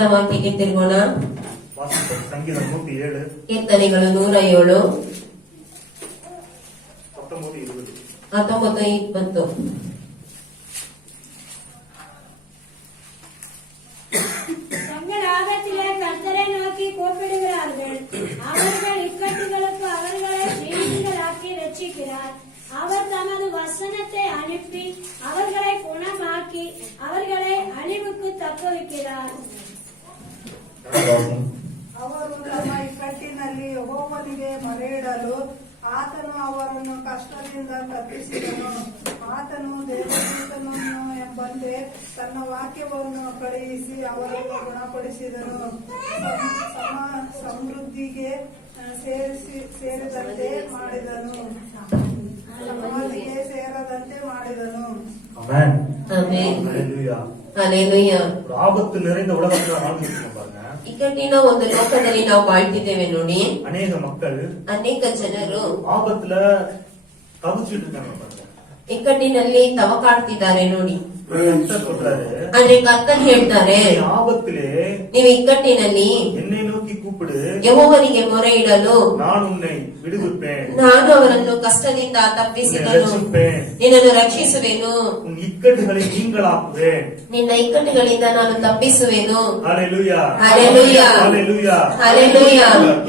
ವಚನ ವಾಕ್ಯಕ್ಕೆ ತಿರುಗೋಣ. ಸಂಗೀತ 107, ಕೀರ್ತನೆಗಳು 107, 19, 20. தங்கள் ஆபத்திலே கர்த்தரை நோக்கி கூப்பிடுகிறார்கள். அவர்கள் இக்கட்டுகளுக்கு அவர்களை நீதிகளாக்கி ரட்சிக்கிறார். அவர் தமது வசனத்தை அனுப்பி அவர்களை குணமாக்கி அவர்களை அழிவுக்கு தப்புவிக்கிறார். ಅವರು ತಮ್ಮ ಇಕ್ಕಟ್ಟಿನಲ್ಲಿ ಯೆಹೋವನಿಗೆ ಮೊರೆಯಿಡಲು ಆತನು ಅವರನ್ನು ಕಷ್ಟದಿಂದ ತಪ್ಪಿಸಿದನು. ಆತನು ದೇವದೂತನನ್ನು ಎಂಬಂತೆ ತನ್ನ ವಾಕ್ಯವನ್ನು ಕಳುಹಿಸಿ ಅವರನ್ನು ಗುಣಪಡಿಸಿದನು. ಸಮೃದ್ಧಿಗೆ ಸೇರದಂತೆ ಮಾಡಿದನು. ಸೇರದಂತೆ ಮಾಡಿದನು. ஆமென். ಆಮೆನ್. ஹalleluya. ಹಲ್ಲೆಲೂಯಾ. ஆபத்து நிறைந்த உலகத்துல வாழ்ந்துட்டு பாருங்க. ಇಕ್ಕಟ್ಟಿನ ಒಂದು ಲೋಕದಲ್ಲಿ ನಾವು ಬಾಳ್ತಿದ್ದೇವೆ ನೋಡಿ. அநேக மக்கள் ಅನೇಕ ಜನರು ஆபத்துல தவிச்சிட்டு இருக்காங்க பாருங்க. ಇಕ್ಕಟ್ಟಿನಲ್ಲಿ ತವಕಾಡ್ತಿದ್ದಾರೆ ನೋಡಿ. கர்த்தர் சொல்றாரு, ಆದ್ರೆ ಕರ್ತರ್ ಹೇಳ್ತಾರೆ, நீ ஆபத்திலே ನೀವು ಇಕ್ಕಟ್ಟಿನಲ್ಲಿ என்னை நோக்கி கூப்பிடு, ಯೆಹೋವನಿಗೆ ಮೊರೆ ಇಡಲು நான் உன்னை விடுவிப்பேன், ನಾನು ಅವರನ್ನು ಕಷ್ಟದಿಂದ உன்னை ತಪ್ಪಿಸಿದನು, ரட்சிப்பேன், ನಿನ್ನನ್ನು ರಕ್ಷಿಸುವೆನು, உன் இக்கட்டுகளை நீங்களாக்குவேன். ನಿನ್ನ ಇಕ್ಕಟ್ಟುಗಳಿಂದ ನಾನು ತಪ್ಪಿಸುವೆನು. ஹalleluya. ஹalleluya. ஹalleluya. ஹalleluya.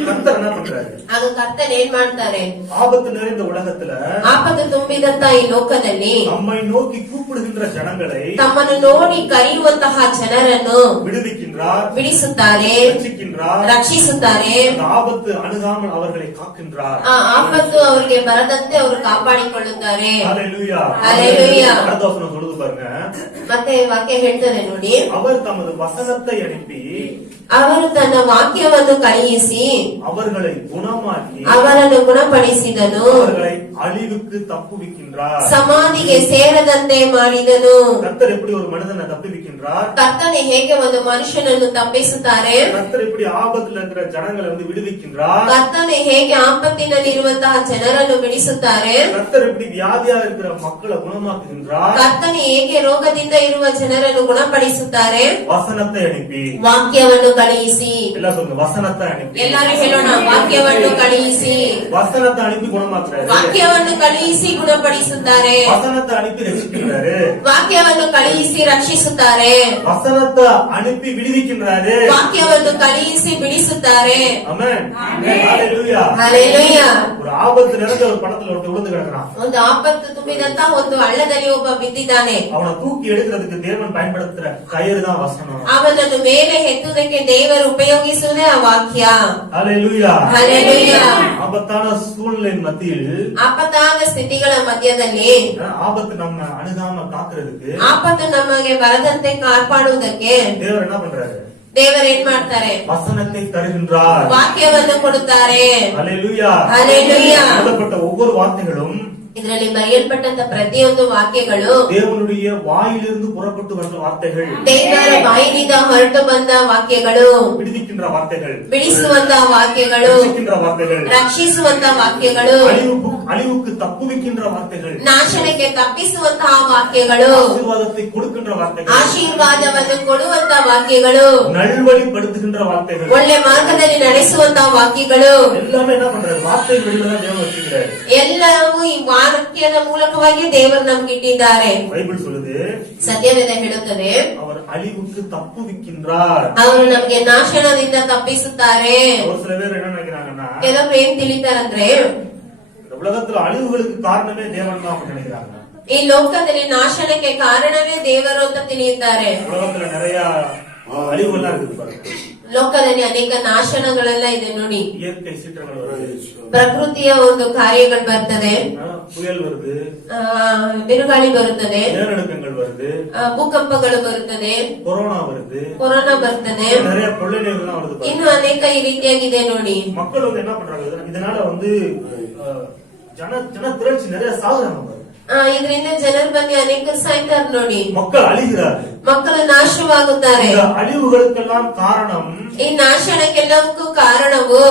கர்த்தர் என்ன பண்றாரு? ಆಗ ಕರ್ತರ್ ಏನ್ ಮಾಡ್ತಾರೆ? ஆபத்து நிறைந்த உலகத்துல ಆಪತ್ತು ತುಂಬಿದಂತ ಈ ಲೋಕದಲ್ಲಿ நம்மை நோக்கி கூப்பிடுகின்ற ஜனங்களை ತಮ್ಮನ್ನು ನೋಡಿ ಕರೆಯುವಂತಹ ಜನರನ್ನು விடுவிக்கின்றார், ಬಿಡಿಸುತ್ತಾರೆ, ரட்சிக்கின்றார். ರಕ್ಷಿಸುತ್ತಾರೆ. அந்த ஆபத்து அணுகாமல் அவர்களை காக்கின்றார். ಆ ಆಪತ್ತು ಅವರಿಗೆ ಬರದಂತೆ ಅವರು ಕಾಪಾಡಿಕೊಳ್ಳುತ್ತಾರೆ. ஹalleluya. ஹalleluya. அடுத்த வசனம் சொல்லுது பாருங்க, ಮತ್ತೆ ವಾಕ್ಯ ಹೇಳ್ತಾರೆ ನೋಡಿ, அவர் தமது வசனத்தை அனுப்பி ಅವರು ತನ್ನ ವಾಕ್ಯವನ್ನು ಕಳುಹಿಸಿ அவர்களை குணமாக்கி ಅವರನ್ನು ಗುಣಪಡಿಸಿದನು, அவர்களை அழிவுக்கு தப்புவிக்கின்றார். ಸಮಾಧಿಗೆ ಸೇರದಂತೆ ಮಾಡಿದನು. கர்த்தர் எப்படி ஒரு மனிதனை தப்புவிக்கின்றார்? ಕರ್ತನೆ ಹೇಗೆ ಒಂದು ಮನುಷ್ಯನನ್ನು ತಪ್ಪಿಸುತ್ತಾರೆ? கர்த்தர் எப்படி ஆபத்துல இருக்கிற ஜனங்களை விடுவிக்கின்றார்? ಕರ್ತನೆ ಹೇಗೆ ಆಪತ್ತಿನಲ್ಲಿರುವಂತಹ ಜನರನ್ನು ಬಿಡಿಸುತ್ತಾರೆ? கர்த்தர் எப்படி வியாதியா இருக்கிற மக்களை குணமாக்குகின்றார்? ಕರ್ತನೆ ಹೇಗೆ ರೋಗದಿಂದ ಇರುವ ಜನರನ್ನು ಗುಣಪಡಿಸುತ್ತಾರೆ? வசனத்தை அனுப்பி. ವಾಕ್ಯವನ್ನು ಕಳುಹಿಸಿ. எல்லாம் சொல்லுங்க, வசனத்தை அனுப்பி. ಎಲ್ಲರೂ ಹೇಳೋಣ, ವಾಕ್ಯವನ್ನು ಕಳುಹಿಸಿ. வசனத்தை அனுப்பி குணமாக்குறாரு, ವಾಕ್ಯವನ್ನು ಕಳುಹಿಸಿ ಗುಣಪಡಿಸುತ್ತಾರೆ, வசனத்தை அனுப்பி ரட்சிக்கின்றாரு, ವಾಕ್ಯವನ್ನು ಕಳುಹಿಸಿ ರಕ್ಷಿಸುತ್ತಾರೆ, வசனத்தை அனுப்பி விடுவிக்கின்றாரு. ವಾಕ್ಯವನ್ನು ಕಳುಹಿಸಿ ಬಿಡಿಸುತ್ತಾರೆ. ஆமென். ஹalleluya. ಹಲ್ಲೆಲೂಯಾ. ஒரு ஆபத்து நிறைந்த ஒரு படத்துல ஒருத்தன் விழுந்து கிடக்குறான். ಒಂದು ಆಪತ್ತು ತುಂಬಿದಂತ ಒಂದು ಹಳ್ಳದಲ್ಲಿ ಒಬ್ಬ ಬಿದ್ದಿದ್ದಾನೆ. அவனை தூக்கி எடுக்கிறதுக்கு தேவன் பயன்படுத்துற கயிறு தான் வசனம். ಅವನನ್ನು ಮೇಲೆ ಎತ್ತುವುದಕ್ಕೆ ದೇವರು ಉಪಯೋಗಿಸುವುದೇ ಆ ವಾಕ್ಯ. ஹalleluya. ಹಲ್ಲೆಲೂಯಾ. ஆபத்தான சூழ்நிலையின் மத்தியில் ಆಪತ್ತಾದ ಸ್ಥಿತಿಗಳ ಮಧ್ಯದಲ್ಲಿ ஆபத்து நம்ம அணுகாம காக்குறதுக்கு ಆಪತ್ತು ನಮಗೆ ಬರದಂತೆ ಕಾಪಾಡುವುದಕ್ಕೆ தேவன் என்ன பண்றாரு? ದೇವರು ಏನ್ ಮಾಡ್ತಾರೆ? வசனத்தை தருகின்றார். ವಾಕ್ಯವನ್ನು ಕೊಡುತ್ತಾರೆ. ஹalleluya. ಹಲ್ಲೆಲೂಯಾ. எழுதப்பட்ட ஒவ்வொரு வார்த்தைகளும் ಇದರಲ್ಲಿ ಬರೆಯಲ್ಪಟ್ಟಂತ ಪ್ರತಿಯೊಂದು ವಾಕ್ಯಗಳು தேவனுடைய வாயிலிருந்து புறப்பட்டு வந்த வார்த்தைகள், ದೇವರ ಬಾಯಿನಿಂದ ಹೊರಟು ಬಂದ ವಾಕ್ಯಗಳು, விடுவிக்கின்ற வார்த்தைகள், ಬಿಡಿಸುವಂತ ವಾಕ್ಯಗಳು, ரட்சிக்கின்ற வார்த்தைகள், ರಕ್ಷಿಸುವಂತ ವಾಕ್ಯಗಳು, அழிவுக்கு தப்புவிக்கின்ற வார்த்தைகள், ನಾಶನಕ್ಕೆ ತಪ್ಪಿಸುವಂತಹ ವಾಕ್ಯಗಳು, ஆசீர்வாதத்தை கொடுக்கின்ற வார்த்தைகள், ಆಶೀರ್ವಾದವನ್ನು ಕೊಡುವಂತ ವಾಕ್ಯಗಳು, நல்வழிப்படுத்துகின்ற வார்த்தைகள், ಒಳ್ಳೆ ಮಾರ್ಗದಲ್ಲಿ ನಡೆಸುವಂತಹ ವಾಕ್ಯಗಳು, எல்லாமே என்ன பண்றாரு? வார்த்தை வெளியிலதான் தேவன் வச்சுக்கிறாரு. ಎಲ್ಲವೂ ಈ ವಾಕ್ಯದ ಮೂಲಕವಾಗಿ ದೇವರು ನಮ್ಗೆ ಇಟ್ಟಿದ್ದಾರೆ. பைபிள் சொல்லுது, ಸತ್ಯವೇದ ಹೇಳುತ್ತದೆ, அவர் அழிவுக்கு தப்புவிக்கின்றார். ಅವರು ನಮ್ಗೆ ನಾಶನದಿಂದ ತಪ್ಪಿಸುತ್ತಾರೆ. ஒரு சில பேர் என்ன நினைக்கிறாங்கன்னா, ಕೆಲವರು ಏನ್ ತಿಳಿತಾರಂದ್ರೆ, இந்த உலகத்துல அழிவுகளுக்கு காரணமே தேவன் தான் அப்படி நினைக்கிறாங்க. ಈ ಲೋಕದಲ್ಲಿ ನಾಶನಕ್ಕೆ ಕಾರಣವೇ ದೇವರು ಅಂತ ತಿಳಿಯುತ್ತಾರೆ. உலகத்துல நிறைய அழிவுகள்லாம் இருக்குது பாருங்க. ಲೋಕದಲ್ಲಿ ಅನೇಕ ನಾಶನಗಳೆಲ್ಲ ಇದೆ ನೋಡಿ. இயற்கை சீற்றங்கள் வருது, ಪ್ರಕೃತಿಯ ಒಂದು ಕಾರ್ಯಗಳು ಬರ್ತದೆ, புயல் வருது, ಬಿರುಗಾಳಿ ಬರುತ್ತದೆ, நிலநடுக்கங்கள் வருது, ಭೂಕಂಪಗಳು ಬರುತ್ತದೆ, கொரோனா வருது, ಕೊರೋನಾ ಬರ್ತದೆ, நிறைய கொள்ளை நோய்கள்லாம் வருது பாருங்க. ಇನ್ನು ಅನೇಕ ಈ ರೀತಿಯಾಗಿದೆ ನೋಡಿ. மக்கள் என்ன பண்றாங்க? இதனால ஜன திரட்சி நிறைய சாகுறாங்க பாருங்க. ಇದರಿಂದ ಜನರು ಬಂದು ಅನೇಕರು ಸಾಯ್ತಾರೆ ನೋಡಿ. மக்கள் அழிகிறார். ಮಕ್ಕಳು ನಾಶವಾಗುತ್ತಾರೆ. இந்த அழிவுகளுக்கெல்லாம் காரணம் ಈ ನಾಶನಕ್ಕೆಲ್ಲವಕ್ಕೂ ಕಾರಣವು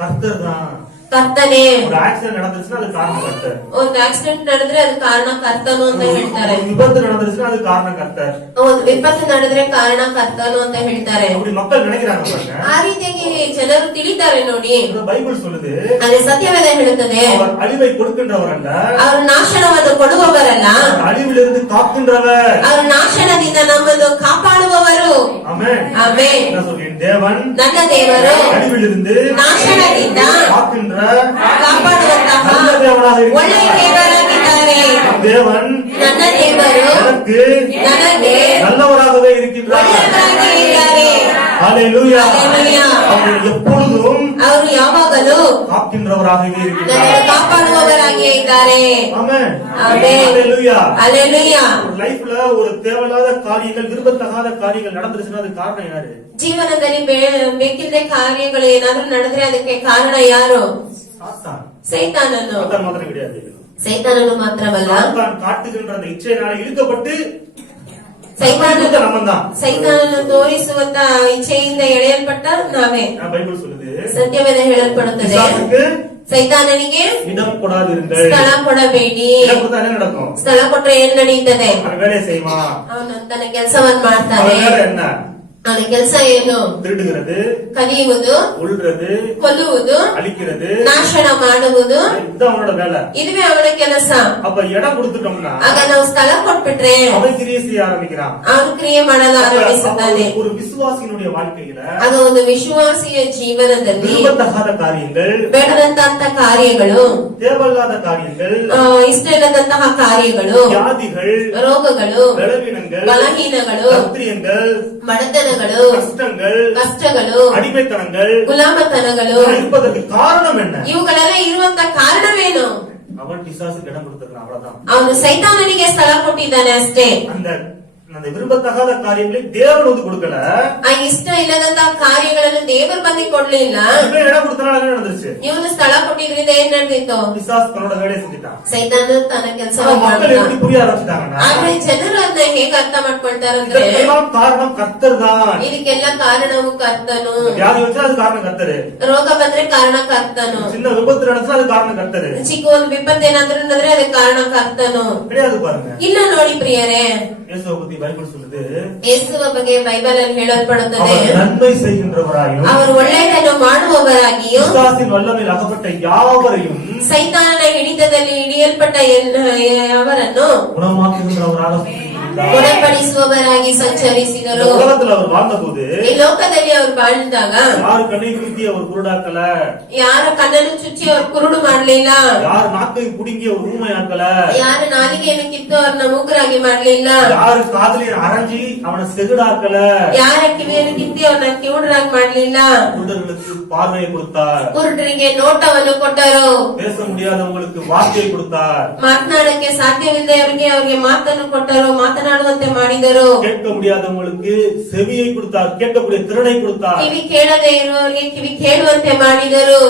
கர்த்தர் தான். ಕರ್ತನೆ. ஒரு ஆக்சிடென்ட் நடந்துச்சுன்னா அது காரணம் கர்த்தர். ಒಂದು ಆಕ್ಸಿಡೆಂಟ್ ನಡೆದ್ರೆ ಅದು ಕಾರಣ ಕರ್ತನು ಅಂತ ಹೇಳ್ತಾರೆ. ஒரு விபத்து நடந்துச்சுன்னா அது காரணம் கர்த்தர். ಒಂದು ವಿಪತ್ತು ನಡೆದ್ರೆ ಕಾರಣ ಕರ್ತನು ಅಂತ ಹೇಳ್ತಾರೆ. அப்படி மக்கள் நினைக்கிறாங்க பாருங்க. ಆ ರೀತಿಯಾಗಿ ಜನರು ತಿಳಿತಾರೆ ನೋಡಿ. பைபிள் சொல்லுது, ಅದೇ ಸತ್ಯವೇದ ಹೇಳುತ್ತದೆ, அவர் அழிவை கொடுக்கின்றவர் அல்ல, ಅವರು ನಾಶನವನ್ನು ಕೊಡುವವರಲ್ಲ, அழிவிலிருந்து காக்கின்றவர், ಅವರು ನಾಶನದಿಂದ ನಮ್ಮನ್ನು ಕಾಪಾಡುವವರು. ஆமென். ಆಮೆನ್. நான் சொல்றேன், தேவன் ನನ್ನ ದೇವರು அழிவிலிருந்து ನಾಶನದಿಂದ காக்கின்ற ಕಾಪಾಡುವಂತಹ நல்ல தேவனாக ಒಳ್ಳೆಯ இருக்கிறார். ದೇವರಾಗಿದ್ದಾರೆ. தேவன் ನನ್ನ ದೇವರು எனக்கு ನನಗೆ நல்லவராகவே இருக்கின்றார். ಒಳ್ಳೆಯವರಾಗಿದ್ದಾರೆ. ஹalleluya. ஹalleluya. அவர் எப்பொழுதும் ಅವರು ಯಾವಾಗಲೂ காக்கின்றவராகவே ನನ್ನನ್ನು இருக்கின்றார். ಕಾಪಾಡುವವರಾಗಿಯೇ ಇದ್ದಾರೆ. ஆமென். ஆமென். ஹalleluya. ஹalleluya. ஒரு லைஃப்ல ஒரு தேவையில்லாத காரியங்கள், விரும்பத்தகாத காரியங்கள் நடந்துருச்சுன்னா அது காரணம் யாரு? ಜೀವನದಲ್ಲಿ ಬೇಕಿಲ್ಲದೆ ಕಾರ್ಯಗಳು ಏನಾದ್ರೂ ನಡೆದ್ರೆ ಅದಕ್ಕೆ ಕಾರಣ ಯಾರು? சாத்தான். ಸೈತಾನನು. சாத்தான் மாத்திரம் கிடையாது. ಸೈತಾನನು ಮಾತ್ರವಲ್ಲ, சாத்தான் காட்டுகின்ற அந்த இச்சையினால இழுக்கப்பட்டு ಸೈತಾನನು நம்மதான். ಸೈತಾನನು ತೋರಿಸುವಂತ ಇಚ್ಛೆಯಿಂದ ಎಳೆಯಲ್ಪಟ್ಟ ನಾವೇ. பைபிள் சொல்லுது, ಸತ್ಯವೇದ ಹೇಳಲ್ಪಡುತ್ತದೆ, பிசாசுக்கு ಸೈತಾನನಿಗೆ இடம் கொடாதிருங்கள். ಸ್ಥಳ ಕೊಡಬೇಡಿ. இடம் கொடுத்தா என்ன நடக்கும்? ಸ್ಥಳ ಕೊಟ್ರೆ ಏನ್ ನಡೀತದೆ? அவன் வேலையை செய்வான். ಅವನು ತನ್ನ ಕೆಲಸವನ್ನು ಮಾಡ್ತಾನೆ. அவன் வேலை என்ன? ಅವನ ಕೆಲಸ ಏನು? திருடுகிறது, ಕದಿಯುವುದು, உள்றது, ಕೊಲ್ಲುವುದು, அழிக்கிறது, ನಾಶನ ಮಾಡುವುದು, இது அவனோட வேலை. ಇದುವೇ ಅವನ ಕೆಲಸ. அப்ப இடம் கொடுத்துட்டோம்னா ಆಗ ನಾವು ಸ್ಥಳ ಕೊಟ್ಬಿಟ್ರೆ அவன் கிரியை செய்ய ஆரம்பிக்கிறான். ಅವನು ಕ್ರಿಯೆ ಮಾಡಲು ಆರಂಭಿಸುತ್ತಾನೆ. ஒரு விசுவாசியினுடைய வாழ்க்கையில ಅದು ಒಂದು ವಿಶ್ವಾಸಿಯ ಜೀವನದಲ್ಲಿ விரும்பத்தகாத காரியங்கள், ಬೇಡದಂತಹ ಕಾರ್ಯಗಳು, தேவையில்லாத காரியங்கள், ಇಷ್ಟ ಇಲ್ಲದಂತಹ ಕಾರ್ಯಗಳು, வியாதிகள், ರೋಗಗಳು, பலவீனங்கள், ಬಲಹೀನಗಳು, கத்திரியங்கள், ಬಡತನಗಳು, கஷ்டங்கள், ಕಷ್ಟಗಳು, அடிமைத்தனங்கள் ಗುಲಾಮತನಗಳು இருப்பதற்கு காரணம் என்ன? ಇವುಗಳೆಲ್ಲ ಇರುವಂತ ಕಾರಣವೇನು? அவன் பிசாசுக்கு இடம் கொடுத்திருக்கான், அவ்வளவுதான். ಅವನು ಸೈತಾನನಿಗೆ ಸ್ಥಳ ಕೊಟ್ಟಿದ್ದಾನೆ ಅಷ್ಟೇ. அந்த அந்த விரும்பத்தகாத காரியங்களை தேவன் வந்து கொடுக்கல. ಆ ಇಷ್ಟ ಇಲ್ಲದಂತಹ ಕಾರ್ಯಗಳನ್ನು ದೇವರು ಬಂದು ಕೊಡ್ಲಿಲ್ಲ. இவன் இடம் கொடுத்தனால என்ன நடந்துச்சு? ಇವನು ಸ್ಥಳ ಕೊಟ್ಟಿದ್ರಿಂದ ಏನ್ ನಡೆದಿತ್ತು? பிசாசு தன்னோட வேலையை செஞ்சுட்டான். ಸೈತಾನ ತನ್ನ ಕೆಲಸ மக்கள் எப்படி புரிய ஆரம்பிச்சிட்டாங்கன்னா, ಆದ್ರೆ ಜನರು ಅದನ್ನ ಹೇಗೆ ಅರ್ಥ ಮಾಡ್ಕೊಳ್ತಾರಂದ್ರೆ, இதெல்லாம் காரணம் கர்த்தர் தான். ಇದಕ್ಕೆಲ್ಲ ಕಾರಣವು ಕರ್ತನು. வியாதி வச்சா அது காரணம் கர்த்தரு. ರೋಗ ಬಂದ್ರೆ ಕಾರಣ ಕರ್ತನು. சின்ன விபத்து நடந்தா அது காரணம் கர்த்தரு. ಚಿಕ್ಕ ಒಂದು ವಿಪತ್ತು ಏನಾದ್ರೂ ಅಂದ್ರೆ ಅದಕ್ಕೆ ಕಾರಣ ಕರ್ತನು. கிடையாது பாருங்க. ಇಲ್ಲ ನೋಡಿ ಪ್ರಿಯರೇ, இயேசுவை பத்தி பைபிள் சொல்லுது, ಯೇಸುವ ಬಗ್ಗೆ ಬೈಬಲ್ ಅಲ್ಲಿ ಹೇಳಲ್ಪಡುತ್ತದೆ, அவர் நன்மை செய்கின்றவராயும் ಅವರು ಒಳ್ಳೆಯದನ್ನು ಮಾಡುವವರಾಗಿಯೂ பிசாசின் வல்லமையில் அகப்பட்ட யாவரையும் ಸೈತಾನನ ಹಿಡಿತದಲ್ಲಿ ಹಿಡಿಯಲ್ಪಟ್ಟ ಅವರನ್ನು குணமாக்குகின்றவராக ಗುಣಪಡಿಸುವವರಾಗಿ ಸಂಚರಿಸಿದರು. உலகத்துல அவர் வாழ்ந்தபோது ಈ ಲೋಕದಲ್ಲಿ ಅವರು ಬಾಳಿದಾಗ யாரு கண்ணை குத்தி அவர் குருடாக்கல, ಯಾರ ಕಣ್ಣನ್ನು ಚುಚ್ಚಿ ಅವ್ರು ಕುರುಡು ಮಾಡ್ಲಿಲ್ಲ, யாரு நாக்கை புடுங்கி அவர் ஊமையாக்கல, ಯಾರ ನಾಲಿಗೆಯನ್ನು ಕಿತ್ತು ಅವ್ರನ್ನ ಮೂಗರಾಗಿ ಮಾಡ್ಲಿಲ್ಲ, யாரு காதலியை அரைஞ்சி அவனை செகுடாக்கல, ಯಾರ ಕಿವಿಯನ್ನು ಕಿತ್ತಿ ಅವ್ರನ್ನ ಕಿವುಡರಾಗಿ ಮಾಡ್ಲಿಲ್ಲ, குருடர்களுக்கு பார்வையை கொடுத்தார், ಕುರುಡರಿಗೆ ನೋಟವನ್ನು ಕೊಟ್ಟರು, பேச முடியாதவங்களுக்கு வார்த்தையை கொடுத்தார், ಮಾತನಾಡಕ್ಕೆ ಸಾಧ್ಯವಿಲ್ಲದವರಿಗೆ ಅವ್ರಿಗೆ ಮಾತನ್ನು ಕೊಟ್ಟರು, ಮಾತನಾಡುವಂತೆ ಮಾಡಿದರು, கேட்க முடியாதவங்களுக்கு செவியை கொடுத்தார், கேட்கக்கூடிய திறனை கொடுத்தார், ಕಿವಿ ಕೇಳದೆ ಇರುವವರಿಗೆ ಕಿವಿ ಕೇಳುವಂತೆ ಮಾಡಿದರು,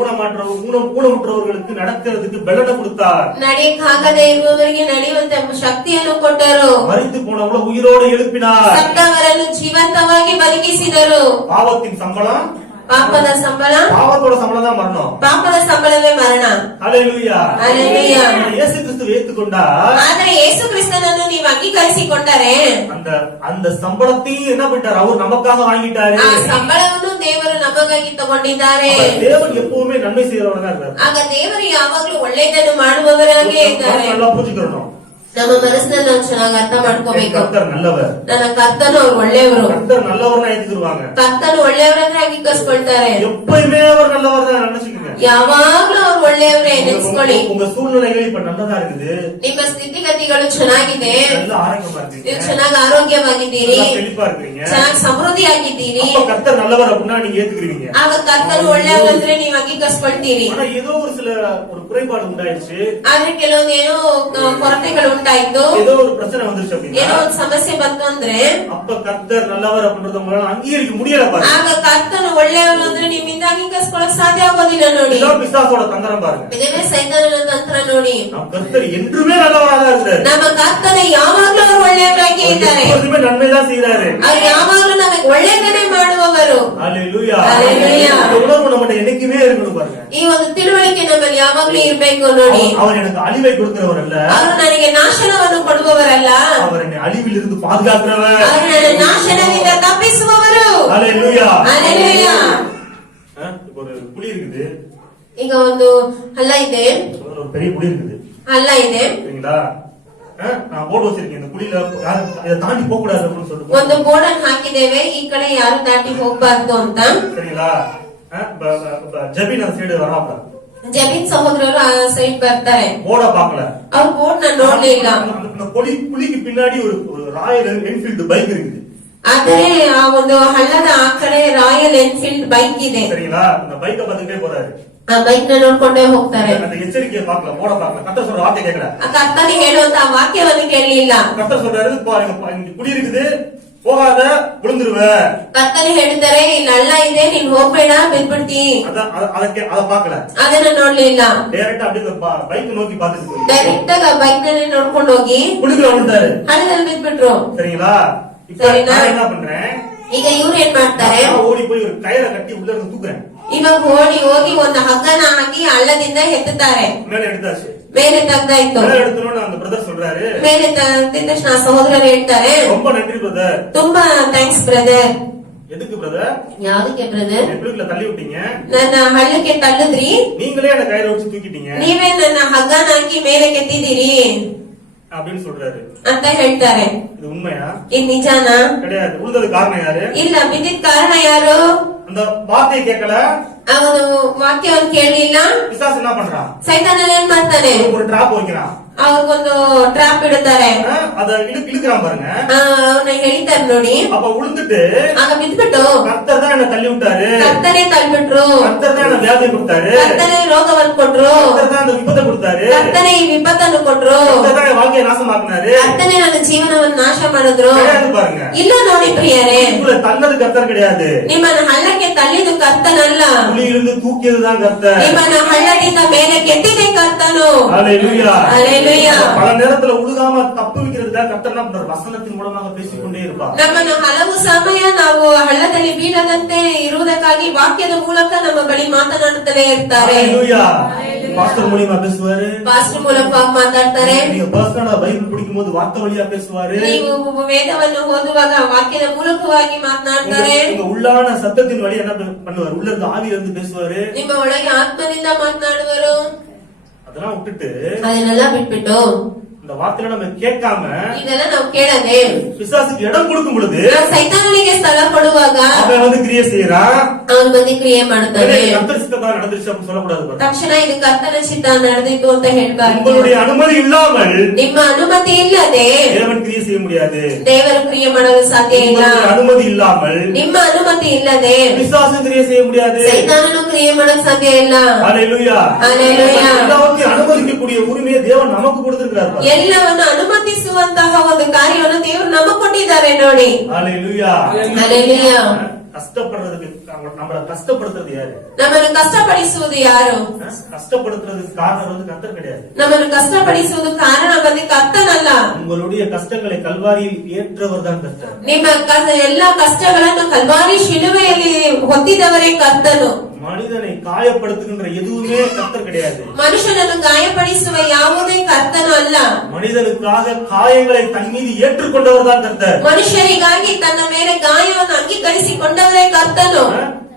ஊனமுற்றவர்களுக்கு நடக்கிறதுக்கு பெலனை கொடுத்தார், ನಡೆಯಕ್ಕಾಗದೆ ಇರುವವರಿಗೆ ನಡೆಯುವಂತೆ ಶಕ್ತಿಯನ್ನು ಕೊಟ್ಟರು, மரித்து போனவங்கள உயிரோடு எழுப்பினார், ಸತ್ತವರನ್ನು ಜೀವಂತವಾಗಿ ಬದುಕಿಸಿದರು. பாவத்தின் சம்பளம், ಪಾಪದ ಸಂಬಳ, பாவத்தோட சம்பளம் தான் மரணம். ಪಾಪದ ಸಂಬಳವೇ ಮರಣ. ஹல்லேலூயா. ஹல்லேலூயா. இயேசு கிறிஸ்துவை ஏற்றுக்கொண்டா ಆದ್ರೆ ಯೇಸು ಕ್ರಿಸ್ತನನ್ನು ನೀವು ಅಂಗೀಕರಿಸಿಕೊಂಡರೆ அந்த அந்த சம்பளத்தையும் என்ன பண்ணிட்டார்? அவர் நமக்காக வாங்கிட்டாரு. ಆ ಸಂಬಳವನ್ನು ದೇವರು ನಮಗಾಗಿ ತಗೊಂಡಿದ್ದಾರೆ. அப்ப தேவன் எப்பவுமே நன்மை செய்யறவனா தான் இருக்காரு. ಆಗ ದೇವರು ಯಾವಾಗ್ಲೂ ಒಳ್ಳೆಯದನ್ನು ಮಾಡುವವರಾಗೇ ಇದ್ದಾರೆ. நல்லா புரிஞ்சுக்கணும். ನಮ್ಮ ಮನಸ್ಸಿನಲ್ಲಿ ನಾವು ಚೆನ್ನಾಗಿ ಅರ್ಥ ಮಾಡ್ಕೋಬೇಕು. கர்த்தர் நல்லவர். ನನ್ನ ಕರ್ತನು ಅವ್ರು ಒಳ್ಳೆಯವರು. கர்த்தர் நல்லவர்னா ஏத்துக்குவாங்க. ಕರ್ತನು ಒಳ್ಳೆಯವರನ್ನ ಅಂಗೀಕರಿಸ್ಕೊಳ್ತಾರೆ. எப்பவுமே அவர் நல்லவர் தான் நினைச்சுக்கோங்க. ಯಾವಾಗ್ಲೂ ಅವ್ರು ಒಳ್ಳೆಯವರೇ ನೆನೆಸ್ಕೊಳ್ಳಿ. உங்க சூழ்நிலைகள் இப்ப நல்லதா இருக்குது, ನಿಮ್ಮ ಸ್ಥಿತಿಗತಿಗಳು ಚೆನ್ನಾಗಿದೆ, நல்ல ஆரோக்கியமா இருக்கீங்க, ನೀವು ಚೆನ್ನಾಗಿ ಆರೋಗ್ಯವಾಗಿದ್ದೀರಿ, நல்லா செழிப்பா இருக்கீங்க, ಚೆನ್ನಾಗಿ ಸಮೃದ್ಧಿ ಆಗಿದ್ದೀರಿ. அப்ப கர்த்தர் நல்லவர் அப்படின்னா நீங்க ஏத்துக்கிறீங்க. ಆಗ ಕರ್ತನು ಒಳ್ಳೆಯವರಂದ್ರೆ ನೀವು ಅಂಗೀಕರಿಸ್ಕೊಳ್ತೀರಿ. ஆனா ஏதோ ஒரு சில ஒரு குறைபாடு உண்டாயிருச்சு, ಆದ್ರೆ ಕೆಲವೊಂದು ಏನೋ ಕೊರತೆಗಳು ಉಂಟಾಯ್ತು, ஏதோ ஒரு பிரச்சனை வந்துருச்சு ಏನೋ அப்படின்னா ಒಂದು ಸಮಸ್ಯೆ ಬಂತು ಅಂದ್ರೆ அப்ப கர்த்தர் நல்லவர் அப்படின்றத உங்களால அங்கீகரிக்க முடியல பாருங்க. ಆಗ ಕರ್ತನು ಒಳ್ಳೆಯವರು ಅಂದ್ರೆ ನಿಮ್ಮಿಂದ ಅಂಗೀಕರಿಸ್ಕೊಳಕ್ ಸಾಧ್ಯ ಆಗೋದಿಲ್ಲ ನೋಡಿ. இதான் பிசாசோட தந்திரம் பாருங்க. ಇದೇ ಸೈತಾನನ ತಂತ್ರ ನೋಡಿ. நம்ம கர்த்தர் என்றுமே நல்லவராக தான் இருக்கிறார். ನಮ್ಮ ಕರ್ತನು ಯಾವಾಗ್ಲೂ ಅವರು ಒಳ್ಳೆಯವರಾಗಿ ಇದ್ದಾರೆ. எப்போதுமே நன்மை தான் செய்யறாரு. ಅವ್ರು ಯಾವಾಗ್ಲೂ ನಮಗೆ ಒಳ್ಳೆಯದನ್ನೇ ಮಾಡುವವರು. ஹல்லேலூயா. ஹல்லேலூயா. இந்த உணர்வு நம்மகிட்ட என்னைக்குமே தெரிஞ்சுக்கினே இருக்கணும் பாருங்க. ಈ ಒಂದು ತಿಳುವಳಿಕೆ ನಮ್ಮಲ್ಲಿ ಯಾವಾಗ್ಲೂ ಇರ್ಬೇಕು ನೋಡಿ. அவர் எனக்கு ಅಳಿவை கொடுக்கிறவர் அல்ல, ಅವರು ನನಗೆ ನಾಶನವನ್ನು ಕೊಡುವವರಲ್ಲ, அவர் என்னை ಅಳಿவில் இருந்து பாதுகாக்கிறவர், ಅವರು ನನ್ನ ನಾಶನದಿಂದ ತಪ್ಪಿಸುವವರು. ஹalleluya. ಹಲ್ಲೆಲೂಯಾ. இப்போ ஒரு குழி இருக்குது, ಈಗ ಒಂದು ಹಳ್ಳ ಇದೆ, ஒரு பெரிய குழி இருக்குது ಹಳ್ಳ ಇದೆ, சரிங்களா? நான் போர்டு வச்சிருக்கேன், இந்த குழியில இதை தாண்டி போக கூடாது அப்படின்னு சொல்லிட்டு ಒಂದು ಬೋರ್ಡ್ ಅನ್ನು ಹಾಕಿದ್ದೇವೆ, ಈ ಕಡೆ ಯಾರು ದಾಟಿ ಹೋಗ್ಬಾರ್ದು ಅಂತ. சரிங்களா? ஜபீன் அந்த சைடு வராப்ல, ಜಬೀನ್ ಸಹೋದರರು ಆ ಸೈಡ್ ಬರ್ತಾರೆ, போர்டா பாக்கல, ಅವ್ರು ಬೋರ್ಡ್ ನ ನೋಡ್ಲಿಲ್ಲ. அந்த குழிக்கு பின்னாடி ஒரு ராயல் என்ஃபீல்டு பைக் இருக்குது. ಆದರೆ ಆ ಒಂದು ಹಳ್ಳದ ಆ ಕಡೆ ರಾಯಲ್ ಎನ್ಫೀಲ್ಡ್ ಬೈಕ್ ಇದೆ. சரிங்களா? அந்த பைக்கை பார்த்துட்டே போறாரு, ಆ ಬೈಕ್ ನ ನೋಡ್ಕೊಂಡೇ ಹೋಗ್ತಾರೆ. அந்த எச்சரிக்கையை பார்க்கல, போட பார்க்கல, கர்த்தர் சொல்ற வார்த்தை கேட்கல. ಆ ಕರ್ತನೆ ಹೇಳುವಂತ ಆ ವಾಕ್ಯವನ್ನು ಕೇಳಲಿಲ್ಲ. கர்த்தர் சொல்றாரு, இங்க குழி இருக்குது, போகாத, விழுந்துருவ. ಕರ್ತನೆ ಹೇಳ್ತಾರೆ, ಇಲ್ಲಿ ಹಳ್ಳ ಇದೆ, ನೀನ್ ಹೋಗ್ಬೇಡ, ಬಿದ್ಬಿಡ್ತಿ. அத பாக்கல, ಅದನ್ನ ನೋಡ್ಲಿಲ್ಲ. டைரக்டா அப்படியே பைக் நோக்கி பார்த்துட்டு போய் ಡೈರೆಕ್ಟ್ ಆಗ ಬೈಕ್ ನಲ್ಲಿ ನೋಡ್ಕೊಂಡು ಹೋಗಿ குழிக்குள்ள விழுந்தாரு. ಹಳ್ಳದಲ್ಲಿ ಬಿದ್ಬಿಟ್ರು. சரிங்களா? இப்ப சரிண்ணா. நான் என்ன பண்றேன், ಈಗ ಇವ್ರು ಏನ್ ಮಾಡ್ತಾರೆ, நான் ஓடி போய் ஒரு கயிறை கட்டி உள்ள இருந்து தூக்குறேன். ಇವಾಗ ಓಡಿ ಹೋಗಿ ಒಂದು ಹಗ್ಗನ ಹಾಕಿ ಹಳ್ಳದಿಂದ ಎತ್ತುತ್ತಾರೆ. மேல எடுத்தாச்சு, ಮೇಲೆ ತೆಗ್ದಾಯ್ತು. மேல எடுத்தோன்னு அந்த பிரதர் சொல்றாரு, ಮೇಲೆ ತೆಗ್ದ ತಕ್ಷಣ ಸಹೋದರರು ಹೇಳ್ತಾರೆ, ரொம்ப நன்றி பிரதர். ತುಂಬಾ ಥ್ಯಾಂಕ್ಸ್ ಬ್ರದರ್. எதுக்கு பிரதர்? ಯಾವ್ದಕ್ಕೆ ಬ್ರದರ್? குழிக்குள்ள தள்ளி விட்டீங்க, ನನ್ನ ಹಳ್ಳಕ್ಕೆ ತಳ್ಳಿದ್ರಿ, நீங்களே அந்த கயிறை வச்சு தூக்கிட்டீங்க ನೀವೇ ನನ್ನ ಹಗ್ಗನ ಹಾಕಿ ಮೇಲೆ ಕೆತ್ತಿದಿರಿ அப்படின்னு சொல்றாரு. ಅಂತ ಹೇಳ್ತಾರೆ. இது ಉண்மையா? ಇದು ನಿಜಾನಾ? கிடையாது. உழுந்தது காரணம் யாரு? ಇಲ್ಲ, ಬಿದ್ದಿದ್ ಕಾರಣ ಯಾರು? அந்த வார்த்தையை கேட்கல, ಅವನು ವಾಕ್ಯವನ್ನು ಕೇಳಲಿಲ್ಲ. பிசாசு என்ன பண்றான்? ಸೈತಾನಲ್ಲಿ ಏನ್ ಮಾಡ್ತಾನೆ, ஒரு டிராப் வைக்கிறான், ಅವ್ರಿಗೊಂದು ಟ್ರಾಪ್ ಇಡುತ್ತಾರೆ, அத இழுக்கிறான் பாருங்க. ಅವನ ಹೇಳಿತಾರೆ ನೋಡಿ. அப்ப உளுந்துட்டு ಆಗ ಬಿದ್ಬಿಟ್ಟು கர்த்தர் தான் என்ன தள்ளி விட்டாரு, ಕರ್ತನೆ ತಳ್ಬಿಟ್ರು, கர்த்தர் தான் என்ன வியாதி கொடுத்தாரு, ಕರ್ತನೆ ರೋಗವನ್ನು ಕೊಟ್ರು, கர்த்தர் தான் அந்த விபத்தை கொடுத்தாரு, ಕರ್ತನೆ ಈ ವಿಪತ್ತನ್ನು ಕೊಟ್ರು, கர்த்தர் தான் என் வாழ்க்கையை நாசமாக்குனாரு. ಕರ್ತನೆ ನನ್ನ ಜೀವನವನ್ನು ನಾಶ ಮಾಡಿದ್ರು. கிடையாது பாருங்க. ಇಲ್ಲ ನೋಡಿ ಪ್ರಿಯರೇ, உங்களை தள்ளது கர்த்தர் கிடையாது, ನಿಮ್ಮನ್ನ ಹಳ್ಳಕ್ಕೆ ತಳ್ಳಿದು ಕರ್ತನಲ್ಲ, குழியிலிருந்து தூக்கியதுதான் கர்த்தர். ನಿಮ್ಮನ್ನ ಹಳ್ಳದಿಂದ ಮೇಲೆ ಕೆತ್ತಿದೆ ಕರ್ತನು. ஹalleluya. ಹಲ್ಲೆಲೂಯಾ. பல நேரத்துல உழுகாம தப்பு வைக்கிறதுக்காக கர்த்தர் என்ன பண்றாரு, வசனத்தின் மூலமாக பேசிக்கொண்டே இருப்பார். ನಮ್ಮನ್ನು ಹಲವು ಸಮಯ ನಾವು ಹಳ್ಳದಲ್ಲಿ ಬೀಳದಂತೆ ಇರುವುದಕ್ಕಾಗಿ ವಾಕ್ಯದ ಮೂಲಕ ನಮ್ಮ ಬಳಿ ಮಾತನಾಡುತ್ತಲೇ ಇರ್ತಾರೆ. ஹalleluya. பாஸ்டர் மூலமா பேசுவாரு, ಪಾಸ್ಟರ್ ಮೂಲಕವಾಗಿ ಮಾತಾಡ್ತಾರೆ, நீங்க பர்சனலா பைபிள் படிக்கும் போது வார்த்தை வழியா பேசுவாரு, ನೀವು ವೇದವನ್ನು ಓದುವಾಗ ವಾಕ್ಯದ ಮೂಲಕವಾಗಿ ಮಾತನಾಡ್ತಾರೆ, உங்க உள்ளான சத்தத்தின் வழி என்ன பண்ணுவாரு, உள்ள இருந்து ஆவியில இருந்து பேசுவாரு. ನಿಮ್ಮ ಒಳಗೆ ಆತ್ಮದಿಂದ ಮಾತನಾಡುವರು. அதெல்லாம் விட்டுட்டு ಅದನ್ನೆಲ್ಲ ಬಿಟ್ಬಿಟ್ಟು இந்த வார்த்தையில நம்ம கேட்காம ಇದೆಲ್ಲ ನಾವು ಕೇಳದೆ பிசாசுக்கு இடம் கொடுக்கும் பொழுது ನಾವು ಸೈತಾನನಿಗೆ ಸ್ಥಳ ಕೊಡುವಾಗ அவன் வந்து கிரியை செய்யறான். ಅವನು ಬಂದು ಕ್ರಿಯೆ ಮಾಡ್ತಾನೆ. கர்த்தர் சித்தமா நடந்துருச்சு அப்படின்னு சொல்லக்கூடாது பாருங்க. ತಕ್ಷಣ ಇದು ಕರ್ತನ ಚಿತ್ತ ನಡೆದಿತ್ತು ಅಂತ ಹೇಳ್ಬಾರ್ದು. உங்களுடைய அனுமதி இல்லாமல் ನಿಮ್ಮ ಅನುಮತಿ ಇಲ್ಲದೆ தேவன் கிரியை செய்ய முடியாது. ದೇವರು ಕ್ರಿಯೆ ಮಾಡಲು ಸಾಧ್ಯ ಇಲ್ಲ. உங்களுடைய அனுமதி இல்லாமல் ನಿಮ್ಮ ಅನುಮತಿ ಇಲ್ಲದೆ பிசாசு கிரியை செய்ய முடியாது. ಸೈತಾನನು ಕ್ರಿಯೆ ಮಾಡಲು ಸಾಧ್ಯ ಇಲ್ಲ. ஹalleluya. ஹalleluya. எல்லாவற்றையும் அனுமதிக்கக்கூடிய உரிமையை தேவன் நமக்கு கொடுத்திருக்கிறார். ಎಲ್ಲವನ್ನು ಅನುಮತಿಸುವಂತಹ ಒಂದು ಕಾರ್ಯವನ್ನು ದೇವರು ನಮಗೆ ಕೊಟ್ಟಿದ್ದಾರೆ ನೋಡಿ. ஹalleluya. ಹಲ್ಲೆಲೂಯಾ. கஷ்டப்படுறதுக்கு நம்மள கஷ்டப்படுத்துறது யாரு? ನಮ್ಮನ್ನು ಕಷ್ಟಪಡಿಸುವುದು ಯಾರು? கஷ்டப்படுத்துறதுக்கு காரணம் வந்து கர்த்தர் கிடையாது. ನಮ್ಮನ್ನು ಕಷ್ಟಪಡಿಸುವುದು ಕಾರಣ ಬಂದು ಕರ್ತನಲ್ಲ. உங்களுடைய கஷ்டங்களை கல்வாரியில் ஏற்றவர் தான் கர்த்தர். ನಿಮ್ಮ ಎಲ್ಲಾ ಕಷ್ಟಗಳನ್ನು ಕಲ್ವಾರಿ ಶಿಲುಬೆಯಲ್ಲಿ ಹೊತ್ತಿದವರೇ ಕರ್ತನು. மனிதனை காயப்படுத்துகின்ற எதுவுமே கர்த்தர் கிடையாது. ಮನುಷ್ಯನನ್ನು ಗಾಯಪಡಿಸುವ ಯಾವುದೇ ಕರ್ತನು ಅಲ್ಲ. மனிதனுக்காக காயங்களை தன் மீது ஏற்றுக்கொண்டவர் தான் கர்த்தர். ಮನುಷ್ಯರಿಗಾಗಿ ತನ್ನ ಮೇಲೆ ಗಾಯವನ್ನು ಅಂಗೀಕರಿಸಿಕೊಂಡವರೇ ಕರ್ತನು.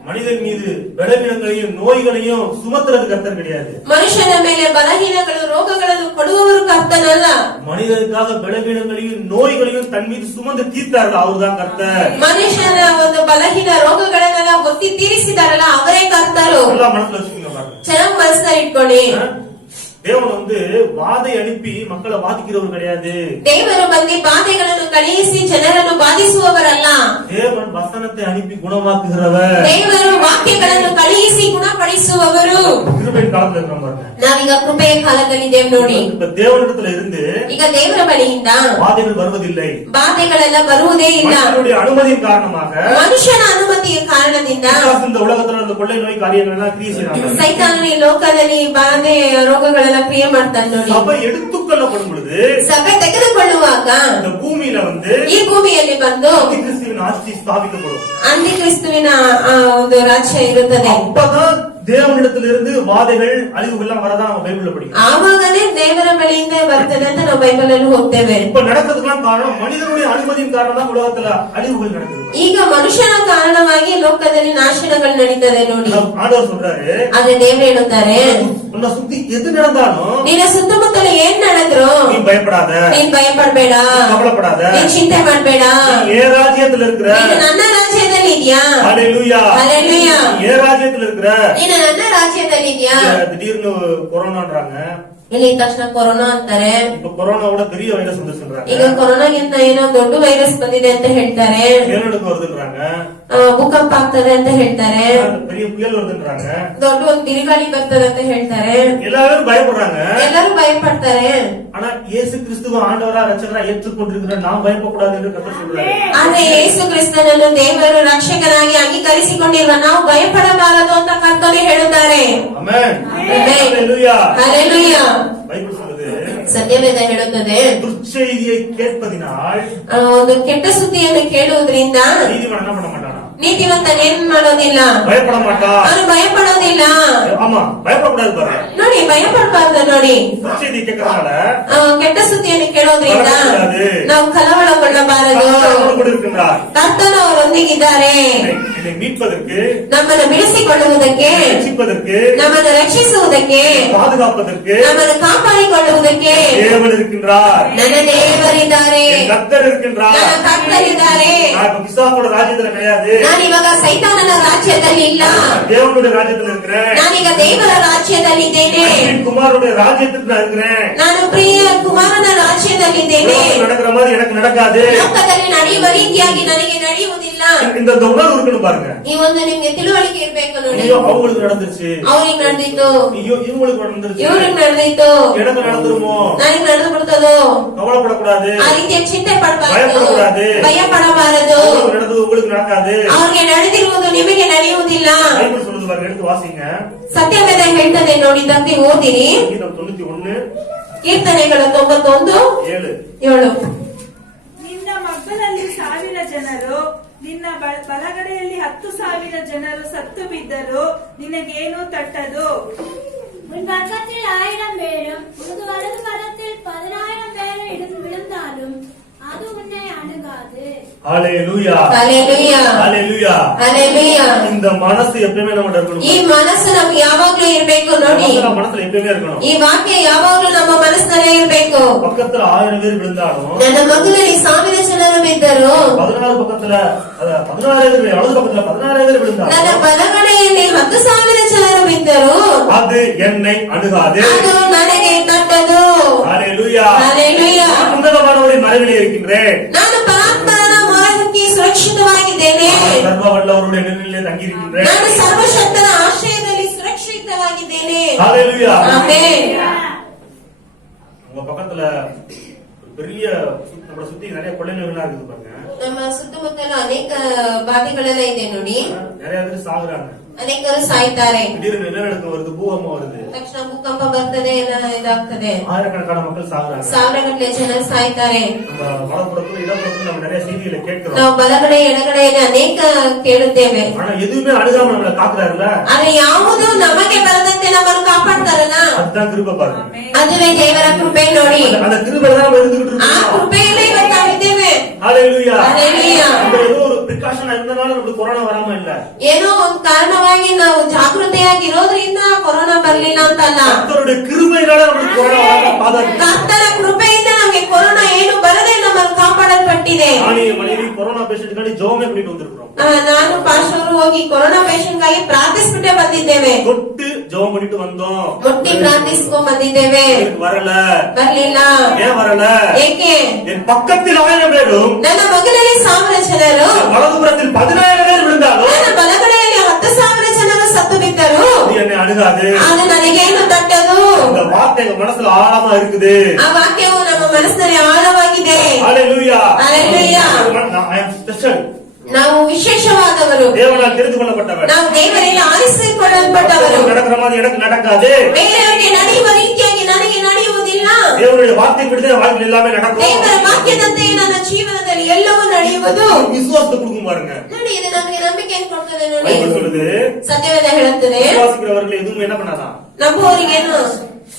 மனிதன் மீது பலவீனங்களையும் நோய்களையும் சுமத்துறது கர்த்தர் கிடையாது. ಮನುಷ್ಯನ ಮೇಲೆ ಬಲಹೀನಗಳು ರೋಗಗಳನ್ನು ಕೊಡುವವರು ಕರ್ತನಲ್ಲ. மனிதனுக்காக பலவீனங்களையும் நோய்களையும் தன் மீது சுமந்து தீர்த்தார்கள், அவர்தான் கர்த்தர். ಮನುಷ್ಯನ ಒಂದು ಬಲಹೀನ ರೋಗಗಳನ್ನೆಲ್ಲ ಒತ್ತಿ ತೀರಿಸಿದಾರಲ್ಲ ಅವರೇ ಕರ್ತರು. எல்லாம் மனசுல வச்சுக்கோங்க பாருங்க. ಚೆನ್ನಾಗಿ ಮನಸ್ಸಲ್ಲಿ ಇಟ್ಕೊಳ್ಳಿ. தேவன் வந்து வாதை அனுப்பி மக்களை பாதிக்கிறவர் கிடையாது. ದೇವರು ಬಂದು ಬಾಧೆಗಳನ್ನು ಕಳುಹಿಸಿ ಜನರನ್ನು ಬಾಧಿಸುವವರಲ್ಲ. தேவன் வசனத்தை அனுப்பி குணமாக்குகிறவர். ದೇವರು ವಾಕ್ಯಗಳನ್ನು ಕಳುಹಿಸಿ ಗುಣಪಡಿಸುವವರು. கிருபையின் காலத்துல இருக்கிறோம் பாருங்க. ನಾವೀಗ ಕೃಪೆಯ ಕಾಲದಲ್ಲಿದ್ದೇವೆ ನೋಡಿ. இப்ப தேவனிடத்துல இருந்து ಈಗ ದೇವರ ಬಳಿಯಿಂದ வாதைகள் வருவதில்லை. ಬಾಧೆಗಳೆಲ್ಲ ಬರುವುದೇ ಇಲ್ಲ. மனிதனுடைய அனுமதியின் காரணமாக ಮನುಷ್ಯನ ಅನುಮತಿಯ ಕಾರಣದಿಂದ இந்த உலகத்துல இந்த கொள்ளை நோய் காரியங்கள் எல்லாம் கிரியை செய்யறாங்க. ಸೈತಾನನ ಈ ಲೋಕದಲ್ಲಿ ಬಾಧೆ ರೋಗಗಳೆಲ್ಲ ಕ್ರಿಯೆ ಮಾಡ್ತಾನೆ ನೋಡಿ. சபை எடுத்துக்கொள்ளப்படும் பொழுது ಸಭೆ ತೆಗೆದುಕೊಳ್ಳುವಾಗ இந்த பூமியில வந்து ಈ ಭೂಮಿಯಲ್ಲಿ ಬಂದು கிறிஸ்துவின் ஆட்சி ஸ்தாபிக்கப்படும். ಅಂತ್ಯಕ್ರಿಸ್ತುವಿನ ಒಂದು ರಾಜ್ಯ ಇರುತ್ತದೆ. அப்பதான் தேவனிடத்திலிருந்து வாதைகள் அழிவுகள் எல்லாம் வரதான் நம்ம பைபிள்ல படிக்கிறோம். ಆವಾಗಲೇ ದೇವರ ಬಳಿಯಿಂದ ಬರ್ತದೆ ಅಂತ ನಾವು ಬೈಬಲ್ ಅಲ್ಲಿ ಓದ್ತೇವೆ. இப்ப நடக்கிறதுக்கெல்லாம் காரணம் மனிதனுடைய அனுமதியின் காரணம் தான் உலகத்துல அழிவுகள் நடக்குது. ಈಗ ಮನುಷ್ಯನ ಕಾರಣವಾಗಿ ಲೋಕದಲ್ಲಿ ನಾಶನಗಳು ನಡೀತದೆ ನೋಡಿ. ஆண்டவர் சொல்றாரு, ಆದ್ರೆ ದೇವರು ಹೇಳುತ್ತಾರೆ, உன்னை சுத்தி எது நடந்தாலும் ನಿನ್ನ ಸುತ್ತಮುತ್ತಲ ಏನ್ ನಡೆದ್ರು நீ பயப்படாத, ನೀನ್ ಭಯಪಡ್ಬೇಡ, கவலைப்படாத, ನೀನ್ ಚಿಂತೆ ಮಾಡ್ಬೇಡ. நீ ஏ ராஜ்யத்துல இருக்கிற, ನೀನು ನನ್ನ ರಾಜ್ಯದಲ್ಲಿ ಇದೆಯಾ? ஹalleluya, ஹalleluya. நீ ஏ ராஜ்யத்துல இருக்கிற. ನೀನು ನನ್ನ ರಾಜ್ಯದಲ್ಲಿ ಇದೆಯಾ? திடீர்னு கொரோனான்றாங்க, ಇಲ್ಲಿ ತಕ್ಷಣ ಕೊರೋನಾ ಅಂತಾರೆ. இப்ப கொரோனாவோட பெரிய வைரஸ் வந்துச்சுன்றாங்க, ಈಗ ಕೊರೋನಾಗಿಂತ ಏನೋ ದೊಡ್ಡ ವೈರಸ್ ಬಂದಿದೆ ಅಂತ ಹೇಳ್ತಾರೆ. நிலநடுக்கம் வருதுன்றாங்க, ಭೂಕಂಪ ಆಗ್ತದೆ ಅಂತ ಹೇಳ್ತಾರೆ. பெரிய புயல் வருதுன்றாங்க, ದೊಡ್ಡ ಒಂದು ಬಿರುಗಾಳಿ ಬರ್ತದೆ ಅಂತ ಹೇಳ್ತಾರೆ. எல்லாரும் பயப்படுறாங்க. ಎಲ್ಲರೂ ಭಯಪಡ್ತಾರೆ. ஆனா இயேசு கிறிஸ்துவ ஆண்டவரா ரட்சகரா ஏற்றுக்கொண்டிருக்கிற நாம் பயப்படக்கூடாது என்று கர்த்தர் சொல்றாரு. ಆದ್ರೆ ಯೇಸು ಕ್ರಿಸ್ತನನ್ನು ದೇವರು ರಕ್ಷಕನಾಗಿ ಅಂಗೀಕರಿಸಿಕೊಂಡಿರುವ ನಾವು ಭಯಪಡಬಾರದು ಅಂತ ಕರ್ತನೆ ಹೇಳುತ್ತಾರೆ. ஆமென், ಆಮೆನ್. ஹalleluya. ಹಲ್ಲೆಲೂಯಾ. பைபிள் சொல்லுது, ಸತ್ಯವೇದ ಹೇಳುತ್ತದೆ, துர்ச்செய்தியை கேட்பதினால் ಒಂದು ಕೆಟ್ಟ ಸುದ್ದಿಯನ್ನು ಕೇಳುವುದರಿಂದ நீதிமான் என்ன பண்ண மாட்டானா? ನೀತಿವಂತನೇನ್ ಮಾಡೋದಿಲ್ಲ, பயப்பட மாட்டான். ಅವನು ಭಯಪಡೋದಿಲ್ಲ. ஆமா, பயப்படக்கூடாது பாரு. ನೋಡಿ, ಭಯಪಡಬಾರ್ದು ನೋಡಿ. துர்ச்செய்தி கேட்கறதுனால ಕೆಟ್ಟ ಸುದ್ದಿಯನ್ನು ಕೇಳೋದ್ರಿಂದ ಕಳವಳಗೊಳ್ಳಬಾರದು. ನಾವು ಕಳವಳಗೊಳ್ಳಬಾರದು. கர்த்தர் கூட இருக்கின்றார். ಕರ್ತನು ಅವರೊಂದಿಗಿದ್ದಾರೆ. என்னை மீட்பதற்கு, ನಮ್ಮನ್ನು ಬಿಡಿಸಿಕೊಳ್ಳುವುದಕ್ಕೆ, ரட்சிப்பதற்கு, ನಮ್ಮನ್ನು ರಕ್ಷಿಸುವುದಕ್ಕೆ, பாதுகாப்பதற்கு ನಮ್ಮನ್ನು ಕಾಪಾಡಿಕೊಳ್ಳುವುದಕ್ಕೆ தேவன் இருக்கின்றார். ನನ್ನ ದೇವರಿದ್ದಾರೆ, என் கர்த்தர் இருக்கின்றார். ನನ್ನ ಕರ್ತರಿದ್ದಾರೆ. நான் இப்ப பிசாசோட ராஜ்யத்துல கிடையாது, ನಾನಿವಾಗ ಸೈತಾನನ ರಾಜ್ಯದಲ್ಲಿ ಇಲ್ಲ, தேவனுடைய ராஜ்யத்துல இருக்கிறேன். ನಾನೀಗ ದೇವರ ರಾಜ್ಯದಲ್ಲಿದ್ದೇನೆ. என் குமாரனுடைய ராஜ்யத்துக்கு நான் இருக்கிறேன். ನಾನು ಪ್ರಿಯ ಕುಮಾರನ ರಾಜ್ಯದಲ್ಲಿದ್ದೇನೆ. உலகத்துல நடக்கிற மாதிரி எனக்கு நடக்காது. ಲೋಕದಲ್ಲಿ ನಡೆಯುವ ರೀತಿಯಾಗಿ ನನಗೆ ನಡೆಯುವುದಿಲ್ಲ. இந்த உணர்வு இருக்கணும் பாருங்க. ಈ ಒಂದು ನಿಮ್ಗೆ ತಿಳುವಳಿಕೆ ಇರ್ಬೇಕು ನೋಡಿ. ஐயோ அவங்களுக்கு நடந்துருச்சு, ಅವ್ರಿಗೆ ನಡೆದಿತ್ತು, ஐயோ இவங்களுக்கு நடந்துருச்சு, ಇವ್ರಿಗೆ ನಡೆದಿತ್ತು, எனக்கு நடந்துருமோ, ನನಗೆ ನಡೆದು ಬಿಡ್ತದೋ, கவலைப்படக்கூடாது, ಆ ರೀತಿಯ ಚಿಂತೆ ಪಡಬಾರದು, பயப்படக்கூடாது, ಭಯ ಪಡಬಾರದು. அவங்களுக்கு நடந்தது உங்களுக்கு நடக்காது. ಅವ್ರಿಗೆ ನಡೆದಿರುವುದು ನಿಮಗೆ ನಡೆಯುವುದಿಲ್ಲ. பைபிள் சொல்லுது பாருங்க, எடுத்து வாசிங்க. ಸತ್ಯವೇದ ಹೇಳ್ತದೆ ನೋಡಿ, ತಂದೆ ಓದಿರಿ. கீதம் 91 ಕೀರ್ತನೆಗಳು 91:7. ನಿನ್ನ ಮಗ್ಗಲಲ್ಲಿ 1000 ಜನರು, ನಿನ್ನ ಬಲಗಡೆಯಲ್ಲಿ 10,000 ಜನರು ಸತ್ತು ಬಿದ್ದರು, ನಿನಗೇನು ತಟ್ಟದು. உன் பக்கத்தில் 1000 பேரும் உனது வலது கரத்தில் 10,000 பேரும் விழுந்தாலும் அது உன்னை அணுகாது. ஹalleluya, ஹalleluya, ஹalleluya, ஹalleluya. இந்த மனசு எப்பவுமே நம்ம இருக்கணும். ಈ ಮನಸ್ಸು ನಮ್ಗೆ ಯಾವಾಗ್ಲೂ ಇರ್ಬೇಕು ನೋಡಿ. நம்ம மனசுல எப்பவுமே இருக்கணும். ಈ ವಾಕ್ಯ ಯಾವಾಗ್ಲೂ ನಮ್ಮ ಮನಸ್ಸಿನಲ್ಲೇ ಇರ್ಬೇಕು. பக்கத்துல 1000 பேர் விழுந்தாலும் ನನ್ನ ಮಗುವಿನಲ್ಲಿ 1000 ಜನರು ಬಿದ್ದರು, 16 பக்கத்துல 16 பேர், வலது பக்கத்துல 16 பேர் ನನ್ನ விழுந்தாலும் ಬಲಗಡೆಯಲ್ಲಿ 10,000 ಜನರು ಬಿದ್ದರು, அது என்னை அணுகாது. ಅದು ನನಗೆ ತಟ್ಟದು. ஹalleluya, ஹalleluya. உன்னதமானவருடைய மறைவிலே இருக்கின்றேன். ನಾನು ಪರಾತ್ಪರನ ಮೊರೆಗೆ ಸುರಕ್ಷಿತವಾಗಿದ್ದೇನೆ. சர்வ வல்லவருடைய நிழலிலே தங்கி இருக்கின்றேன். ನಾನು ಸರ್ವಶಕ್ತನ ಆಶ್ರಯದಲ್ಲಿ ಸುರಕ್ಷಿತವಾಗಿದ್ದೇನೆ. ஹalleluya. ಆಮೆನ್. உங்க பக்கத்துல பெரிய நம்மள சுத்தி நிறைய கொள்ளை நோய்களா இருக்குது பாருங்க. ನಮ್ಮ ಸುತ್ತಮುತ್ತಲ ಅನೇಕ ಬಾಧೆಗಳೆಲ್ಲ ಇದೆ ನೋಡಿ. நிறைய பேர் சாகுறாங்க, ಅನೇಕರು ಸಾಯ್ತಾರೆ. திடீர்னு நிலநடுக்கம் வருது, பூகம்பம் வருது, ತಕ್ಷಣ ಭೂಕಂಪ ಬರ್ತದೆ, ಎಲ್ಲ ಇದಾಗ್ತದೆ, ஆயிரக்கணக்கான மக்கள் சாகுறாங்க. ಸಾವಿರಗಟ್ಟಲೆ ಜನರು ಸಾಯ್ತಾರೆ. நம்ம வலப்புறத்துல இடப்புறத்துல நம்ம நிறைய செய்திகளை கேட்கிறோம். ನಾವು ಬಲಗಡೆ ಎಡಗಡೆಯಲ್ಲಿ ಅನೇಕ ಕೇಳುತ್ತೇವೆ. ஆனா எதுவுமே அணுகாம நம்மள காக்குறாருல்ல, ಆದ್ರೆ ಯಾವುದು ನಮಗೆ ಬರದಂತೆ ನಮ್ಮನ್ನು ಕಾಪಾಡ್ತಾರಲ್ಲ, அதுதான் கிருபை பாருங்க. ಅದುವೇ ದೇವರ ಕೃಪೆ ನೋಡಿ. அந்த கிருபையில தான் நம்ம இருந்துகிட்டு ಆ இருக்கோம். ಕೃಪೆಯಲ್ಲೇ ಇವತ್ತು ನಾವಿದ್ದೇವೆ. ஹalleluya. ஹalleluya. நம்ம ஏதோ ஒரு பிரிகாஷன் இருந்தனால நமக்கு கொரோனா வராம இல்ல. ಏನೋ ಒಂದು ಕಾರಣವಾಗಿ ನಾವು ಜಾಗೃತಿಯಾಗಿರೋದ್ರಿಂದ ಕೊರೋನಾ ಬರ್ಲಿಲ್ಲ ಅಂತಲ್ಲ. கர்த்தருடைய கிருபையினால நமக்கு கொரோனா வராம பாதுகாப்பு. ಕರ್ತನ ಕೃಪೆಯಿಂದ ನಮಗೆ ಕೊರೋನಾ ಏನು ಬರದೆ ನಮ್ಮನ್ನು ಕಾಪಾಡಲ್ಪಟ್ಟಿದೆ. நானே மனைவி கொரோனா பேஷண்ட்காண்டி ஜெபமே பண்ணிட்டு வந்திருக்கோம். ನಾನು ಪಾಸ್ಟರ್ ಹೋಗಿ ಕೊರೋನಾ ಪೇಷಂಟ್ ಗಾಗಿ ಪ್ರಾರ್ಥಿಸ್ಬಿಟ್ಟೆ ಬಂದಿದ್ದೇವೆ. தொட்டு ஜெபம் பண்ணிட்டு வந்தோம். ಮುಟ್ಟಿ ಪ್ರಾರ್ಥಿಸ್ಕೊಂಡ್ ಬಂದಿದ್ದೇವೆ. எனக்கு வரல. ಬರ್ಲಿಲ್ಲ. ஏன் வரல? ಏಕೆ? என் பக்கத்தில் 1000 பேரும், ನನ್ನ ಮಗನಲ್ಲಿ 1000 ಜನರು, வலதுபுறத்தில் 10,000 பேர் விழுந்தாலும் ನನ್ನ ಬಲಗಡೆಯಲ್ಲಿ 10,000 ಜನರು ಸತ್ತು ಬಿದ್ದರು, அது என்னை அணுகாது. ಅದು ನನಗೇನು ತಟ್ಟದು. இந்த வார்த்தை எங்க மனசுல ஆழமா இருக்குது. ಆ ವಾಕ್ಯವು ನಮ್ಮ ಮನಸ್ಸಿನಲ್ಲಿ ಆಳವಾಗಿದೆ. ஹalleluya. ஹalleluya. I am special. ನಾವು ವಿಶೇಷವಾದವರು, தேவனால் தெரிந்து கொள்ளப்பட்டவர். ನಾವು ದೇವರಿಂದ ಆರಿಸಿಕೊಳ್ಳಲ್ಪಟ್ಟವರು. நடக்கிற மாதிரி எனக்கு நடக்காது. ಬೇರೆಯವರಿಗೆ ನಡೆಯುವ ರೀತಿಯಾಗಿ ನನಗೆ ನಡೆಯುವುದಿಲ್ಲ. தேவனுடைய வார்த்தை பிடித்த வாழ்க்கையில் எல்லாமே நடக்கும். ದೇವರ ವಾಕ್ಯದಂತೆ ನನ್ನ ಜೀವನದಲ್ಲಿ ಎಲ್ಲವೂ ನಡೆಯುವುದು. விசுவாசத்தை கொடுக்கும் பாருங்க. ನೋಡಿ ಇದು ನಮಗೆ ನಂಬಿಕೆಯನ್ನು ಕೊಡ್ತದೆ ನೋಡಿ. பைபிள் சொல்லுது ಸತ್ಯವೇದ ಹೇಳುತ್ತದೆ விசுவாசிக்கிறவர்கள் எதுவும் என்ன பண்ணாதான், ನಂಬುವವರಿಗೇನು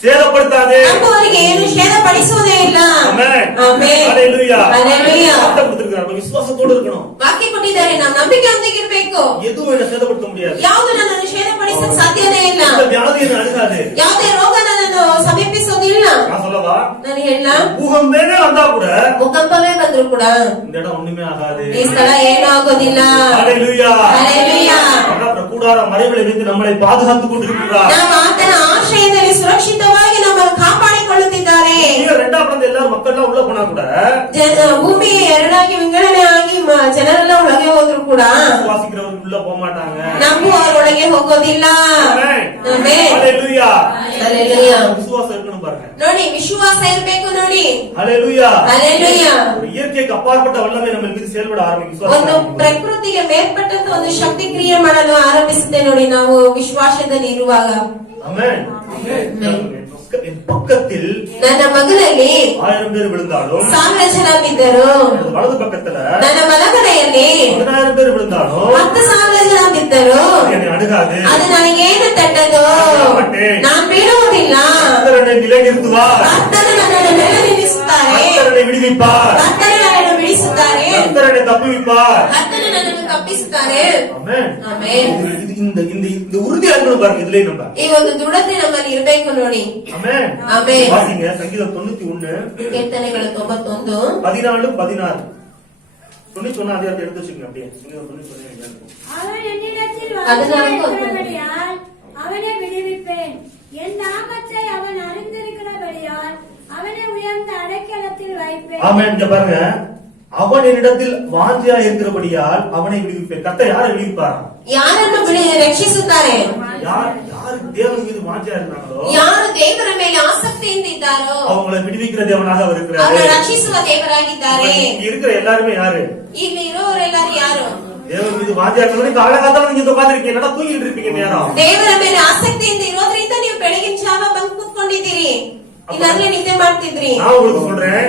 சேதப்படுத்தாது. ನಂಬುವವರಿಗೆ ಏನು ಛೇದಪಡಿಸುವುದೇ ಇಲ್ಲ. ஆமென். ಆಮೆನ್. ஹalleluya. ஹalleluya. வார்த்தை கொடுத்திருக்காரு, நம்ம விசுவாசத்தோடு இருக்கணும். ವಾಕ್ಯ ಕೊಟ್ಟಿದ್ದಾರೆ, ನಾವು ನಂಬಿಕೆಯೊಂದಿಗೆ ಇರಬೇಕು. எதுவும் என்ன சேதப்படுத்த முடியாது. ಯಾವುದು ನನ್ನನ್ನು ಛೇದಪಡಿಸಲು ಸಾಧ್ಯನೇ ಇಲ್ಲ. இந்த வியாதி என்ன அணுகாது. ಯಾವುದೇ ರೋಗ ನನ್ನನ್ನು ಸಮೀಪಿಸುವುದಿಲ್ಲ. நான் சொல்லவா, ನಾನು ಹೇಳ பூகம்பமே வந்தா கூட ಭೂಕಂಪವೇ ಬಂದ್ರು ಕೂಡ இந்த இடம் ஒண்ணுமே ஆகாது. ಈ ಸ್ಥಳ ಏನೂ ಆಗೋದಿಲ್ಲ. ஹalleluya. ஹalleluya. அவருடைய கூடார மறைவிலே வைத்து நம்மளை பாதுகாத்துக் கொண்டிருக்கிறார். ನಾವು ಆತನ ಆಶ್ರಯದಲ್ಲಿ ಸುರಕ್ಷಿತವಾಗಿ ನಮ್ಮನ್ನು ಕಾಪಾಡಿಕೊಳ್ಳುತ್ತಿದ್ದಾರೆ. ಈಗ இரண்டாம் பிறந்த எல்லாரும் மக்கள் எல்லாம் உள்ள போனா கூட ಭೂಮಿ ಎರಡಾಗಿ ವಿಂಗಡಣೆ ಆಗಿ ಜನರೆಲ್ಲ ಒಳಗೆ ಹೋದ್ರು ಕೂಡ விசுவாசிக்கிறவர்கள் உள்ள போக மாட்டாங்க. ನಂಬುವವರೊಳಗೆ ಹೋಗೋದಿಲ್ಲ. ஆமென். ಆಮೆನ್. ஹalleluya. ஹalleluya. விசுவாசம் இருக்கணும் பாருங்க. ನೋಡಿ ವಿಶ್ವಾಸ ಇರಬೇಕು ನೋಡಿ. ஹalleluya. ஹalleluya. ஒரு இயற்கைக்கு அப்பாற்பட்ட வல்லமை நம்ம மீது செயல்பட ஆரம்பிக்கும். ಒಂದು விசுவாசம் ಪ್ರಕೃತಿಗೆ ಮೇಲ್ಪಟ್ಟಂತ ಒಂದು ಶಕ್ತಿ ಕ್ರಿಯೆ ಮಾಡಲು ಆರಂಭಿಸುತ್ತೆ ನೋಡಿ ನಾವು ವಿಶ್ವಾಸದಲ್ಲಿ ಇರುವಾಗ. ஆமென். என் பக்கத்தில் ನನ್ನ ಮಗನಲ್ಲಿ 1000 பேர் விழுந்தாலும் 1000 ಜನ ಬಿದ್ದರು, வலது பக்கத்துல ನನ್ನ ಬಲಗಡೆಯಲ್ಲಿ 10000 பேர் விழுந்தாலும் 10,000 ಜನ ಬಿದ್ದರು, என்னை அணுகாது. ಅದು ನನಗೇನು ತಟ್ಟದು, ನಾನು ಬೀಳುವುದಿಲ್ಲ. கர்த்தர் நிலைநிறுத்துவார். ಕರ್ತನು ನನ್ನನ್ನು ನೆಲೆನಿಲ್ಲಿಸುತ್ತಾರೆ, கர்த்தர் விடுவிப்பார். ಕರ್ತನು ನನ್ನನ್ನು ಬಿಡಿಸುತ್ತಾರೆ, கர்த்தர் தப்புவிப்பார். ಕರ್ತನು ನನ್ನನ್ನು ತಪ್ಪಿಸುತ್ತಾರೆ. ஆமென். ಆಮೆನ್. இந்த உறுதியா இருக்கணும் பாருங்க. இதுலயே நம்ம ಈ ಒಂದು ದೃಢತೆ ನಮ್ಮಲ್ಲಿ ಇರಬೇಕು ನೋಡಿ. ஆமென். ஆமென். வாசிங்க சங்கீதம் 91 ಕೀರ್ತನೆಗಳು 91 14 16. 91 அதை எடுத்து வச்சுக்கோங்க. அப்படியே சங்கீதம் 91 அவன் என்னிடத்தில் அதனால இருக்கிறபடியால் அவனை விடுவிப்பேன். என் நாமத்தை அவன் அறிந்திருக்கிறபடியால் அவனை உயர்ந்த அடைக்கலத்தில் வைப்பேன். ஆமென். இங்க பாருங்க, அவன் என்னிடத்தில் வாஞ்சியா இருக்கிறபடியால் அவனை விடுவிப்பேன். கர்த்தர் யாரை விடுவிப்பார்? ಯಾರನ್ನು ರಕ್ಷಿಸುತ್ತಾರೆ? யார் தேவன் மீது வாஞ்சியா இருந்தாங்களோ ಯಾರು ದೇವರ ಮೇಲೆ ಆಸಕ್ತಿಯಿಂದ ಇದ್ದಾರೋ அவங்களை விடுவிக்கிற தேவனாக அவர் ಅವರನ್ನು இருக்கிறார். ರಕ್ಷಿಸುವ ದೇವರಾಗಿದ್ದಾರೆ. இங்க இருக்கிற எல்லாருமே யாரு? ಇಲ್ಲಿ ಇರುವವರೆಲ್ಲರೂ ಯಾರು? தேவன் மீது வாஞ்சியா இருக்கிறது. இந்த காலகாலத்துல நீங்க உட்கார்ந்திருக்கீங்க, நல்லா தூங்கிட்டு இருப்பீங்க நேரம். ದೇವರ ಮೇಲೆ ಆಸಕ್ತಿಯಿಂದ ಇರೋದ್ರಿಂದ ನೀವು ಬೆಳಗಿನ ಜಾವ ಬಂದು ಕೂತ್ಕೊಂಡಿದ್ದೀರಿ, ಇಲ್ಲಾಂದ್ರೆ ನಿದ್ದೆ ಮಾಡ್ತಿದ್ರಿ. நான் உங்களுக்கு சொல்றேன்,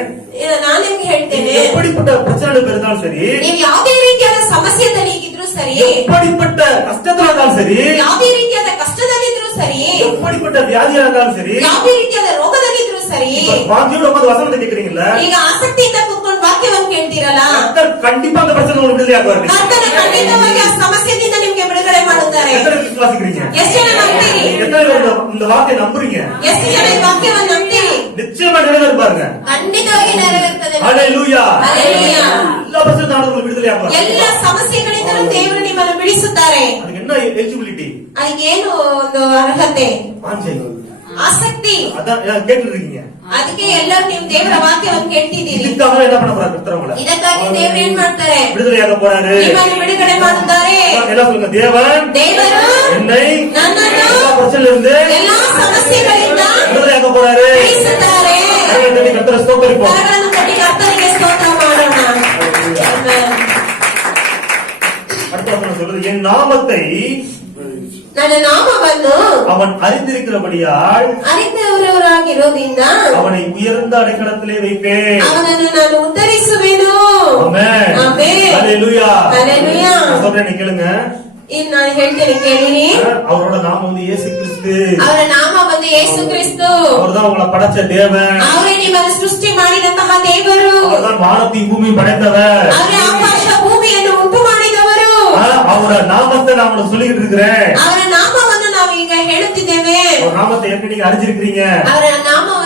ನಾನು ನಿಮ್ಗೆ ಹೇಳ್ತೇನೆ, எப்படிப்பட்ட பிரச்சனைகள் இருந்தாலும் சரி, ನೀವು ಯಾವುದೇ ರೀತಿಯಾದ ಸಮಸ್ಯೆದಲ್ಲಿ ಇದ್ರೂ ಸರಿ, எப்படிப்பட்ட கஷ்டத்துல இருந்தாலும் சரி, ಯಾವುದೇ ರೀತಿಯಾದ ಕಷ್ಟದಲ್ಲಿದ್ರು ಸರಿ, எப்படிப்பட்ட வியாதியா இருந்தாலும் சரி, ಯಾವುದೇ ರೀತಿಯಾದ ರೋಗದಲ್ಲಿದ್ರು ಸರಿ, வாஞ்சியோட உட்கார்ந்து வசனத்தை கேக்குறீங்கல்ல, ಈಗ ಆಸಕ್ತಿಯಿಂದ ಕೂತ್ಕೊಂಡು ವಾಕ್ಯವನ್ನು ಕೇಳ್ತೀರಲ್ಲ, கர்த்தர் கண்டிப்பா அந்த பிரச்சனை உங்களுக்கு விடுதலையாக்குவார். ಕರ್ತನು ಖಂಡಿತವಾಗಿ ಆ ಸಮಸ್ಯೆಯಿಂದ ನಿಮ್ಗೆ ಬಿಡುಗಡೆ ಮಾಡುತ್ತಾರೆ. எத்தனை பேர் விசுவாசிக்கிறீங்க? ಎಷ್ಟು ಜನ ನಂಬ್ತೀರಿ? எத்தனை பேர் இந்த வார்த்தையை நம்புறீங்க? ಎಷ್ಟು ಜನ ಈ ವಾಕ್ಯವನ್ನು ನಂಬ್ತೀರಿ? நிச்சயமா நிறைவேறுப்பாருங்க. ಖಂಡಿತವಾಗಿ ನೆರವೇರುತ್ತದೆ. ஹalleluya. ஹalleluya. எல்லா பிரச்சனையும் உங்களுக்கு விடுதலையாக்குவார். ಎಲ್ಲ ಸಮಸ್ಯೆಗಳಿಂದಲೂ ದೇವರು ನಿಮ್ಮನ್ನು ಬಿಡಿಸುತ್ತಾರೆ. அதுக்கு என்ன எலிஜிபிலிட்டி? ಅದಕ್ಕೆ ಏನು ಒಂದು ಅರ್ಹತೆ? வாஞ்சை. ಆಸಕ್ತಿ. அதான் கேட்டுட்டு இருக்கீங்க. ಅದಕ್ಕೆ ಎಲ್ಲರೂ ನೀವು ದೇವರ ವಾಕ್ಯವನ್ನು ಕೇಳ್ತಿದ್ದೀರಿ. இதுக்காக என்ன பண்ண போறாரு கர்த்தர் உங்களை? ಇದಕ್ಕಾಗಿ ದೇವರು ಏನ್ ಮಾಡ್ತಾರೆ? விடுதலையாக போறாரு. ನಿಮ್ಮನ್ನು ಬಿಡುಗಡೆ ಮಾಡುತ್ತಾರೆ. எல்லாம் சொல்லுங்க, தேவன் ದೇವರು என்னை ನನ್ನನ್ನು எல்லா பிரச்சனையில இருந்து ಎಲ್ಲಾ ಸಮಸ್ಯೆಗಳಿಂದ விடுதலையாக போறாரு. ಬಿಡಿಸುತ್ತಾರೆ. கர்த்தரை ஸ்தோத்திரிப்போம். ಕರಗಳನ್ನು ತಟ್ಟಿ ಕರ್ತನಿಗೆ ಸ್ತೋತ್ರ ಮಾಡೋಣ. ಆಮೆನ್. அடுத்த வசனம் சொல்லுது, என் நாமத்தை ನನ್ನ ನಾಮವನ್ನು அவன் அறிந்திருக்கிறபடியால் ಅರಿತವರಾಗಿರೋದ್ರಿಂದ அவனை உயர்ந்த அடைக்கலத்திலே வைப்பேன். ಅವನನ್ನು ನಾನು ಉತ್ತರಿಸುವೆನು. ஆமென். ಆಮೆನ್. ஹalleluya. ஹalleluya. நான் சொல்றேன், நீ கேளுங்க. ಇನ್ನು ನಾನು ಹೇಳ್ತೇನೆ ಕೇಳಿರಿ. அவரோட நாமம் வந்து இயேசு கிறிஸ்து. ಅವರ ನಾಮ ಬಂದು ಯೇಸು ಕ್ರಿಸ್ತು. அவர்தான் உங்களை படைச்ச தேவன். ಅವರೇ ನಿಮ್ಮನ್ನು ಸೃಷ್ಟಿ ಮಾಡಿದಂತಹ ದೇವರು. அவர்தான் வானத்தையும் பூமியும் படைத்தவர். ಅವರೇ ಆಕಾಶ ಭೂಮಿಯನ್ನು ಉಂಟು ಮಾಡಿದವರು. அவரோட நாமத்தை நான் உங்களுக்கு சொல்லிட்டு இருக்கிறேன். ಅವರ ನಾಮವನ್ನು ನಾವು ಈಗ ಹೇಳುತ್ತಿದ್ದೇವೆ. அவர் நாமத்தை ஏற்கனவே நீங்க அறிஞ்சிருக்கிறீங்க. ಅವರ ನಾಮವನ್ನು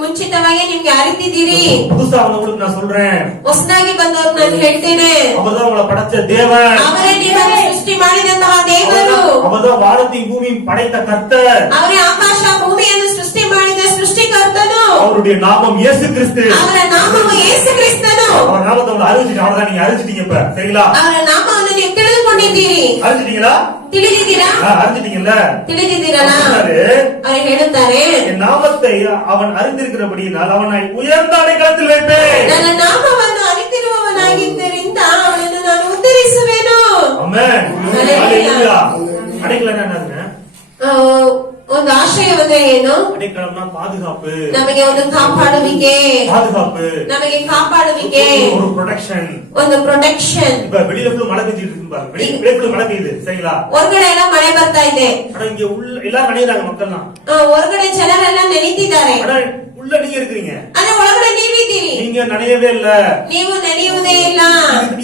ಮುಂಚಿತವಾಗಿ ನಿಮ್ಗೆ ಅರಿತಿದ್ದೀರಿ. புதுசா உங்களுக்கு நான் சொல்றேன், ಹೊಸದಾಗಿ ಬಂದವ್ರು ನಾನು ಹೇಳ್ತೇನೆ, அவர்தான் உங்களை படைச்ச தேவன். ಅವರೇ ನಿಮ್ಮನ್ನು ಸೃಷ್ಟಿ ಮಾಡಿದಂತಹ ದೇವರು. அவர்தான் வானத்தையும் பூமியும் படைத்த கர்த்தர். ಅವರೇ ಆಕಾಶ ಭೂಮಿಯನ್ನು ಸೃಷ್ಟಿ ಮಾಡಿದ ಸೃಷ್ಟಿಕರ್ತನು. அவருடைய நாமம் இயேசு கிறிஸ்து. ಅವರ ನಾಮವು ಯೇಸು ಕ್ರಿಸ್ತನು. அவர் நாமத்தை உங்களை அறிஞ்சிட்டீங்க. அவ்வளவுதான், நீங்க அறிஞ்சிட்டீங்க. இப்ப சரிங்களா? ಅವರ ನಾಮವನ್ನು ನೀವು ತಿಳಿದುಕೊಂಡಿದ್ದೀರಿ. அறிஞ்சிட்டீங்களா? ತಿಳಿದಿದ್ದೀರಾ? அறிஞ்சிட்டீங்கல்ல? ತಿಳಿದಿದ್ದೀರಲ್ಲ? ಅವರು ಹೇಳುತ್ತಾರೆ, என் நாமத்தை அவன் அறிந்திருக்கிறபடியினால் அவனை உயர்ந்த அடைக்கலத்தில் வைப்பேன். ನನ್ನ ನಾಮವನ್ನು ಅರಿತಿರುವವನಾಗಿದ್ದರಿಂದ ಅವನನ್ನು ನಾನು ಉತ್ತರಿಸುವೆನು. ஆமென். ஹalleluya. ஹalleluya. அடைக்கலம் என்னங்க? ಒಂದು ಆಶ್ರಯವಂದ್ರೆ ಏನು? அடைக்கலம்னா பாதுகாப்பு, ನಮಗೆ ಒಂದು ಕಾಪಾಡುವಿಕೆ, பாதுகாப்பு, ನಮಗೆ ಕಾಪಾಡುವಿಕೆ, ஒரு ப்ரொடெக்ஷன். ಒಂದು ಪ್ರೊಟೆಕ್ಷನ್. இப்ப வெளியில ஃபுல்லா மழை பெஞ்சிட்டு இருக்கு பாருங்க, வெளியில ஃபுல்லா மழை பெய்யுது சரிங்களா? ಹೊರಗಡೆ ಎಲ್ಲ ಮಳೆ ಬರ್ತಾ ಇದೆ, ஆனா இங்க உள்ள எல்லாரும் நனையறாங்க மக்கள்லாம். ಹೊರಗಡೆ ಜನರೆಲ್ಲ ನೆನೀತಿದ್ದಾರೆ, ஆனா உள்ள நீங்க இருக்கீங்க, ಆದ್ರೆ ಒಳಗಡೆ ನೀವಿದ್ದೀರಿ, நீங்க நனையவே இல்ல. ನೀವು ನೆನೆಯುವುದೇ ಇಲ್ಲ.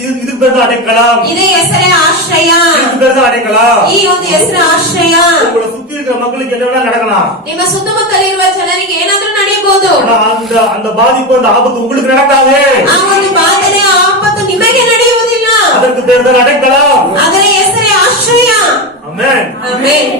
இதுக்கு பேர் தான் அடைக்கலம், ಇದೇ ಹೆಸರೇ ಆಶ್ರಯ. இதுக்கு பேர் தான் அடைக்கலம். ಈ ಒಂದು ಹೆಸರು ಆಶ್ರಯ. உங்களை சுத்தி இருக்கிற மக்களுக்கு என்ன வேணா நடக்கலாம், ನಿಮ್ಮ ಸುತ್ತಮುತ್ತಲಿರುವ ಜನರಿಗೆ ಏನಾದ್ರೂ ನಡೆಯಬಹುದು, ஆனா அந்த பாதிப்பு அந்த ஆபத்து உங்களுக்கு நடக்காது. ಆ ಒಂದು ಬಾಧನೆ ಆಪತ್ತು ನಿಮಗೆ ನಡೆಯುವುದಿಲ್ಲ. அதற்கு பேர் தான் அடைக்கலம். ಅದರ ಹೆಸರೇ ಆಶ್ರಯ. ஆமென். ಆಮೆನ್.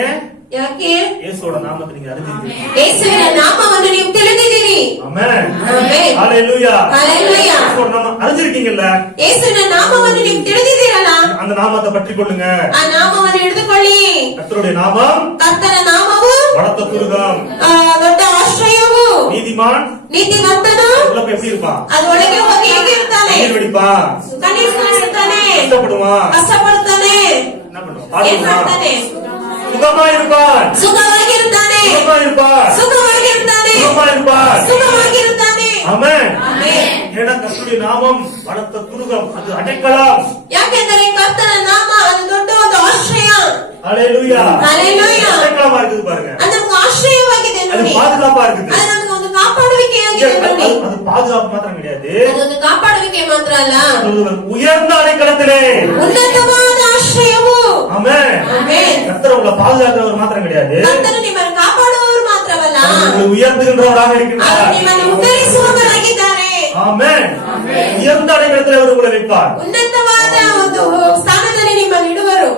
ஏன்? ಯಾಕೆ? இயேசுவோட நாமத்தை நீங்க அறிஞ்சிருக்கீங்க. ಯೇಸುವಿನ ನಾಮವನ್ನು ನೀವು ತಿಳಿದಿದ್ದೀರಿ. ஆமென். ಆಮೆನ್. ஹalleluya. ஹalleluya. இயேசுவோட நாம அறிஞ்சிருக்கீங்கல்ல, ಯೇಸುವಿನ ನಾಮವನ್ನು ನೀವು ತಿಳಿದಿದ್ದೀರಲ್ಲ, அந்த நாமத்தை பற்றி கொள்ளுங்க. ಆ ನಾಮವನ್ನು ಹಿಡಿದುಕೊಳ್ಳಿ. கர்த்தருடைய நாமம் ಕರ್ತನ ನಾಮವು பலத்த துருகம். ದೊಡ್ಡ ಆಶ್ರಯವು. நீதிமான் ನೀತಿವಂತನು உள்ள போய் எப்படி இருப்பான்? ಅದರೊಳಗೆ ಹೋಗಿ ಹೇಗಿರ್ತಾನೆ? கண்ணீர் வெடிப்பான், ಕಣ್ಣೀರು ಸುರಿಸುತ್ತಾನೆ, கஷ்டப்படுவான், ಕಷ್ಟಪಡುತ್ತಾನೆ, என்ன பண்ணுவான்? ಏನ್ பாடுவான், ಮಾಡ್ತಾನೆ? சுகமா இருப்பான், ಸುಖವಾಗಿರುತ್ತಾನೆ, சுகமா இருப்பான், ಸುಖವಾಗಿರುತ್ತಾನೆ, சுகமா இருப்பான். ಸುಖವಾಗಿರುತ್ತಾನೆ. ஆமென். ಆಮೆನ್. ஏன்னா கர்த்தருடைய நாமம் பலத்த துருகம், அது அடைக்கலம். ಯಾಕೆಂದರೆ ಕರ್ತನ ನಾಮ ಅದು ದೊಡ್ಡ ಒಂದು ಆಶ್ರಯ. ஹalleluya. ஹalleluya. அடைக்கலமா இருக்குது பாருங்க, ಅದು ನಮ್ಗೆ ಆಶ್ರಯವಾಗಿದೆ அது ನೋಡಿ, பாதுகாப்பா இருக்குது. ಅದು ನಮ್ಗೆ ಒಂದು ಕಾಪಾಡುವಿಕೆಯಾಗಿದೆ ನೋಡಿ. அது பாதுகாப்பு மாத்திரம் கிடையாது, ಅದೊಂದು ಕಾಪಾಡುವಿಕೆ ಮಾತ್ರ ಅಲ್ಲ, சொல்லுவது உயர்ந்த அடைக்கலத்திலே. ಉನ್ನತವಾದ ಆಶ್ರಯವು. ஆமென். ಆಮೆನ್. கர்த்தர் உங்களை பாதுகாக்கிறவர் மாத்திரம் கிடையாது, ಕರ್ತನು ನಿಮ್ಮನ್ನು ಕಾಪಾಡುವವರು ಮಾತ್ರವಲ್ಲ, உங்களை உயர்த்துகின்றவராக ಅವರು இருக்கின்றார். ನಿಮ್ಮನ್ನು ಉದ್ಧರಿಸುವವರಾಗಿದ್ದಾರೆ. ஆமென். உயர்ந்த அடைக்கலத்திலே அவர் உங்களை வைப்பார். ಉನ್ನತವಾದ ಒಂದು ಸ್ಥಾನದಲ್ಲಿ ನಿಮ್ಮನ್ನು ಇಡುವರು.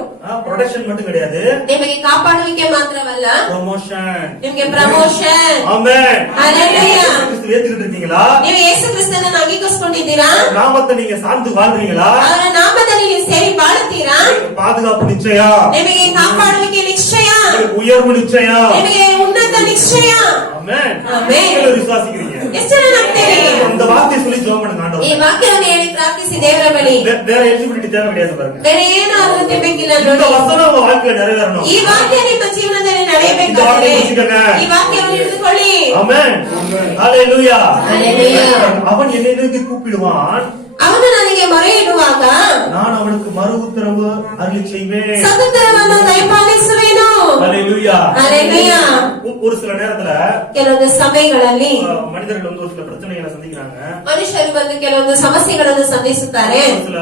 ப்ரொடெக்ஷன் மட்டும் கிடையாது, ನಿಮಗೆ ಕಾಪಾಡುವಿಕೆ ಮಾತ್ರವಲ್ಲ, ப்ரமோஷன். ನಿಮಗೆ ಪ್ರಮೋಷನ್. ஆமென். ஹalleluya. கிறிஸ்து ஏத்துக்கிட்டு இருக்கீங்களா? ನೀವು ಯೇಸು ಕ್ರಿಸ್ತನನ್ನು ಅಂಗೀಕರಿಸಿಕೊಂಡಿದ್ದೀರಾ? நாமத்தை நீங்க சார்ந்து வாழ்றீங்களா? ಅವರ ನಾಮದಲ್ಲಿ ನೀವು ಸೇರಿ ಬಾಳುತ್ತೀರಾ? பாதுகாப்பு நிச்சயம், ನಿಮಗೆ ಕಾಪಾಡುವಿಕೆ ನಿಶ್ಚಯ, உயர்வு நிச்சயம். ನಿಮಗೆ ಉನ್ನತ ನಿಶ್ಚಯ. ஆமென். ஆமென். நீங்க விசுவாசிக்கிறீங்க? ಎಷ್ಟು ಜನ ನಂಬ್ತೀರಿ? இந்த வார்த்தையை சொல்லி ஜெபம் பண்ணுங்க ಈ ஆண்டவரே. ವಾಕ್ಯವನ್ನು ಹೇಳಿ ಪ್ರಾರ್ಥಿಸಿ ದೇವರ ಬಳಿ. வேற எலிஜிபிலிட்டி தேவை கிடையாது பாருங்க, ಬೇರೆ ಏನು ಅರ್ಹತೆ ಬೇಕಿಲ್ಲ இந்த ನೋಡಿ. வசனம் உங்க வாழ்க்கையில நிறைவேறணும். ಈ ವಾಕ್ಯ ನಿಮ್ಮ ಜೀವನದಲ್ಲಿ இந்த ನಡೆಯಬೇಕಾದರೆ வார்த்தையை புரிஞ்சுக்கங்க. ಈ ವಾಕ್ಯವನ್ನು ಹಿಡಿದುಕೊಳ್ಳಿ. ஆமென். ஹalleluya. ஹalleluya. அவன் என்னை நோக்கி கூப்பிடுவான், ಅವನು ನನಗೆ ಮೊರೆ ಇಡುವಾಗ நான் அவனுக்கு மறு உத்தரவு அருளி செய்வேன். ಸದುತ್ತರವನ್ನು ದಯಪಾಲಿಸುವೆನು. ஹalleluya. ஹalleluya. ஒரு சில நேரத்துல ಕೆಲವೊಂದು ಸಮಯಗಳಲ್ಲಿ மனிதர்கள் வந்து ஒரு சில பிரச்சனைகளை சந்திக்கிறாங்க, ಮನುಷ್ಯರು ಬಂದು ಕೆಲವೊಂದು ಸಮಸ್ಯೆಗಳನ್ನು ಸಂಧಿಸುತ್ತಾರೆ, ஒரு சில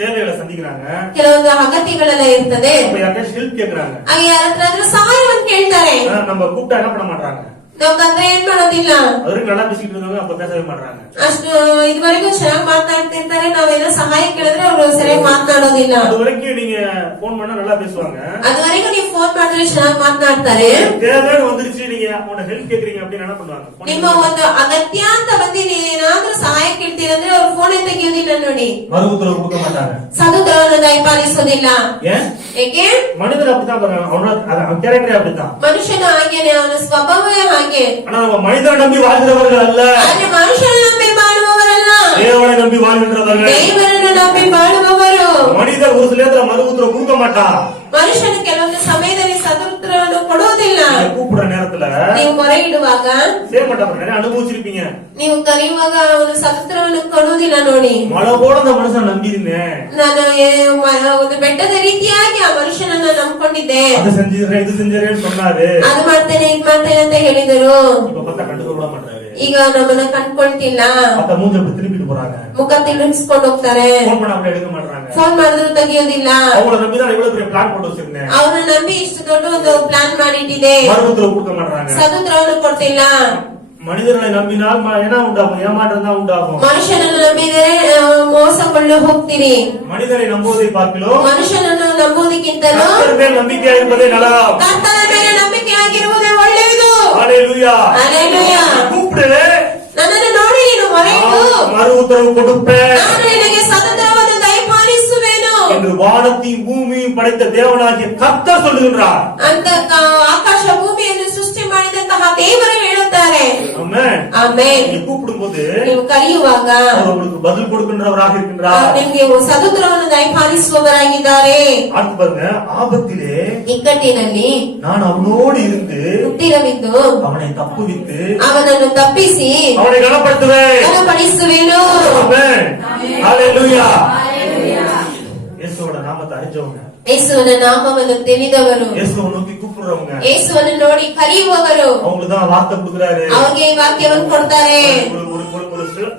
தேவைகளை சந்திக்கிறாங்க, ಕೆಲವೊಂದು ಅಗತ್ಯಗಳೆಲ್ಲ ಇರ್ತದೆ. அப்ப யார்கிட்ட ஹெல்ப் கேக்குறாங்க. ಆಗ ಯಾರ ಹತ್ರ ಸಹಾಯವನ್ನು ಕೇಳ್ತಾರೆ. நம்ம கூப்பிட்டா என்ன பண்ண மாட்டாங்க, ನಾವು ಕಂದ್ರೆ ಏನ್ ಮಾಡೋದಿಲ್ಲ, அவருக்கு நல்லா பேசிட்டு இருந்தவங்க அப்ப பேசவே மாட்டாங்க. ಅಷ್ಟು ಇದುವರೆಗೂ ಚೆನ್ನಾಗಿ ಮಾತನಾಡ್ತಿರ್ತಾರೆ. ನಾವೇನೋ ಸಹಾಯ ಕೇಳಿದ್ರೆ ಅವರು ಸರಿಯಾಗಿ ಮಾತನಾಡೋದಿಲ್ಲ. அது வரைக்கும் நீங்க போன் பண்ணா நல்லா பேசுவாங்க, ಅದುವರೆಗೂ ನೀವು ಫೋನ್ ಮಾಡಿದ್ರೆ ಚೆನ್ನಾಗಿ ಮಾತನಾಡ್ತಾರೆ. தேவைன்னு வந்துருச்சு நீங்க அவங்களோட ஹெல்ப் கேக்குறீங்க அப்படின்னு என்ன பண்ணுவாங்க, ನಿಮ್ಮ ಒಂದು ಅಗತ್ಯ ಅಂತ ಬಂದು ನೀವೇನಾದ್ರೂ ಸಹಾಯ ಕೇಳ್ತೀರಂದ್ರೆ ಅವ್ರು ಫೋನ್ ತೆಗಿಯೋದಿಲ್ಲ ನೋಡಿ, மறு உத்தரவு கொடுக்க மாட்டாங்க. ಸದುತ್ತರವನ್ನು ದಯಪಾಲಿಸೋದಿಲ್ಲ. ஏன்? ಏಕೆ? மனிதன் அப்படித்தான் பாருங்க, அவன் கேரக்டரே அப்படித்தான். ಮನುಷ್ಯನ ಹಾಗೇನೆ, ಅವನ ಸ್ವಭಾವವೇ ಹಾಗೆ. ஆனா நம்ம மனிதனை நம்பி வாழ்கிறவர்கள் அல்ல, ಆದ್ರೆ ಮನುಷ್ಯನ ನಂಬಿ ಬಾಳುವವರಲ್ಲ, தேவனை நம்பி வாழ்கின்றவர்கள். ದೇವರನ್ನು ನಂಬಿ ಬಾಳುವವರು. மனிதர் ஒரு சில நேரத்துல மறு உத்தரவு கொடுக்க மாட்டான், ಮನುಷ್ಯನು ಕೆಲವೊಂದು ಸಮಯದಲ್ಲಿ ಸದುತ್ತರವನ್ನು ಕೊಡುವುದಿಲ್ಲ. நீங்க கூப்பிடுற நேரத்துல ನೀವು ಮೊರೆ ಇಡುವಾಗ, செய்ய மாட்டாங்க, நிறைய அனுபவிச்சிருப்பீங்க. ನೀವು ಕರೆಯುವಾಗ ಅವನು ಸದುತ್ತರವನ್ನು ಕೊಡುವುದಿಲ್ಲ ನೋಡಿ. மழை போல அந்த மனுஷன் நம்பியிருந்தேன், ನಾನು ಒಂದು ಬೆಟ್ಟದ ರೀತಿಯಾಗಿ ಆ ಮನುಷ್ಯನನ್ನ ನಂಬ್ಕೊಂಡಿದ್ದೆ. அது செஞ்சிடுறேன் இது செஞ்சிடறேன்னு சொன்னாரு, ಅದು ಮಾಡ್ತೇನೆ ಇದು ಮಾಡ್ತೇನೆ ಅಂತ ಹೇಳಿದರು. இப்ப பார்த்தா கண்டுக்க கூட மாட்டாரு. ಈಗ ನಮ್ಮನ್ನ ಕಂಡ್ಕೊಳ್ತಿಲ್ಲ, மத்த மூஞ்சி அப்படி திருப்பிட்டு போறாங்க, ಮುಖ ತಿರುಗಿಸ್ಕೊಂಡು ಹೋಗ್ತಾರೆ. போன் பண்ண அப்படி எடுக்க மாட்டாங்க. ಫೋನ್ ಮಾಡಿದ್ರು ತೆಗಿಯೋದಿಲ್ಲ. அவங்கள நம்பிதான் இவ்வளவு பெரிய பிளான் போட்டு வச்சிருந்தேன், ಅವ್ರನ್ನ ನಂಬಿ ಇಷ್ಟು ದೊಡ್ಡ ಒಂದು ಪ್ಲಾನ್ ಮಾಡಿಟ್ಟಿದೆ, மறு உத்தரவு கொடுக்க மாட்டாங்க. ಸದುತ್ತರವನ್ನು ಕೊಡ್ತಿಲ್ಲ. மனிதர்களை நம்பினால் என்ன உண்டாகும், ஏமாற்றம் தான் உண்டாகும். ಮನುಷ್ಯನನ್ನು ನಂಬಿದರೆ ಮೋಸಕೊಂಡು ಹೋಗ್ತೀರಿ. மனிதரை நம்புவதை பார்க்கலாம், ಮನುಷ್ಯನನ್ನು ನಂಬುವುದಕ್ಕಿಂತಲೂ கர்த்தர் மேல் நம்பிக்கை இருப்பதே நலம். ಕರ್ತನ ಮೇಲೆ ನಂಬಿಕೆ ಆಗಿರುವುದೇ ಒಳ್ಳೆಯದು. ஹalleluya. ஹalleluya. கூப்பிடு, ನನ್ನನ್ನು ನೋಡಿ ನೀನು ಮೊರೆ ಇಡು, மறு உத்தரவு கொடுப்பேன் ನಾನು ನಿನಗೆ ಸದುತ್ತರವನ್ನು ದಯಪಾಲಿಸುವೆನು என்று வானத்தையும் பூமியும் படைத்த தேவனாகிய கர்த்தர் சொல்லுகின்றார். ಅಂತ ಆಕಾಶ ಭೂಮಿಯನ್ನು ಸೃಷ್ಟಿ ಮಾಡಿದಂತಹ ದೇವರು ಹೇಳುತ್ತಾರೆ. ஆமென். ಆಮೆನ್. நீங்க கூப்பிடும்போது ನೀವು ಕರೆಯುವಾಗ அவர் உங்களுக்கு பதில் கொடுக்கின்றவராக இருக்கின்றார். ನಿಮಗೆ ಸದುತ್ತರವನ್ನು ದಯಪಾಲಿಸುವವರಾಗಿದ್ದಾರೆ. அடுத்து பாருங்க, ஆபத்திலே ಇಕ್ಕಟ್ಟಿನಲ್ಲಿ நான் அவனோடு இருந்து ಹುಟ್ಟಿರವಿದ್ದು அவனை தப்புவித்து ಅವನನ್ನು ತಪ್ಪಿಸಿ அவனை கனப்படுத்துவேன். ಘನಪಡಿಸುವೆನು. ஆமென். ஹalleluya. இயேசுவோட நாமத்தை அறிஞ்சவங்க, ಯೇಸುವಿನ ನಾಮವನ್ನು ತಿಳಿದವರು, இயேசுவை நோக்கி கூப்பிடுறவங்க, ಯೇಸುವನ್ನು ನೋಡಿ ಕರೆಯುವವರು அவங்களுக்கு தான் வார்த்தை கொடுக்குறாரு. ಅವ್ರಿಗೆ ಈ ವಾಕ್ಯವನ್ನು ಕೊಡ್ತಾರೆ.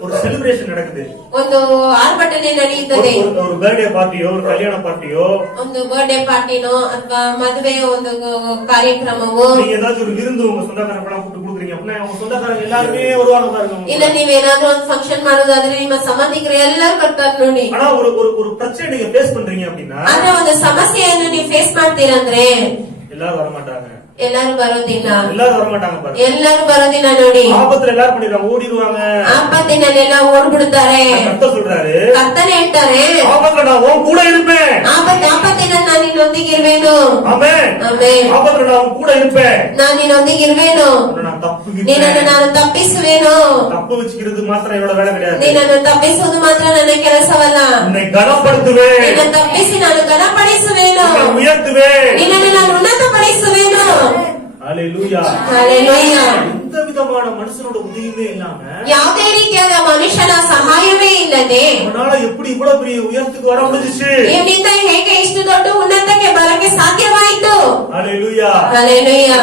ஒரு செலிப்ரேஷன் நடக்குது. ಒಂದು ಆರ್ಭಟನೆ ನಡೆಯುತ್ತದೆ. ஒரு பர்த்டே பார்ட்டியோ ஒரு கல்யாண பார்ட்டியோ ಒಂದು ಬರ್ಡೇ ಪಾರ್ಟಿನೋ ಅಥವಾ ಮದುವೆಯ ಒಂದು ಕಾರ್ಯಕ್ರಮವೋ நீங்க ஏதாச்சும் ஒரு விருந்து உங்க சொந்தக்காரங்க கூப்பிட்டு கொடுக்குறீங்க அப்படின்னா உங்க சொந்தக்காரங்க எல்லாருமே வருவாங்க பாருங்க. ಇಲ್ಲ ನೀವೇನಾದ್ರೂ ಒಂದು ಫಂಕ್ಷನ್ ಮಾಡೋದಾದ್ರೆ ನಿಮ್ಮ ಸಂಬಂಧಿಕರು ಎಲ್ಲರೂ ಬರ್ತಾರೆ ನೋಡಿ. ஆனா ஒரு ஒரு பிரச்சனை நீங்க ஃபேஸ் பண்றீங்க அப்படின்னா ಆದ್ರೆ ಒಂದು ಸಮಸ್ಯೆಯನ್ನು ನೀವು ಫೇಸ್ ಮಾಡ್ತೀರಂದ್ರೆ எல்லாரும் வர மாட்டாங்க. ಎಲ್ಲರೂ ಬರೋದಿಲ್ಲ. எல்லாரும் வர மாட்டாங்க பாருங்க. ಎಲ್ಲರೂ ಬರೋದಿಲ್ಲ ನೋಡಿ. ஆபத்துல எல்லாரும் பண்ணிடுறாங்க, ஓடிடுவாங்க. ಆಪತ್ತಿನಲ್ಲೆಲ್ಲ ಓಡ್ಬಿಡ್ತಾರೆ. கர்த்தர் சொல்றாரு, ಕರ್ತನೆ ಹೇಳ್ತಾರೆ, ஆபத்துல நான் உன் கூட இருப்பேன். ಆಪತ್ತಿನಲ್ಲಿ ನಾನು ನಿನ್ನೊಂದಿಗಿರುವೆನು. ஆமென். ಆಮೆನ್. ஆபத்துல நான் உன் கூட இருப்பேன். ನಾನು ನಿನ್ನೊಂದಿಗಿರುವೆನು. உன்னை நான் தப்புவிப்பேன். ನಿನ್ನನ್ನು ನಾನು ತಪ್ಪಿಸುವೆನು. தப்பு வச்சுக்கிறது மாத்திரம் என்னோட வேலை கிடையாது. ನಿನ್ನನ್ನು ತಪ್ಪಿಸುವುದು ಮಾತ್ರ ನನ್ನ ಕೆಲಸವಲ್ಲ. உன்னை கனப்படுத்துவேன். ನಿನ್ನ ತಪ್ಪಿಸಿ ನಾನು ಘನಪಡಿಸುವೆನು. உன்னை உயர்த்துவேன். ನಿನ್ನನ್ನು ನಾನು ಉನ್ನತಪಡಿಸುವೆನು. ஹalleluya. ಹಲ್ಲೆಲೂಯಾ. எந்த விதமான மனுஷனோட உதவியுமே இல்லாம ಯಾವುದೇ ರೀತಿಯಾದ ಮನುಷ್ಯನ ಸಹಾಯವೇ ಇಲ್ಲದೆ அவனால எப்படி இவ்வளவு பெரிய உயரத்துக்கு வர முடிஞ்சுச்சு? ಇವನಿಂದ ಹೇಗೆ ಇಷ್ಟು ದೊಡ್ಡ ಉನ್ನತಕ್ಕೆ ಬರಕ್ಕೆ ಸಾಧ್ಯವಾಯಿತು? ஹalleluya. ಹಲ್ಲೆಲೂಯಾ.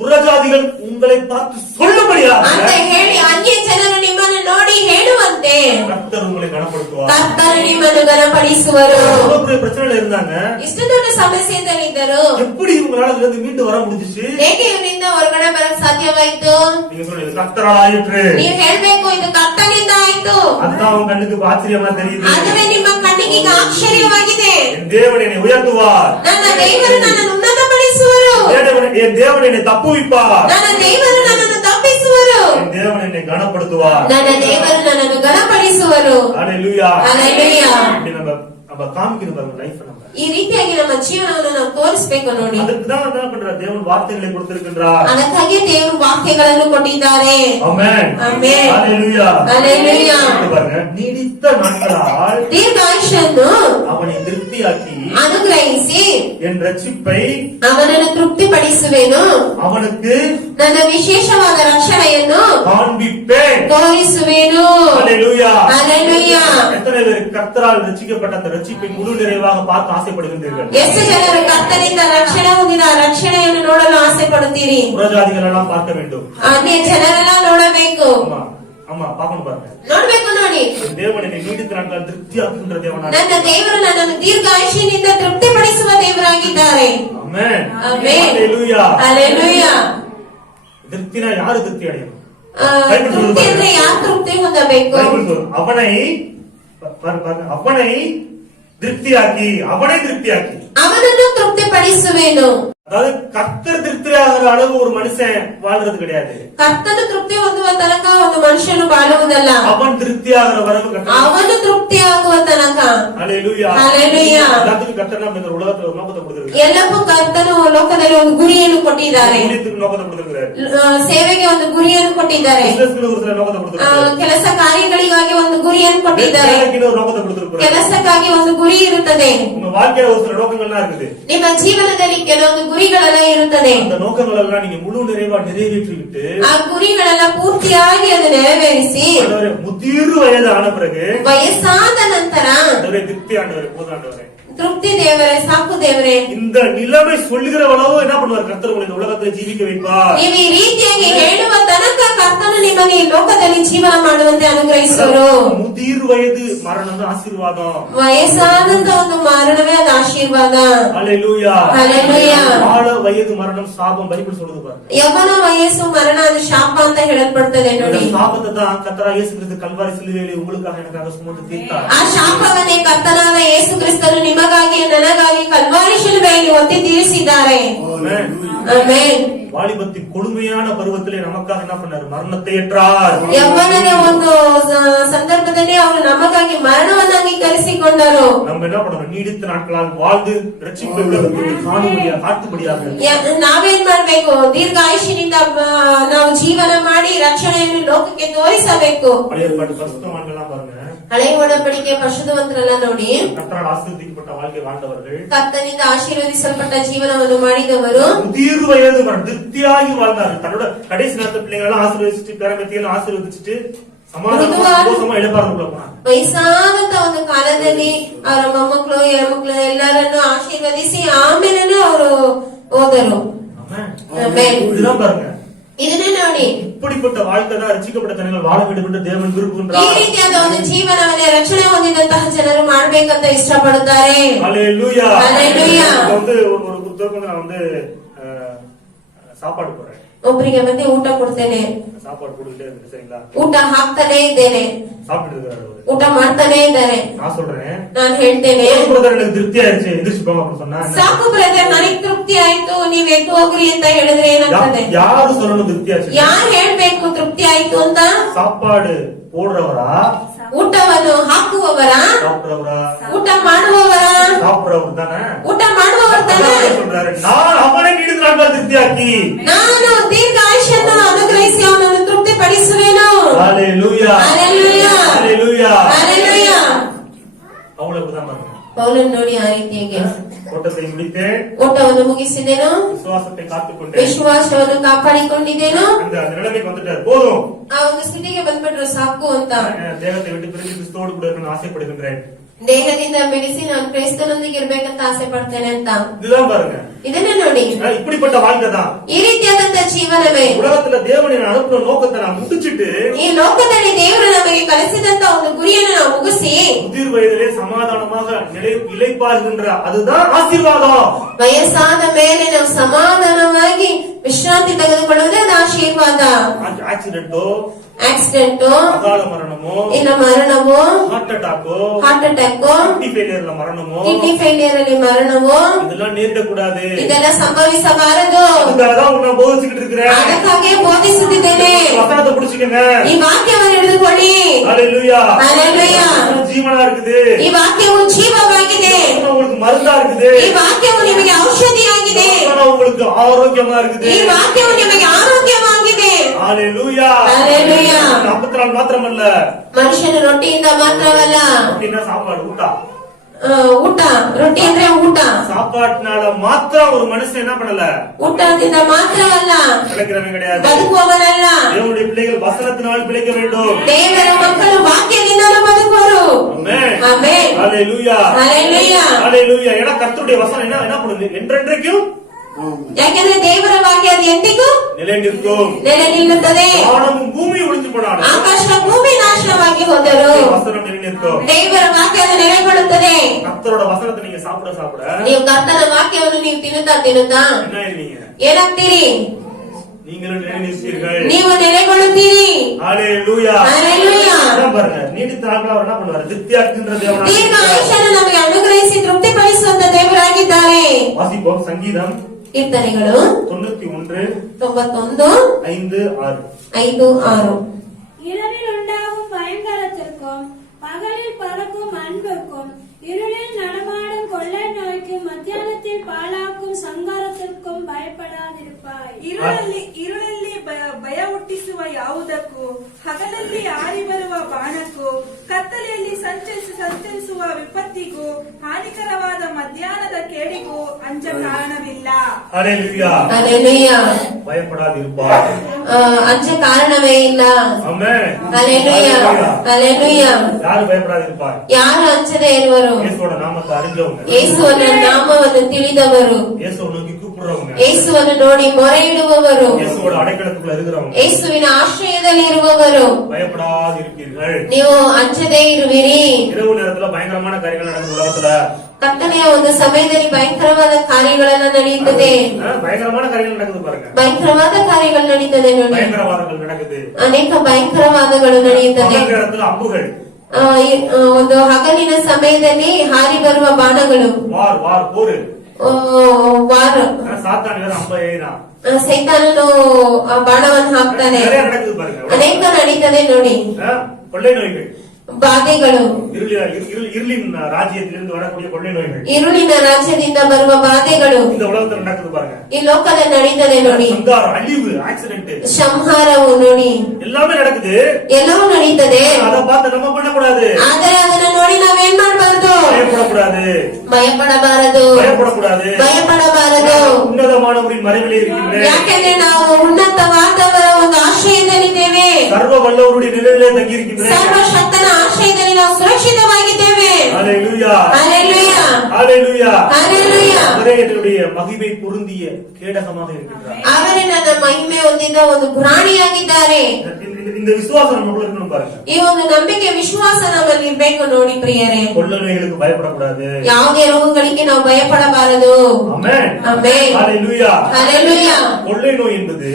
புறஜாதிகள் உங்களை பார்த்து சொல்லும்படியாக ಅಂತ ಹೇಳಿ ಅನ್ಯ ಜನರು ನಿಮ್ಮನ್ನು ನೋಡಿ ಹೇಳುವಂತೆ கர்த்தர் உங்களை கனப்படுத்துவார். ಕರ್ತನು ನಿಮ್ಮನ್ನು ಘನಪಡಿಸುವರು. எவ்வளவு பெரிய பிரச்சனையில இருந்தாங்க, ಇಷ್ಟು ದೊಡ್ಡ ಸಮಸ್ಯೆಯಲ್ಲಿದ್ದರು எப்படி இவங்களால அதுல இருந்து மீண்டு வர முடிஞ்சுச்சு? ಹೇಗೆ ಇವರಿಂದ ಹೊರಗಡೆ ಬರಕ್ ಸಾಧ್ಯವಾಯಿತು? நீங்க சொல்லுங்க, கர்த்தரால் ஆயிற்று. ನೀವು ಹೇಳ್ಬೇಕು, ಇದು ಕರ್ತನಿಂದ ಆಯ್ತು. அதுதான் உங்க கண்ணுக்கு இப்ப ஆச்சரியமா தெரியுது. ಅದುವೇ ನಿಮ್ಮ ಕಣ್ಣಿಗೆ ಈಗ ಆಶ್ಚರ್ಯವಾಗಿದೆ. என் தேவன் என்னை உயர்த்துவார். ನನ್ನ ದೇವರು ನನ್ನನ್ನು ಉನ್ನತಪಡಿಸುವರು. என் தேவன் என்னை தப்புவிப்பார். ನನ್ನ ದೇವರು ನನ್ನನ್ನು ತಪ್ಪಿಸುವರು. என் தேவன் என்னை கனப்படுத்துவார். ನನ್ನ ದೇವರು ನನ್ನನ್ನು ಘನಪಡಿಸುವರು. ஹalleluya. ಹಲ್ಲೆಲೂಯಾ. இப்படி நம்ம காமிக்கணும் பாருங்க லைஃப் நம்ம. ಈ ರೀತಿಯಾಗಿ ನಮ್ಮ ಜೀವನವನ್ನು ನಾವು ತೋರಿಸಬೇಕು ನೋಡಿ. அதுக்குதான் என்ன பண்ற, தேவன் வார்த்தைகளை கொடுத்திருக்கின்றார். ಅದಕ್ಕಾಗಿ ದೇವರು ವಾಕ್ಯಗಳನ್ನು ಕೊಟ್ಟಿದ್ದಾರೆ. ஆமென். ಆಮೆನ್. ஹalleluya. ಹಲ್ಲೆಲೂಯಾ. பாருங்க, நீடித்த நாட்களால் ದೀರ್ಘಾಯುಷ್ಯನ್ನು அவனை திருப்தியாக்கி ಅನುಗ್ರಹಿಸಿ என் ரட்சிப்பை ಅವನನ್ನು ತೃಪ್ತಿಪಡಿಸುವೆನು. அவனுக்கு ನನ್ನ ವಿಶೇಷವಾದ ರಕ್ಷಣೆಯನ್ನು காண்பிப்பேன். ತೋರಿಸುವೆನು. ஹalleluya. ಹಲ್ಲೆಲೂಯಾ. எத்தனை பேர் கர்த்தரால் ரட்சிக்கப்பட்ட அந்த ரட்சிப்பை முழு நிறைவாக பார்த்து ஆசைப்படுகின்றீர்கள்? ಎಷ್ಟು ಜನರು ಕರ್ತನಿಂದ ರಕ್ಷಣೆ ಹೊಂದಿದ ಆ ರಕ್ಷಣೆಯನ್ನು ನೋಡಲು ಆಸೆ ಪಡುತ್ತೀರಿ? புறஜாதிகள் எல்லாம் பார்க்க வேண்டும். ಅನ್ಯ ಜನರೆಲ್ಲ ನೋಡಬೇಕು. ஆமா ஆமா பார்க்கணும் பாருங்க. ನೋಡ್ಬೇಕು ನೋಡಿ. என் தேவன் என்னை நீடித்த நாட்கள் திருப்தியாக்குகின்ற தேவனாக. ನನ್ನ ದೇವರು ನನ್ನನ್ನು ದೀರ್ಘಾಯುಷ್ಯದಿಂದ ತೃಪ್ತಿಪಡಿಸುವ ದೇವರಾಗಿದ್ದಾರೆ. ஆமென். ಆಮೆನ್. ஹalleluya. ಹಲ್ಲೆಲೂಯಾ. திருப்தினா யாரு திருப்தி அடையணும்? ತೃಪ್ತಿ ಅಂದ್ರೆ ಯಾರು ತೃಪ್ತಿ ಹೊಂದಬೇಕು? பைபிள் சொல்லுது, அவனை அவனை திருப்தியாக்கி அவனை திருப்தியாக்கி. ಅವನನ್ನು ತೃಪ್ತಿಪಡಿಸುವೆನು. அதாவது கர்த்தர் திருப்தியாகிற அளவு ஒரு மனுஷன் வாழ்றது கிடையாது. ಕರ್ತನು ತೃಪ್ತಿ ಹೊಂದುವ ತನಕ ಒಂದು ಮನುಷ್ಯನು ಬಾಳುವುದಲ್ಲ. அவன் திருப்தியாகிற வரவு கர்த்தர். ಅವನು ತೃಪ್ತಿಯಾಗುವ ತನಕ. ஹalleluya. ಹಲ್ಲೆಲೂಯಾ. எல்லாத்துக்கும் கர்த்தர் நம்ம இந்த உலகத்துல ஒரு நோக்கத்தை கொடுத்திருக்காரு. ಎಲ್ಲಕ್ಕೂ ಕರ್ತನು ಲೋಕದಲ್ಲಿ ಒಂದು ಗುರಿಯನ್ನು ಕೊಟ್ಟಿದ್ದಾರೆ. ஊழியத்துக்கு நோக்கத்தை கொடுத்திருக்காரு. ಸೇವೆಗೆ ಒಂದು ಗುರಿಯನ್ನು ಕೊಟ್ಟಿದ್ದಾರೆ. பிசினஸ்க்கு ஒரு சில நோக்கத்தை கொடுத்திருக்காரு. ಕೆಲಸ ಕಾರ್ಯಗಳಿಗಾಗಿ ಒಂದು ಗುರಿಯನ್ನು ಕೊಟ್ಟಿದ್ದಾರೆ. வேலைக்கு ஒரு நோக்கத்தை கொடுத்திருக்காரு. ಕೆಲಸಕ್ಕಾಗಿ ಒಂದು ಗುರಿ ಇರುತ್ತದೆ. உங்க வாழ்க்கையில ஒரு சில நோக்கங்கள்லாம் இருக்குது. ನಿಮ್ಮ ಜೀವನದಲ್ಲಿ ಕೆಲವೊಂದು ಗುರಿಗಳೆಲ್ಲ ಇರುತ್ತದೆ. அந்த நோக்கங்கள் எல்லாம் நீங்க முழு நிறைவா நிறைவேற்றி விட்டு ಆ ಗುರಿಗಳೆಲ್ಲ ಪೂರ್ತಿಯಾಗಿ ಅದು ನೆರವೇರಿಸಿ முதிர் வயது ஆன பிறகு ವಯಸ್ಸಾದ ನಂತರ திருப்தி ஆண்டவரே போதாண்டவரே ತೃಪ್ತಿ ದೇವರೇ, ಸಾಕು ದೇವರೇ, இந்த நிலைமை சொல்லுகிற அளவு என்ன பண்ணுவார் கர்த்தர் உங்களை இந்த உலகத்தில் ஜீவிக்க வைப்பார். ನೀವು ಈ ರೀತಿಯಾಗಿ ಹೇಳುವ ತನಕ ಕರ್ತನು ನಿಮ್ಮನ್ನು ಈ ಲೋಕದಲ್ಲಿ ಜೀವನ ಮಾಡುವಂತೆ ಅನುಗ್ರಹಿಸುವರು. முதிர் வயது மரணம் ஆசீர்வாதம். ವಯಸ್ಸಾದಂತ ಒಂದು ಮರಣವೇ ಅದು ಆಶೀರ್ವಾದ. ஹalleluya. ಹಲ್ಲೆಲೂಯಾ. ஆಳ வயது மரணம் சாபம் பைபிள் சொல்லுது பாருங்க. ಯವನ ವಯಸ್ಸು ಮರಣ ಅದು ಶಾಪ ಅಂತ ಹೇಳಲ್ಪಡ್ತದೆ இந்த ನೋಡಿ. சாபத்தை தான் கர்த்தராகிய இயேசு கிறிஸ்து கல்வாரி சிலுவையிலே உங்களுக்காக எனக்காக சுமந்து தீர்த்தார். ಆ ಶಾಪವನ್ನೇ ಕರ್ತನಾದ ಯೇಸು ಕ್ರಿಸ್ತನು ನಿಮಗಾಗಿ ನನಗಾಗಿ ಕಲ್ವಾರಿ ಶಿಲುಬೆಯಲ್ಲಿ ಒತ್ತಿ ತೀರಿಸಿದ್ದಾರೆ. ஆமென். ಆಮೆನ್. வாலிபத்தின் கொடுமையான பருவத்திலே நமக்காக என்ன பண்ணாரு? மரணத்தை ஏற்றார். ಯೌವನದ ಒಂದು ಸಂದರ್ಭದಲ್ಲಿ ಅವರು ನಮಗಾಗಿ ಮರಣವನ್ನು ಅಂಗೀಕರಿಸಿಕೊಂಡರು. நம்ம என்ன பண்ணணும்? நீடித்த நாட்களால் வாழ்ந்து ரட்சிப்பை உலகத்தில் காட்டும்படியாக ನಾವೇನ್ ಮಾಡ್ಬೇಕು? ದೀರ್ಘ ಆಯುಷ್ಯದಿಂದ ನಾವು ಜೀವನ ಮಾಡಿ ರಕ್ಷಣೆಯನ್ನು ಲೋಕಕ್ಕೆ ತೋರಿಸಬೇಕು. பழைய ஏற்பாட்டு பரிசுத்தவான்கள்லாம் பாருங்க, ಹಳೆಯ ಒಡಂಬಡಿಕೆ ಪರಿಶುದ್ಧವಂತರೆಲ್ಲ ನೋಡಿ, கர்த்தரால் ஆசீர்வதிக்கப்பட்ட வாழ்க்கை வாழ்ந்தவர்கள், ಕರ್ತನಿಂದ ಆಶೀರ್ವದಿಸಲ್ಪಟ್ಟ ಜೀವನವನ್ನು ಮಾಡಿದವರು முதிர் வயது திருப்தியாகி வாழ்ந்தார்கள். தன்னோட கடைசி நேரத்து பிள்ளைங்களெல்லாம் ஆசீர்வதிச்சுட்டு, பேரம்பத்தியெல்லாம் ஆசீர்வதிச்சுட்டு சந்தோஷமா இழப்பாருக்குள்ள போனாங்க. ವಯಸ್ಸಾದಂತ ಒಂದು ಕಾಲದಲ್ಲಿ ಅವರ ಮೊಮ್ಮಕ್ಕಳು ಹೆಣ್ಮಕ್ಳು ಎಲ್ಲರನ್ನು ಆಶೀರ್ವದಿಸಿ ಆಮೇಲೆ ಅವರು ಹೋದರು. இதுதான் பாருங்க, ಇದನ್ನೇ ನೋಡಿ, இப்படிப்பட்ட வாழ்க்கை தான் ரட்சிக்கப்பட்ட ஜனங்கள் வாழ வேண்டும் என்று தேவன் ಈ விரும்புகின்றார். ರೀತಿಯಾದ ಒಂದು ಜೀವನವನ್ನೇ ರಕ್ಷಣೆ ಹೊಂದಿದಂತಹ ಜನರು ಮಾಡ್ಬೇಕಂತ ಇಷ್ಟಪಡುತ್ತಾರೆ. ஹல்லேலூயா. ஹல்லேலூயா. வந்து ஒரு நான் வந்து சாப்பாடு போறேன், ಒಬ್ಬರಿಗೆ ಮತ್ತೆ ಊಟ ಕೊಡ್ತೇನೆ, சாப்பாடு கொடுத்துட்டே இருக்கு, சரிங்களா? ಊಟ ಹಾಕ್ತಾನೆ ಇದ್ದೇನೆ, சாப்பிட்டு இருக்காரு அவரு. ಊಟ ಮಾಡ್ತಾನೆ ಇದ್ದಾರೆ. நான் சொல்றேன், ನಾನು ಹೇಳ್ತೇನೆ, எனக்கு திருப்தி ஆயிடுச்சு, எந்திரிச்சு போங்க அப்படின்னு சொன்னா ಸಾಕು ಬ್ರದರ್, ನನಗ್ ತೃಪ್ತಿ ಆಯ್ತು, ನೀವ್ ಎದ್ದು ಹೋಗ್ರಿ ಅಂತ ಹೇಳಿದ್ರೆ ಏನಾಗ್ತದೆ? யாரு சொல்லணும் திருப்தி ஆச்சு? ಯಾರು ಹೇಳ್ಬೇಕು ತೃಪ್ತಿ ಆಯ್ತು ಅಂತ? சாப்பாடு போடுறவரா, ಊಟವನ್ನು ಹಾಕುವವರ, சாப்பிடுறவரா, ಊಟ ಮಾಡುವವರ, சாப்பிடுறவர் தானே? ಊಟ ಮಾಡುವவர் ತಾನೆ? சொல்றாரு, நான் அவனை நீடித்த நாட்கள் திருப்தியாக்கி ನಾನು ದೀರ್ಘ ಆಯುಷ್ಯನ್ನು ಅನುಗ್ರಹಿಸಿ ಅವನನ್ನು ತೃಪ್ತಿ ಪಡಿಸುವೆನು. ஹல்லேலூயா. ஹல்லேலூயா. ஹல்லேலூயா. ஹல்லேலೂಯಾ. அவங்களுக்கு தான் பாருங்க, ಪೌಲನ್ ನೋಡಿ ಆ ರೀತಿಯಾಗಿ ஓட்டத்தை முடித்தேன், ಓಟವನ್ನು ಮುಗಿಸಿದೆನು, விசுவாசத்தை காத்துக்கொண்டேன், ವಿಶ್ವಾಸವನ್ನು ಕಾಪಾಡಿಕೊಂಡಿದ್ದೇನು. அந்த நிலைமைக்கு வந்துட்டார். போதும், ಆ ಒಂದು ಸ್ಥಿತಿಗೆ ಬಂದ್ಬಿಟ್ರು, ಸಾಕು ಅಂತ. தேகத்தை விட்டு பிரிஞ்சு கிறிஸ்துவோடு கூட இருக்கணும்னு ஆசைப்படுகின்றேன். ದೇಹದಿಂದ ಬಿಡಿಸಿ ನಾನು ಕ್ರೈಸ್ತನೊಂದಿಗೆ ಇರ್ಬೇಕಂತ ಆಸೆ ಪಡ್ತೇನೆ ಅಂತ. இதுதான் பாருங்க, ಇದನ್ನೇ ನೋಡಿ, இப்படிப்பட்ட வாழ்க்கை தான். ಈ ರೀತಿಯಾದಂತ ಜೀವನವೇ உலகத்துல தேவனை அனுப்புற நோக்கத்தை நான் முடிச்சிட்டு, ಈ ಲೋಕದಲ್ಲಿ ದೇವರು ನಮಗೆ ಕಲಿಸಿದಂತ ಒಂದು ಗುರಿಯನ್ನು ನಾವು ಮುಗಿಸಿ முதிர் வயதிலே சமாதானமாக இளைப்பாறுகின்ற அதுதான் ஆசீர்வாதம். ವಯಸ್ಸಾದ ಮೇಲೆ ನಾವು ಸಮಾಧಾನವಾಗಿ ವಿಶ್ರಾಂತಿ ತೆಗೆದುಕೊಳ್ಳುವುದೇ ಅದು ಆಶೀರ್ವಾದ. ஆக்சிடென்ட்டோ, ಆಕ್ಸಿಡೆಂಟ್, அகால மரணமோ, ಇಲ್ಲ ಮರಣವೋ, ஹார்ட் அட்டாக்கோ, ಹಾರ್ಟ್ ಅಟ್ಯಾಕ್, கிட்னி ஃபெயிலியர்ல மரணமோ, ಕಿಡ್ನಿ ಫೇಲಿಯರ್ ಅಲ್ಲಿ ಮರಣವೋ, இதெல்லாம் நேரிட கூடாது. ಇದೆಲ್ಲ ಸಂಭವಿಸಬಾರದು. அதுக்காகதான் உன்னை போதிச்சுக்கிட்டு இருக்கிறேன். ಅದಕ್ಕಾಗಿ ಬೋಧಿಸುತ್ತಿದ್ದೇನೆ. வசனத்தை புடிச்சுக்கங்க. ಈ ವಾಕ್ಯವನ್ನು ಹಿಡಿದುಕೊಳ್ಳಿ. ஹல்லேலூயா. ஹல்லேலூயா. ஜீவனா இருக்குது. ಈ ವಾಕ್ಯವು ಜೀವವಾಗಿದೆ. உங்களுக்கு மருந்தா இருக்குது. ಈ ವಾಕ್ಯವು ನಿಮಗೆ ಔಷಧಿಯಾಗಿದೆ. உங்களுக்கு ஆரோக்கியமா இருக்குது. ಈ ವಾಕ್ಯವು ನಿಮಗೆ ಆರೋಗ್ಯವಾಗಿದೆ. ஹல்லேலூயா. ஹல்லேலூயா. 44 ಮಾತ್ರಮಲ್ಲ, ಮನುಷ್ಯನ ರೊಟ್ಟಿಯಿಂದ ಮಾತ್ರವಲ್ಲ, அப்படின்னா சாப்பாடு ಊಟ, ಊಟ, ರೊಟ್ಟಿ ಅಂದ್ರೆ ಊಟ, சாப்பாட்டுனால மாத்திர ஒரு மனுஷன் என்ன பண்ணல, ಊಟದಿಂದ ಮಾತ್ರವಲ್ಲ பிழைக்கிறவன் கிடையாது. ಬದುಕುವವನಲ್ಲ. தேவனுடைய பிள்ளைகள் வசனத்தினால் பிழைக்க வேண்டும். ದೇವರ ಮಕ್ಕಳು ವಾಕ್ಯದಿಂದಲೂ ಬದುಕುವರು. ஆமென். ಆಮೆನ್. ஹல்லேலூயா. ஹல்லேலூயா. ஹல்லேலூயா. ஏன்னா கர்த்தருடைய வசனம் என்ன பண்ணுது? என்றென்றைக்கும் ಯಾಕೆಂದ್ರೆ ದೇವರ ವಾಕ್ಯ ಅದು ಎಂದಿಗೂ நிலை நிற்கும். ನೆಲೆ ನಿಲ್ಲುತ್ತದೆ. வானமும் பூமி ஒளிஞ்சு போனாலும் ಆಕಾಶ ಭೂಮಿ ನಾಶವಾಗಿ ಹೋದರು, வசனம் நிலை நிற்கும். ದೇವರ ವಾಕ್ಯ ಅದು ನೆಲೆಗೊಳ್ಳುತ್ತದೆ. கர்த்தரோட வசனத்தை நீங்க சாப்பிட சாப்பிட ನೀವು ಕರ್ತನ ವಾಕ್ಯವನ್ನು ನೀವು ತಿನ್ನುತ್ತಾ ತಿನ್ನುತ್ತಾ என்ன ஆயிருவீங்க? ಏನಾಗ್ತೀರಿ? நீங்களும் நிலை நிற்பீர்கள். ನೀವು ನೆಲೆಗೊಳ್ಳುತ್ತೀರಿ. ஹல்லேலூயா. ஹல்லேலூயா. அதான் பாருங்க, நீடித்த நாட்கள் அவர் என்ன பண்ணுவாரு? திருப்தியாக்குகின்ற ದೀರ್ಘ தேவனாக ಆಯುಷ್ಯವನ್ನು ನಮಗೆ ಅನುಗ್ರಹಿಸಿ ತೃಪ್ತಿಪಡಿಸುವಂತ ದೇವರಾಗಿದ್ದಾರೆ. வாசிப்போம். சங்கீதம் ಕೀರ್ತನೆಗಳು 91 91 5 6. 5, 6. இரவில் உண்டாகும் பயங்கரத்திற்கும் பகலில் பறக்கும் அன்புக்கும் இருளில் நடமாடும் கொள்ளை நோய்க்கும் மத்தியானத்தில் பாழாக்கும் சங்காரத்திற்கும் பயப்படாதிருப்பாய். ಇರುಳಲ್ಲಿ ಭಯ ಹುಟ್ಟಿಸುವ ಯಾವುದಕ್ಕೂ, ಹಗಲಲ್ಲಿ ಆರಿ ಬರುವ ಬಾಣಕ್ಕೂ, ಕತ್ತಲೆಯಲ್ಲಿ ಸಂಚರಿಸುವ ವಿಪತ್ತಿಗೂ, ಹಾನಿಕರವಾದ ಮಧ್ಯಾಹ್ನದ ಕೇಡಿಗೂ ಅಂಜ ಕಾರಣವಿಲ್ಲ. ஹல்லேலூயா. ಹಲ್ಲೇಲೂಯಾ. பயப்படாதிருப்பார். ಅಂಜ ಕಾರಣವೇ ಇಲ್ಲ. ஆமென். ಹಲ್ಲೇಲೂಯಾ. ಹಲ್ಲೇಲೂಯಾ. யாரு பயப்படாதிருப்பார்? ಯಾರು ಅಂಜದೇ ಇರುವರು? இயேசுவோட நாமத்தை அறிஞ்சவங்க, ಯೇಸುವನ ನಾಮವನ್ನು ತಿಳಿದವರು, இயேசுவை நோக்கி கூப்பிடுறவங்க, ಯೇಸುವನ್ನು ನೋಡಿ ಮೊರೆ ಇಡುವವರು, இயேசுவோட அடைக்கலத்துக்குள்ள இருக்கிறவங்க ಯೇಸುವಿನ ಆಶ್ರಯದಲ್ಲಿ ಇರುವವರು பயப்படாதிருப்பீர்கள். ನೀವು ಅಂಜದೇ ಇರುವಿರಿ. இரவு நேரத்துல பயங்கரமான காரியங்கள் நடக்கும் உலகத்துல. ಕತ್ತಲೆಯ ಒಂದು ಸಮಯದಲ್ಲಿ ಭಯಂಕರವಾದ ಕಾರ್ಯಗಳೆಲ್ಲ ನಡೆಯುತ್ತದೆ. பயங்கரமான காரியங்கள் நடக்குது பாருங்க. ಭಯಂಕರವಾದ ಕಾರ್ಯಗಳು ನಡೀತದೆ ನೋಡಿ. பயங்கரவாதங்கள் நடக்குது. ಅನೇಕ ಭಯಂಕರವಾದಗಳು ನಡೆಯುತ್ತದೆ. பகல் நேரத்துல அம்புகள், ಒಂದು ಹಗಲಿನ ಸಮಯದಲ್ಲಿ ಹಾರಿ ಬರುವ ಬಾಣಗಳು, வார் போரு, ವಾರ சாத்தான் வேற அம்ப ஏறான். ಸೈತಾನನು ಆ ಬಾಣವನ್ನು ಹಾಕ್ತಾನೆ. நிறைய நடக்குது பாருங்க. ಅನೇಕ ನಡೀತದೆ ನೋಡಿ. கொள்ளை நோய்கள், ಬಾಧೆಗಳು, இருளின் ராஜ்யத்திலிருந்து வரக்கூடிய கொள்ளை நோய்கள், இருಳಿನ ರಾಜ್ಯದಿಂದ ಬರುವ ಬಾಧೆಗಳು இந்த உலகத்துல நடக்குது பாருங்க. ಈ ಲೋಕದಲ್ಲಿ ನಡೀತದೆ ನೋಡಿ. சங்காரம், அழிவு, ஆக்சிடென்ட், ಸಂಹಾರವು ನೋಡಿ, எல்லாமே நடக்குது. ಎಲ್ಲವೂ ನಡೀತದೆ. அதை பார்த்து நம்ம பண்ணக்கூடாது, ಆದರೆ ಅದನ್ನ ನೋಡಿ ನಾವೇನ್ ಮಾಡಬಾರದು? பயப்படக்கூடாது, ಭಯಪಡಬಾರದು, பயப்படக்கூடாது. ಭಯಪಡಬಾರದು. உன்னதமானவரின் மறைவிலே இருக்கின்றேன். ಯಾಕೆಂದ್ರೆ ನಾವು ಉನ್ನತವಾದವರ ಒಂದು ಆಶ್ರಯದಲ್ಲಿದ್ದೇವೆ. சர்வ வல்லவருடைய நிழலிலே தங்கி இருக்கின்றேன். ಸರ್ವಶಕ್ತನ ಆಶ್ರಯದಲ್ಲಿ ನಾವು ಸುರಕ್ಷಿತವಾಗಿದ್ದೇವೆ. ஹalleluya, ஹalleluya, ஹalleluya. ஹalleluya. அவரே என்னுடைய மகிமை பொருந்திய கேடகமாக இருக்கின்றார். ಅವರೇ ನನ್ನ ಮಹಿಮೆ ಹೊಂದಿದ ಒಂದು ಗುರಾಣಿಯಾಗಿದ್ದಾರೆ. இந்த விசுவாசம் நமக்குள்ள இருக்கணும் பாருங்க. ಈ ಒಂದು ನಂಬಿಕೆ ವಿಶ್ವಾಸ ನಮ್ಮಲ್ಲಿ ಇರ್ಬೇಕು ನೋಡಿ ಪ್ರಿಯರೇ. கொள்ள நோய்களுக்கு பயப்படக்கூடாது. ಯಾವುದೇ ರೋಗಗಳಿಗೆ ನಾವು ಭಯಪಡಬಾರದು. ஆமென், ಆಮೆನ್, ஹalleluya. ಹalleluya. கொள்ளை நோய் என்பது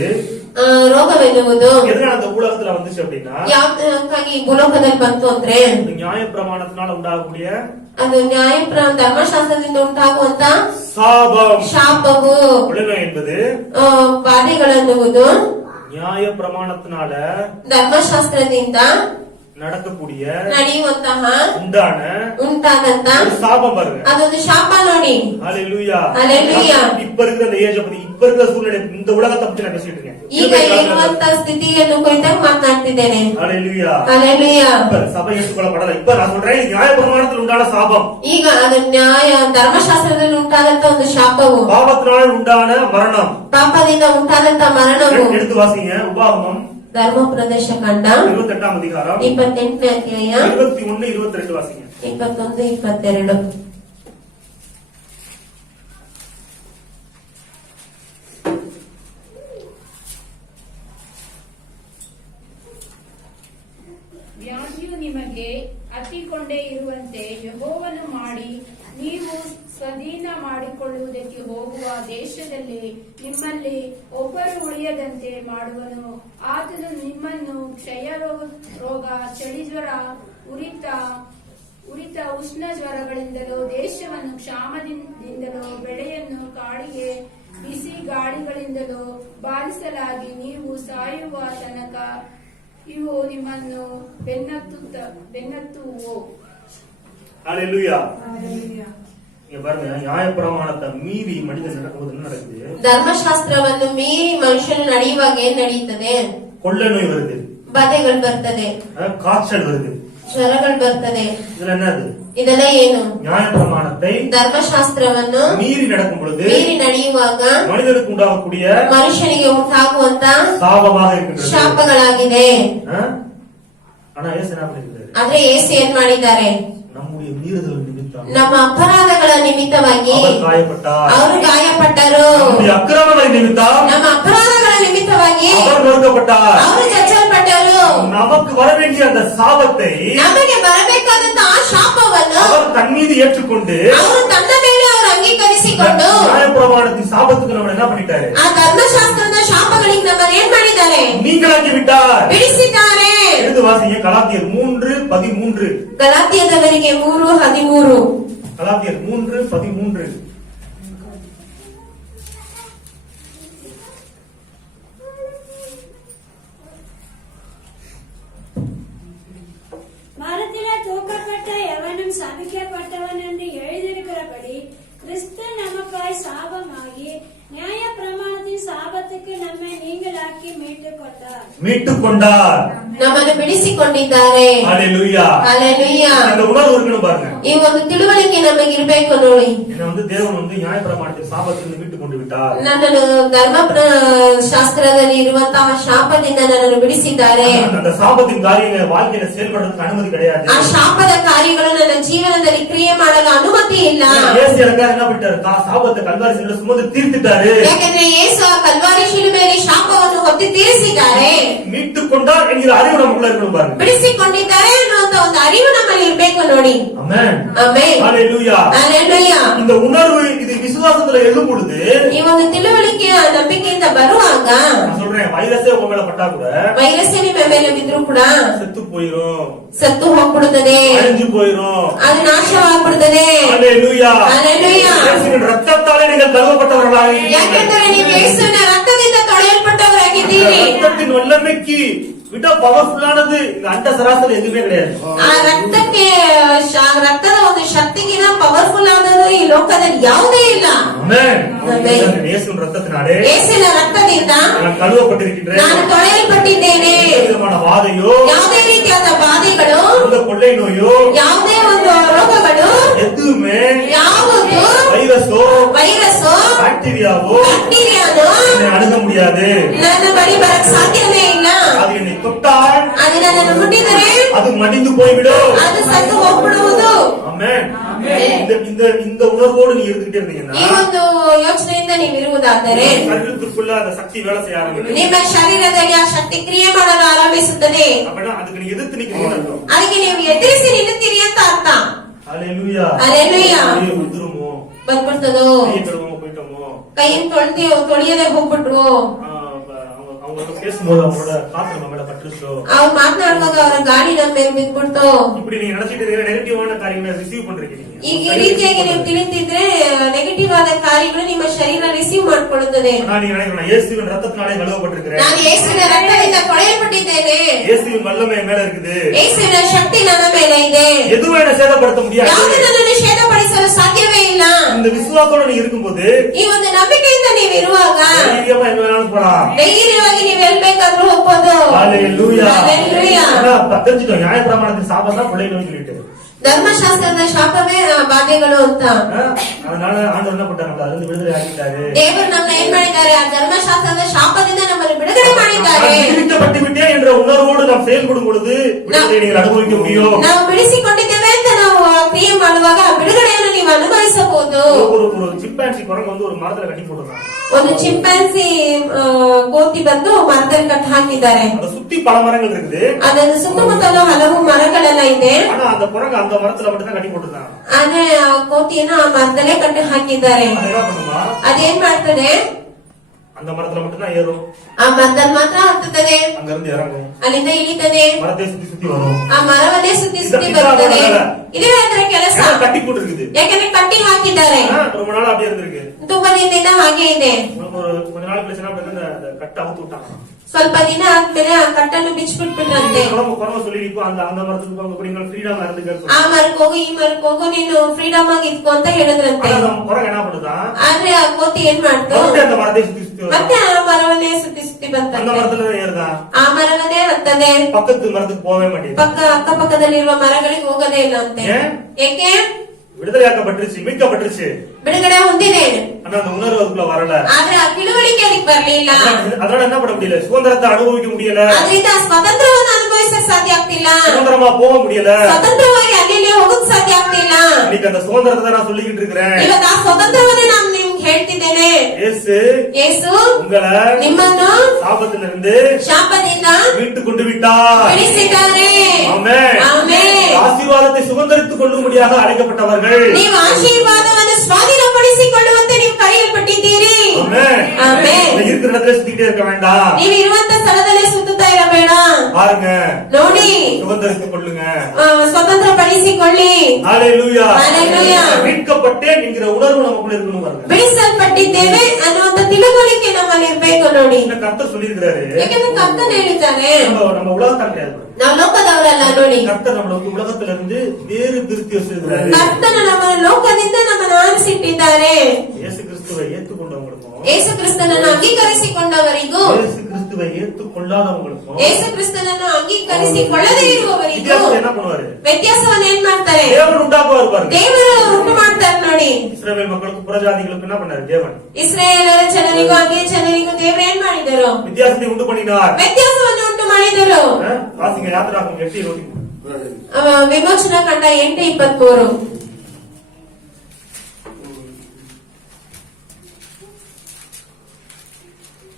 ರೋಗವೆನ್ನುವುದು எதனால அந்த உலகத்துல வந்துச்சு அப்படின்னா, ಯಾಕಾಗಿ ಈ ಭೂಲೋಕದಲ್ಲಿ ಬಂತು ಅಂದ್ರೆ இந்த நியாய பிரமாணத்தினால உண்டாகக்கூடிய ಅದು ಧರ್ಮಶಾಸ್ತ್ರದಿಂದ ಉಂಟಾಗುವಂತ சாபம். ಶಾಪವು, கொள்ளை நோய் என்பது ಬಾಧೆಗಳೆನ್ನುವುದು நியாய பிரமாணத்தினால ಧರ್ಮಶಾಸ್ತ್ರದಿಂದ நடக்கக்கூடிய ನಡೆಯುವಂತಹ உண்டான ஒரு சாபம் பாருங்க. ಅದೊಂದು ಶಾಪ ನೋಡಿ. ஹalleluya, ஹalleluya. இப்ப இருக்கிற இந்த ஏஜ் பத்தி, இப்ப இருக்கிற சூழ்நிலை, இந்த உலகத்தை பத்தி நான் பேசிட்டு இருக்கேன். ಈಗ ಇರುವಂತ ಸ್ಥಿತಿಯನ್ನು ಕುರಿತಾಗಿ ಮಾತನಾಡ್ತಿದ್ದೇನೆ. ஹalleluya, ஹalleluya. இப்ப சபை ஏற்றுக்கொள்ளப்படல. இப்ப நான் சொல்றேன், இது நியாய பிரமாணத்தில் உண்டான சாபம். ಈಗ ಅದು ನ್ಯಾಯ ಧರ್ಮಶಾಸ್ತ್ರದಲ್ಲಿ ಉಂಟಾದಂತ ಒಂದು ಶಾಪವು, பாவத்தினால் உண்டான மரணம். ಪಾಪದಿಂದ ಉಂಟಾದಂತ ಮರಣವು. எடுத்து வாசிங்க, உபாகமம் ಧರ್ಮ ಪ್ರದೇಶ ಕಂಡ 28ஆம் அதிகாரம் 28ನೇ ಅಧ್ಯಾಯ 21, 22 வாசிங்க. 21, 22. ವ್ಯಾಧಿಯು ನಿಮಗೆ ಹತ್ತಿಕೊಂಡೇ ಇರುವಂತೆ ಯೆಹೋವನು ಮಾಡಿ ನೀವು ಸ್ವಾಧೀನ ಮಾಡಿಕೊಳ್ಳುವುದಕ್ಕೆ ಹೋಗುವ ದೇಶದಲ್ಲಿ ನಿಮ್ಮಲ್ಲಿ ಒಬ್ಬರು ಉಳಿಯದಂತೆ ಮಾಡುವನು. ಆತನು ನಿಮ್ಮನ್ನು ಕ್ಷಯ ರೋಗ, ಚಳಿಜ್ವರ, ಉರಿತ ಉಷ್ಣ ಜ್ವರಗಳಿಂದಲೂ, ದೇಶವನ್ನು ಕ್ಷಾಮದಿಂದಲೂ, ಬೆಳೆಯನ್ನು ಕಾಡಿಗೆ ಬಿಸಿ ಗಾಳಿಗಳಿಂದಲೂ ಬಾಧಿಸಲಾಗಿ ನೀವು ಸಾಯುವ ತನಕ ಇವು ನಿಮ್ಮನ್ನು ಬೆನ್ನತ್ತುವು. ஹalleluya. இங்க பாருங்க, நியாய பிரமாணத்தை மீறி மனிதன் நடக்கும்போது என்ன நடக்குது? ಧರ್ಮಶಾಸ್ತ್ರವನ್ನು ಮೀರಿ ಮನುಷ್ಯನು ನಡೆಯುವಾಗ ಏನ್ ನಡೆಯುತ್ತದೆ? கொள்ளை நோய் வருது, ಬಾಧೆಗಳು ಬರ್ತದೆ, காய்ச்சல் வருது, ಜ್ವರಗಳು ಬರ್ತದೆ. இதுல என்னது? ಇದೆಲ್ಲ ಏನು? நியாய பிரமாணத்தை ಧರ್ಮಶಾಸ್ತ್ರವನ್ನು மீறி நடக்கும் பொழுது ಮೀರಿ ನಡೆಯುವಾಗ மனிதனுக்கு உண்டாகக்கூடிய ಮನುಷ್ಯನಿಗೆ ಉಂಟಾಗುವಂತ சாபமாக இருக்கின்றது. ಶಾಪಗಳಾಗಿದೆ. ஆனா ஏசு என்ன பண்ணிருக்காரு? ಆದ್ರೆ ಯೇಸು ಏನ್ ಮಾಡಿದ್ದಾರೆ? நம்முடைய மீறுதல் நிமித்தம் ನಮ್ಮ ಅಪರಾಧಗಳ ನಿಮಿತ್ತವಾಗಿ அவர் காயப்பட்டார். ಅವರು ಗಾಯಪಟ್ಟರು. நம்முடைய அக்கிரமங்கள் நிமித்தம் ನಮ್ಮ ಅಪರಾಧಗಳ ನಿಮಿತ್ತವಾಗಿ அவர் நொறுக்கப்பட்டார். ಅವರು ಚಚ್ಚಲ್ಪಟ್ಟರು. நமக்கு வர வேண்டிய அந்த சாபத்தை ನಮಗೆ ಬರಬೇಕಾದಂತ ಆ ಶಾಪವನ್ನು அவர் தன் மீது ஏற்றுக்கொண்டு ಅವರು ತನ್ನ ಮೇಲೆ ಅವರು ಅಂಗೀಕರಿಸಿಕೊಂಡು நியாய பிரமாணத்தின் சாபத்துக்கு நம்ம என்ன பண்ணிட்டாரு? ಆ ಧರ್ಮಶಾಸ್ತ್ರದ ಶಾಪಗಳಿಗೆ ನಮ್ಮನ್ನು ಏನ್ ಮಾಡಿದ್ದಾರೆ? நீங்களாக்கி விட்டார். ಬಿಡಿಸಿದ್ದಾರೆ. எழுது வாசிங்க, கலாத்தியர் 3:13. ಗಲಾತ್ಯದವರಿಗೆ 3:13. கலாத்தியர் 3:13. மரத்திலே தூக்கப்பட்ட எவனும் சபிக்கப்பட்டவன் என்று எழுதியிருக்கிறபடி கிறிஸ்து நமக்காய் சாபமாகி நியாய பிரமாணத்தின் சாபத்துக்கு நம்மை நீங்களாக்கி மீட்டுக் கொண்டார். ನಮ್ಮನ್ನು ಬಿಡಿಸಿಕೊಂಡಿದ್ದಾರೆ. ஹalleluya. ஹalleluya. இந்த உணர்வு இருக்கணும் பாருங்க. ಈ ಒಂದು ತಿಳುವಳಿಕೆ ನಮಗೆ ಇರಬೇಕು ನೋಡಿ. என்ன தேவன் நியாய பிரமாணத்தின் சாபத்திலிருந்து மீட்டு கொண்டு விட்டார். ನನ್ನನ್ನು ಧರ್ಮ ಶಾಸ್ತ್ರದಲ್ಲಿ ಇರುವಂತಹ ಶಾಪದಿಂದ ನನ್ನನ್ನು ಬಿಡಿಸಿದ್ದಾರೆ. அந்த சாபத்தின் காரியங்களை வாழ்க்கையில செயல்படுறதுக்கு அனுமதி கிடையாது. ಆ ಶಾಪದ ಕಾರ್ಯಗಳು ನನ್ನ ಜೀವನದಲ್ಲಿ ಕ್ರಿಯೆ ಮಾಡಲು ಅನುಮತಿ ಇಲ್ಲ. இயேசு எனக்காக என்ன பண்ணிட்டாரு? சாபத்தை கல்வாரி சிலுவையில சுமந்து தீர்த்துட்டாரு. ಯಾಕಂದ್ರೆ ಯೇಸು ಆ ಕಲ್ವಾರಿ ಶಿಲುಬೆಯಲ್ಲಿ ಶಾಪವನ್ನು ಹೊತ್ತು ತೀರಿಸಿದ್ದಾರೆ. மீட்டு கொண்டார் என்கிற அறிவு நமக்குள்ள இருக்கணும் பாருங்க. ಬಿಡಿಸಿಕೊಂಡಿದ್ದಾರೆ ಅನ್ನುವಂತ ಒಂದು ಅರಿವು ನಮ್ಮಲ್ಲಿ ಇರ್ಬೇಕು ನೋಡಿ. ஆமென். ಆಮೆನ್. ஹalleluya. ಹಲ್ಲೆಲೂಯಾ. இந்த உணர்வு இது விசுவாசத்துல எழும் பொழுது ಈ ಒಂದು ತಿಳುವಳಿಕೆಯ ನಂಬಿಕೆಯಿಂದ ಬರುವಾಗ நான் சொல்றேன் வைரஸே உங்க மேல பட்டா கூட ವೈರಸ್ಸೇ ನಿಮ್ಮ ಮೇಲೆ ಬಿದ್ರು ಕೂಡ செத்து போயிரும், ಸತ್ತು ಹೋಗ್ಬಿಡುತ್ತದೆ, அழிஞ்சு போயிரும். ಅದು ನಾಶವಾಗ್ಬಿಡುತ್ತದೆ. ஹalleluya. ஹalleluya. இயேசுவின் ரத்தத்தாலே நீங்கள் கழுவப்பட்டவர்களாக இருக்கிறீர்கள். ಯಾಕೆಂದರೆ ನೀವು ಯೇಸುವಿನ ರಕ್ತದಿಂದ ತೊಳೆಯಲ್ಪಟ್ಟವರಾಗಿದ್ದೀರಿ. ரத்தத்தின் வல்லமைக்கு விட பவர்ஃபுல்லானது இந்த அண்ட சராசரி எதுவுமே கிடையாது. ಆ ರಕ್ತಕ್ಕೆ ರಕ್ತದ ಒಂದು ಶಕ್ತಿಗಿನ ಪವರ್ಫುಲ್ ಆದದ್ದು ಈ ಲೋಕದಲ್ಲಿ ಯಾವುದೇ ಇಲ್ಲ. ஆமென். ஆமென். இயேசுவின் ரத்தத்தினாலே ಯೇಸುವಿನ ರಕ್ತದಿಂದ நான் கழுவப்பட்டிருக்கின்றேன். ನಾನು ತೊಳೆಯಲ್ಪಟ್ಟಿದ್ದೇನೆ. எந்த விதமான வாதையோ ಯಾವುದೇ ರೀತಿಯಾದ ಬಾಧೆಗಳು, எந்த கொள்ளை நோயோ ಯಾವುದೇ ಒಂದು ರೋಗಗಳು, எதுவுமே ಯಾವುದು வைரஸோ ವೈರಸ್ಸು பாக்டீரியாவோ ಬ್ಯಾಕ್ಟೀರಿಯಾನು என்னை அணுக முடியாது. ನನ್ನ ಬಳಿ ಬರಕ್ ಸಾಧ್ಯವೇ ಇಲ್ಲ. அது என்னை தொட்டால் ಅದು ನನ್ನನ್ನು ಮುಟ್ಟಿದರೆ அது மடிந்து போய்விடும். ಅದು ಸತ್ತು ಹೋಗ್ಬಿಡುವುದು. ஆமென். இந்த உணர்வோடு நீ இருந்துகிட்டே இருந்தீங்கன்னா ಈ ಒಂದು ಯೋಚನೆಯಿಂದ ನೀವಿರುವುದಾದರೆ சரீரத்துக்குள்ள அந்த சக்தி வேலை செய்ய ஆரம்பிக்கும். ನಿಮ್ಮ ಶರೀರದಲ್ಲಿ ಆ ಶಕ್ತಿ ಕ್ರಿಯೆ ಮಾಡಲು ಆರಂಭಿಸುತ್ತದೆ. அப்படின்னா அதுக்கு நீ எதிர்த்து நிக்கணும்னு அர்த்தம். ಅದಕ್ಕೆ ನೀವು ಎದುರಿಸಿ ನಿಲ್ಲುತ್ತೀರಿ ಅಂತ ಅರ್ಥ. ஹalleluya. ஹalleluya. வந்துருமோ, ಬಂದ್ಬಿಡ್ತದೋ, கை கழுவாம போயிட்டோமோ, ಕೈಯನ್ನು ತೊಳೆಯದೆ ಹೋಗ್ಬಿಟ್ರು, அவங்க பேசும்போது அவங்களோட காத்து நம்ம மேல பட்டுச்சோ, ಅವ್ರು ಮಾತನಾಡುವಾಗ ಅವರ ಗಾಳಿ ನಮ್ಮ ಮೇಲೆ ಬಿದ್ಬಿಡ್ತು. இப்படி நீங்க நினைச்சிட்டு இருக்கிற நெகட்டிவான காரியங்களை ரிசீவ் பண்றீங்க. ಈಗ ಈ ರೀತಿಯಾಗಿ ನೀವು ತಿಳಿತಿದ್ರೆ ನೆಗೆಟಿವ್ ಆದ ಕಾರ್ಯಗಳು ನಿಮ್ಮ ಶರೀರ ರಿಸೀವ್ ಮಾಡ್ಕೊಳ್ಳುತ್ತದೆ. நான் நீங்க நினைக்கிறேன் இயேசுவின் ரத்தத்தினாலே கழுவப்பட்டிருக்கிறேன், ನಾನು ಯೇಸುವಿನ ರಕ್ತದಿಂದ ತೊಳೆಯಲ್ಪಟ್ಟಿದ್ದೇನೆ, இயேசுவின் வல்லமை மேல இருக்குது, ಯೇಸುವಿನ ಶಕ್ತಿ ನನ್ನ ಮೇಲೆ ಇದೆ, எதுவும் என்ன சேதப்படுத்த முடியாது. ಯಾವುದು ನನ್ನನ್ನು ಛೇದಪಡಿಸಲು ಸಾಧ್ಯವೇ ಇಲ್ಲ. இந்த விசுவாசத்தோட நீ இருக்கும்போது ಈ ಒಂದು ನಂಬಿಕೆಯಿಂದ ನೀವು ಇರುವಾಗ தைரியமா எங்க வேணாலும் போலாம். ಧೈರ್ಯವಾಗಿ ನೀವು ಎಲ್ಲಿ ಬೇಕಾದ್ರೂ ಹೋಗ್ಬೋದು. ஹalleluya. ஹalleluya. தெரிஞ்சுட்டோம் நியாயப்பிரமாணத்தின் சாபம் தான் கொள்ளை நோய் சொல்லிட்டு. ಧರ್ಮಶಾಸ್ತ್ರದ ಶಾಪವೇ ಬಾಧೆಗಳು ಅಂತ. அதனால ஆண்டவர் என்ன பண்ணாரு, நம்மள அதிலிருந்து விடுதலை ஆக்கிட்டாரு. ದೇವರು ನಮ್ಮನ್ನ ಏನ್ ಮಾಡಿದ್ದಾರೆ, ಆ ಧರ್ಮಶಾಸ್ತ್ರದ ಶಾಪದಿಂದ ನಮ್ಮನ್ನು ಬಿಡುಗಡೆ ಮಾಡಿದ್ದಾರೆ. விடுவிக்கப்பட்டு விட்டேன் என்ற உணர்வோடு நாம் செயல்படும் பொழுது விடுதலை நீங்கள் அனுபவிக்க முடியும். ನಾವು ಬಿಡಿಸಿಕೊಂಡಿದ್ದೇವೆ ಅಂತ ನಾವು ಕ್ರಿಯೆ ಮಾಡುವಾಗ ಆ ಬಿಡುಗಡೆಯನ್ನು ನೀವು ಅನುಭವಿಸಬಹುದು. ஒரு சிம்பான்சி குரங்கு வந்து ஒரு மரத்துல கட்டி போட்டுருக்காங்க. ಒಂದು ಚಿಂಪಾಂಜಿ ಕೋತಿ ಬಂದು ಮರದಲ್ಲಿ ಕಟ್ಟಿ ಹಾಕಿದ್ದಾರೆ. அதை சுத்தி பல மரங்கள் இருக்குது. ಅದನ್ನು ಸುತ್ತಮುತ್ತಲು ಹಲವು ಮರಗಳೆಲ್ಲ ಇದೆ. ஆனா அந்த குரங்கு அந்த மரத்துல மட்டும் தான் கட்டி போட்டுருக்காங்க. ಆದ್ರೆ ಆ ಕೋತಿಯನ್ನು ಆ ಮರದಲ್ಲೇ ಕಟ್ಟಿ ಹಾಕಿದ್ದಾರೆ. அது என்ன பண்ணுமா, ಅದೇನ್ ಮಾಡ್ತದೆ, அந்த மரத்துல மட்டும் தான் ஏறும், ಆ ಮರದಲ್ಲಿ ಮಾತ್ರ ಹತ್ತುತ್ತದೆ, அங்க இருந்து இறங்கும், ಅಲ್ಲಿಂದ ಇಳಿತದೆ, மரத்தை சுத்தி சுத்தி வரும். ಆ ಮರವನ್ನೇ ಸುತ್ತಿ ಸುತ್ತಿ ಬರುತ್ತದೆ. ಇದೇ ಅದರ ಕೆಲಸ. கட்டி போட்டுருக்குது. ಯಾಕಂದ್ರೆ ಕಟ್ಟಿ ಹಾಕಿದ್ದಾರೆ. ரொம்ப நாள் அப்படியே இருந்திருக்கு. ತುಂಬಾ ದಿನದಿಂದ ಹಾಗೆ ಇದೆ. ஒரு கொஞ்ச நாள் கழிச்சு என்ன பண்ணாங்க, அந்த கட்டை அவுத்து விட்டாங்க. ಸ್ವಲ್ಪ ದಿನ ಆದ್ಮೇಲೆ ಆ ಕಟ್ಟನ್ನು ಬಿಚ್ಚಿಬಿಟ್ಬಿಟ್ರಂತೆ. குரங்கு சொல்லி இப்போ அந்த மரத்துக்கு போங்க, இப்படி நீங்கள் ஃப்ரீடமா இருந்துக்க. ಆ ಮರಕ್ಕೆ ಹೋಗು, ಈ ಮರಕ್ಕೆ ಹೋಗು, ನೀನು ಫ್ರೀಡಮ್ ಆಗಿ ಇದ್ಕೋ ಅಂತ ಹೇಳಿದ್ರಂತೆ. குரங்கு என்ன பண்ணுதா, ಆದ್ರೆ ಆ ಕೋತಿ ಏನ್ ಮಾಡ್ತು, மறுபடியும் அந்த மரத்தை சுத்தி சுத்தி வரும். ಮತ್ತೆ ಆ ಮರವನ್ನೇ ಸುತ್ತಿ ಸುತ್ತಿ அந்த ಬಂತಂತೆ. மரத்துல தான் ஏறுதா, ಆ ಮರವನ್ನೇ ಹತ್ತದೆ, பக்கத்து மரத்துக்கு போகவே மாட்டேங்குது. ಅಕ್ಕಪಕ್ಕದಲ್ಲಿರುವ ಮರಗಳಿಗೆ ಹೋಗೋದೇ ಇಲ್ಲ ಅಂತೆ. ஏன்? ಏಕೆ? விடுதலையாக்கப்பட்டுருச்சு, மீட்கப்பட்டுருச்சு. ಬಿಡುಗಡೆ ಹೊಂದಿದೆ, ஆனா அந்த உணர்வு அதுக்குள்ள வரல. ಆದ್ರೆ ಆ ತಿಳುವಳಿಕೆ ಅದಕ್ಕೆ ಬರ್ಲಿಲ್ಲ. அதனால என்ன பண்ண முடியல, சுதந்திரத்தை அனுபவிக்க முடியல, ಅದರಿಂದ ಸ್ವಾತಂತ್ರ್ಯವನ್ನು ಅನುಭವಿಸಕ್ ಸಾಧ್ಯ ಆಗ್ತಿಲ್ಲ, சுதந்திரமா போக முடியல. ಸ್ವತಂತ್ರವಾಗಿ ಅಲ್ಲಿ ಹೋಗಕ್ ಸಾಧ್ಯ ಆಗ್ತಿಲ್ಲ. இன்னைக்கு அந்த சுதந்திரத்தை நான் சொல்லிக்கிட்டு இருக்கிறேன். ಇವಾಗ ಆ ಸ್ವತಂತ್ರವನ್ನೇ ನಾನು ನಿಮ್ಗೆ ಹೇಳ್ತಿದ್ದೇನೆ. ಯೇಸು உங்களை ನಿಮ್ಮನ್ನು சாபத்திலிருந்து ಶಾಪದಿಂದ மீட்டு கொண்டு விட்டார். ಬಿಡಿಸಿದ್ದಾರೆ. ஆமென். ಆಮೆನ್. ஆசீர்வாதத்தை சுதந்திரித்துக் கொள்ளும்படியாக அழைக்கப்பட்டவர்கள். ನೀವು ಆಶೀರ್ವಾದವನ್ನು ಸ್ವಾಧೀನಪಡಿಸಿಕೊಳ್ಳುವಂತೆ ನೀವು ಕರೆಯಲ್ಪಟ್ಟಿದ್ದೀರಿ. ஆமென். ಆಮೆನ್. நீங்க இருக்கிற இடத்துல சுத்திட்டே இருக்க வேண்டாம். ನೀವು ಇರುವಂತ ಸ್ಥಳದಲ್ಲೇ ಸುತ್ತುತ್ತಾ ಇರಬೇಡ. பாருங்க, ನೋಡಿ, சுதந்திரித்துக் கொள்ளுங்க. ಸ್ವತಂತ್ರ ಪಡಿಸಿಕೊಳ್ಳಿ. ஹalleluya. ஹalleluya. மீட்கப்பட்டேன் என்கிற உணர்வு நமக்குள்ள இருக்கணும் பாருங்க. ಬಿಡಿಸಲ್ಪಟ್ಟಿದ್ದೇವೆ ಅನ್ನುವಂತ ತಿಳುವಳಿಕೆ ನಮ್ಮಲ್ಲಿ ಇರ್ಬೇಕು ನೋಡಿ. இந்த கர்த்தர் சொல்லியிருக்கிறாரு, ಯಾಕಂದ್ರೆ ಕರ್ತನ ಹೇಳಿದ್ದಾನೆ, நம்ம உலகத்தான் கிடையாது. ನಾವು ಲೋಕದವರಲ್ಲ ನೋಡಿ. கர்த்தர் நம்மள உலகத்துல இருந்து வேறு பிரித்து வச்சிருக்கிறாரு. ಕರ್ತನ ನಮ್ಮನ್ನು ಲೋಕದಿಂದ ನಮ್ಮನ್ನು ಆರಿಸಿಟ್ಟಿದ್ದಾರೆ. இயேசு கிறிஸ்துவை ஏற்றுக்கொண்டவங்களுக்கும் ಯೇಸು ಕ್ರಿಸ್ತನನ್ನು ಅಂಗೀಕರಿಸಿಕೊಂಡವರಿಗೂ இயேசு கிறிஸ்துவை ஏற்றுக்கொள்ளாதவங்களுக்கும் ಯೇಸು ಕ್ರಿಸ್ತನನ್ನು ಅಂಗೀಕರಿಸಿಕೊಳ್ಳದೇ ಇರುವವರಿಗೂ வித்தியாசம் என்ன பண்ணுவாரு, ವ್ಯತ್ಯಾಸವನ್ನು ಏನ್ ಮಾಡ್ತಾರೆ, தேவன் உண்டாக்குவார் பாருங்க. ದೇವರು ಉಂಟು ಮಾಡ್ತಾರೆ ನೋಡಿ. இஸ்ரவேல் மக்களுக்கு புறஜாதிகளுக்கு என்ன பண்ணாரு தேவன், ಇಸ್ರಾಯೇಲರ ಜನರಿಗೂ ಅನ್ಯ ಜನರಿಗೂ ದೇವರು ಏನ್ ಮಾಡಿದರು, வித்தியாசத்தை உண்டு பண்ணினார். ವ್ಯತ್ಯಾಸವನ್ನು ಉಂಟು ಮಾಡಿದರು. வாசிங்க யாத்திராகமம் 8:23. ವಿಮೋಚನಾ ಕಂಡ 8:23.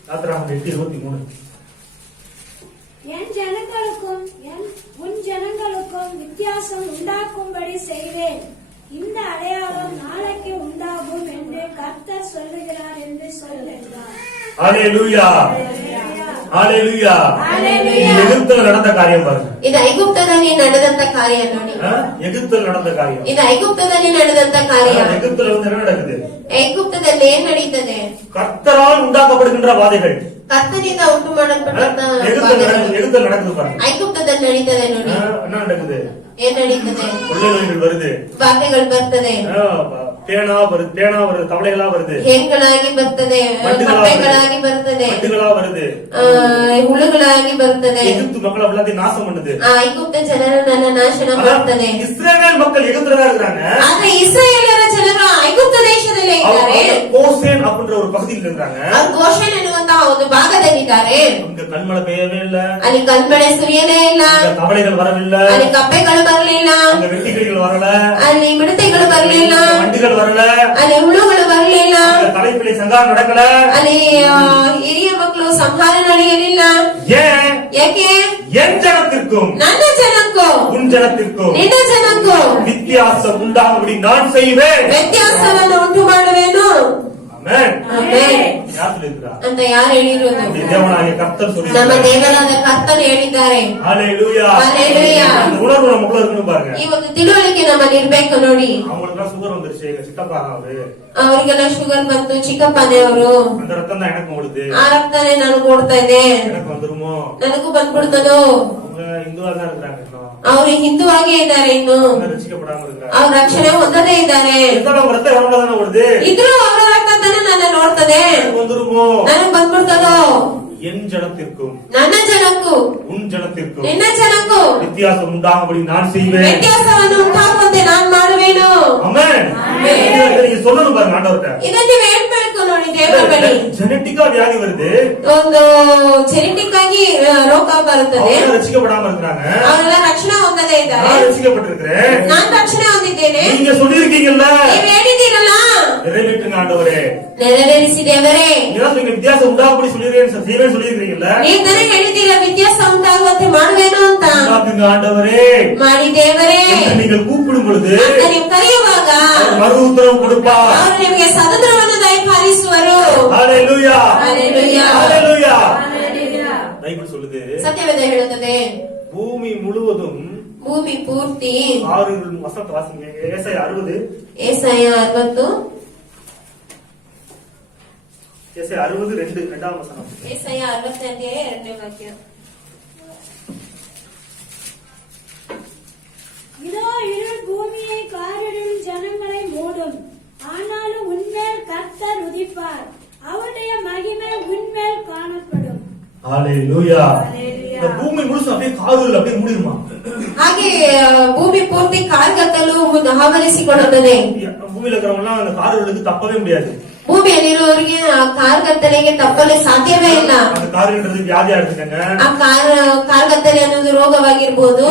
யாத்திராகமம் 8:23. உன் ஜனங்களுக்கும் வித்தியாசம் உண்டாக்கும்படி செய்வேன். இந்த அடையாளம் நாளைக்கு உண்டாகும் என்று கர்த்தர் சொல்லுகிறார் என்று சொல்லுகிறார். ஹல்லேலூயா, ஹல்லேலூயா. எகிப்தில் நடந்த காரியம் பாருங்க. ಇದು ಐಗುಪ್ತದಲ್ಲಿ ನಡೆದಂತ ಕಾರ್ಯ ನೋಡಿ. எகிப்தில் நடந்த காரியம். ಇದು ಐಗುಪ್ತದಲ್ಲಿ ನಡೆದಂತ ಕಾರ್ಯ. எகிப்தில் வந்து என்ன நடக்குது? ಐಗುಪ್ತದಲ್ಲಿ ಏನ್ ನಡೀತದೆ? கர்த்தரால் உண்டாக்கப்படுகின்ற வாதைகள் ಕರ್ತನಿಂದ ಉಂಟು ಮಾಡಲ್ಪಟ್ಟಂತ எகிப்தில் நடக்குது பாருங்க. ಐಗುಪ್ತದಲ್ಲಿ ನಡೀತದೆ ನೋಡಿ. என்ன நடக்குது? ಏನ್ ನಡೀತದೆ? கொள்ளை நோய்கள் வருது, ಬಾಧೆಗಳು ಬರ್ತದೆ, பேனா வருது, தவளைகளா வருது, ಹೇನ್ಗಳಾಗಿ ಬರ್ತದೆ, ಕಪ್ಪೆಗಳಾಗಿ ಬರ್ತದೆ, வண்டுகளா வருது, ಹುಳುಗಳಾಗಿ ಬರ್ತದೆ. எகிப்து மக்கள் எல்லாத்தையும் நாசம் பண்ணுது. ಐಗುಪ್ತ ಜನರನ್ನೆಲ್ಲ ನಾಶನ ಮಾಡ್ತದೆ. இஸ்ரவேல் மக்கள் எகிப்துல தான் இருக்காங்க. ಆದ್ರೆ ಇಸ್ರಾಯೇಲರ ಜನರು ಐಗುಪ್ತ ದೇಶದಲ್ಲೇ ಇದ್ದಾರೆ. கோசேன் அப்படின்ற ஒரு பகுதியில் இருக்காங்க. ಅವರು ಗೋಷನ್ ಎನ್ನುವಂತಹ ಒಂದು ಭಾಗದಲ್ಲಿದ್ದಾರೆ. இங்க கண்மழை பெய்யவே இல்ல, ಅಲ್ಲಿ ಕಣ್ಮಳೆ ಸುರಿಯಲೇ ಇಲ್ಲ, தவளைகள் வரவில்லை, ಅಲ್ಲಿ ಕಪ್ಪೆಗಳು ಬರಲಿಲ್ಲ, அங்க வெட்டிக்கிளிகள் வரல, ಅಲ್ಲಿ ಮಿಡತೆಗಳು ಬರಲಿಲ್ಲ, வண்டுகள் வரல, ಅಲ್ಲಿ ಹುಳುಗಳು ಬರಲಿಲ್ಲ, தலைப்பிள்ளை சங்காரம் நடக்கல, ಅಲ್ಲಿ ಹಿರಿಯ ಮಕ್ಕಳು ಸಂಹಾರ ನಡೆಯಲಿಲ್ಲ. ஏன்? ಯಾಕೆ? என் ஜனத்திற்கும் ನನ್ನ ಜನಕ್ಕೂ உன் ஜனத்திற்கும் ನಿನ್ನ ಜನಕ್ಕೂ வித்தியாசம் உண்டாகும்படி நான் செய்வேன். ವ್ಯತ್ಯಾಸವನ್ನು ಉಂಟು ಮಾಡುವೆನು. ஆமென். ಆಮೆನ್. யார் சொல்லிருக்கா? ಅಂತ ಯಾರು ಹೇಳಿರೋದು? தேவனாகிய கர்த்தர் ನಮ್ಮ சொல்லிருக்கார். ದೇವರಾದ ಕರ್ತನು ಹೇಳಿದ್ದಾರೆ. ஹல்லேலூயா. ஹல்லேலூயா. இந்த உணர்வு நமக்குள்ள இருக்கணும் பாருங்க. ಈ ಒಂದು ತಿಳುವಳಿಕೆ ನಮ್ಮಲ್ಲಿ ಇರ್ಬೇಕು ನೋಡಿ. அவங்களுக்குலாம் சுகர் வந்துருச்சு, எங்க சித்தப்பா அவரு, ಅವರಿಗೆಲ್ಲ ಶುಗರ್ ಬಂತು, ಚಿಕ್ಕಪ್ಪನೇ ಅವರು. அந்த ரத்தம் தான் எனக்கு ஓடுது, ಆ ರಕ್ತನೇ ನಾನು ಕೊಡ್ತಾ ಇದೆ, எனக்கு வந்துருமோ? ನನಗೂ ಬಂದ್ಬಿಡ್ತದೋ. அவங்க இந்துவா தான் இருக்கிறாங்க, ಅವರು ಹಿಂದೂ ಆಗೇ ಇದ್ದಾರೆ, ಇನ್ನು ரசிக்கப்படாம இருக்கிறாங்க. ಅವ್ರ ರಕ್ಷಣೆ ಹೊಂದದೇ ಇದ್ದಾರೆ. இருந்தாலும் அவங்க ரத்தம் எவ்வளவு தானே ஓடுது, ಇದ್ರೂ ಅವರ ರಕ್ತನೇ ನನ್ನ ನೋಡ್ತದೆ, எனக்கு வந்துருமோ? ನನಗ್ ಬಂದ್ಬಿಡ್ತದೋ. என் ஜனத்திற்கும் ನನ್ನ ಜನಕ್ಕೂ உன் ஜனத்திற்கும் ನಿನ್ನ ಜನಕ್ಕೂ வித்தியாசம் உண்டாகும்படி நான் செய்வேன். ವ್ಯತ್ಯಾಸವನ್ನು ಉಂಟಾಗುವಂತೆ ನಾನ್ ಮಾಡುವೇನು. ஆமென். நீங்க சொல்லணும் பாருங்க ஆண்டவர்ட்ட. ಇದನ್ನ ನೀವು ಹೇಳ್ಬೇಕು ನೋಡಿ ದೇವರ ಬಳಿ. ஜெனட்டிக்கா வியாதி வருது, ಒಂದು ಜೆನೆಟಿಕ್ ಆಗಿ ರೋಗ ಬರುತ್ತದೆ, அவங்க ரசிக்கப்படாம இருக்கிறாங்க, ಅವರೆಲ್ಲ ರಕ್ಷಣೆ ಹೊಂದದೇ ಇದ್ದಾರೆ, நான் ரசிக்கப்பட்டிருக்கிறேன். ನಾನ್ ರಕ್ಷಣೆ ಹೊಂದಿದ್ದೇನೆ. நீங்க சொல்லிருக்கீங்கல்ல, ನೀವ್ ಹೇಳಿದ್ದೀರಲ್ಲ, நிறைவேற்றுங்க ஆண்டவரே. ನೆರವೇರಿಸಿ ದೇವರೇ. நீங்க நீங்க வித்தியாசம் உண்டாகும்படி செய்வேன் சொல்லிருக்கீங்கல்ல, ನೀವ್ ತಾನೇ ಹೇಳಿದ್ದೀರ ವ್ಯತ್ಯಾಸ ಉಂಟಾಗುವಂತೆ ಮಾಡುವೇನು ಅಂತ. உண்டாக்குங்க ஆண்டவரே. ಮಾಡಿ ದೇವರೇ. நீங்கள் கூப்பிடும் பொழுது ಅಂತ ನೀವು ಕರೆಯುವಾಗ அவர் மறு உத்தரவு கொடுப்பார். ಅವರು ನಿಮಗೆ ಸದನವನ್ನು ದಯಪಾಲಿಸುವರು. ஹல்லேலூயா, ஹல்லேலூயா. ஹல்லேலூயா. பைபிள் சொல்லுது, ಸತ್ಯವೇದ ಹೇಳುತ್ತದೆ, பூமி முழுவதும் ಭೂಮಿ ಪೂರ್ತಿ 6 வசனத்தை வாசிங்க. ஏசாயா 60, ಏಸಾಯ 60, ஏசாயா 60:2 இரண்டாம் வசனம். ಏಸಾಯ 60 ಅಧ್ಯಾಯ 2ನೇ ವಾಕ್ಯ. இதோ இருள் பூமியை காரிருள் ஜனங்களை மூடும். ஆனாலும் உன்மேல் கர்த்தர் உதிப்பார், அவருடைய மகிமை உன்மேல் காணப்படும். ஹல்லேலூயா. இந்த பூமி முழுசும் அப்படியே காருல அப்படியே மூடிடுமா? ಹಾಗೆ ಭೂಮಿ ಪೂರ್ತಿ ಕಾರ್ಗತ್ತಲು ಆವರಿಸಿಕೊಳ್ಳುತ್ತದೆ. பூமியில இருக்கிறவங்க எல்லாம் அந்த காருகளுக்கு தப்பவே முடியாது. ಭೂಮಿಯಲ್ಲಿರುವವರಿಗೆ ಆ ಕಾರ್ಗತ್ತಲೆಗೆ ತಪ್ಪಲು ಸಾಧ್ಯವೇ ಇಲ್ಲ. அந்த காருன்றது வியாதியா எடுத்துக்கங்க, ಆ ಕಾರ್ಗತ್ತಲೆ ಅನ್ನೋದು ರೋಗವಾಗಿರ್ಬೋದು,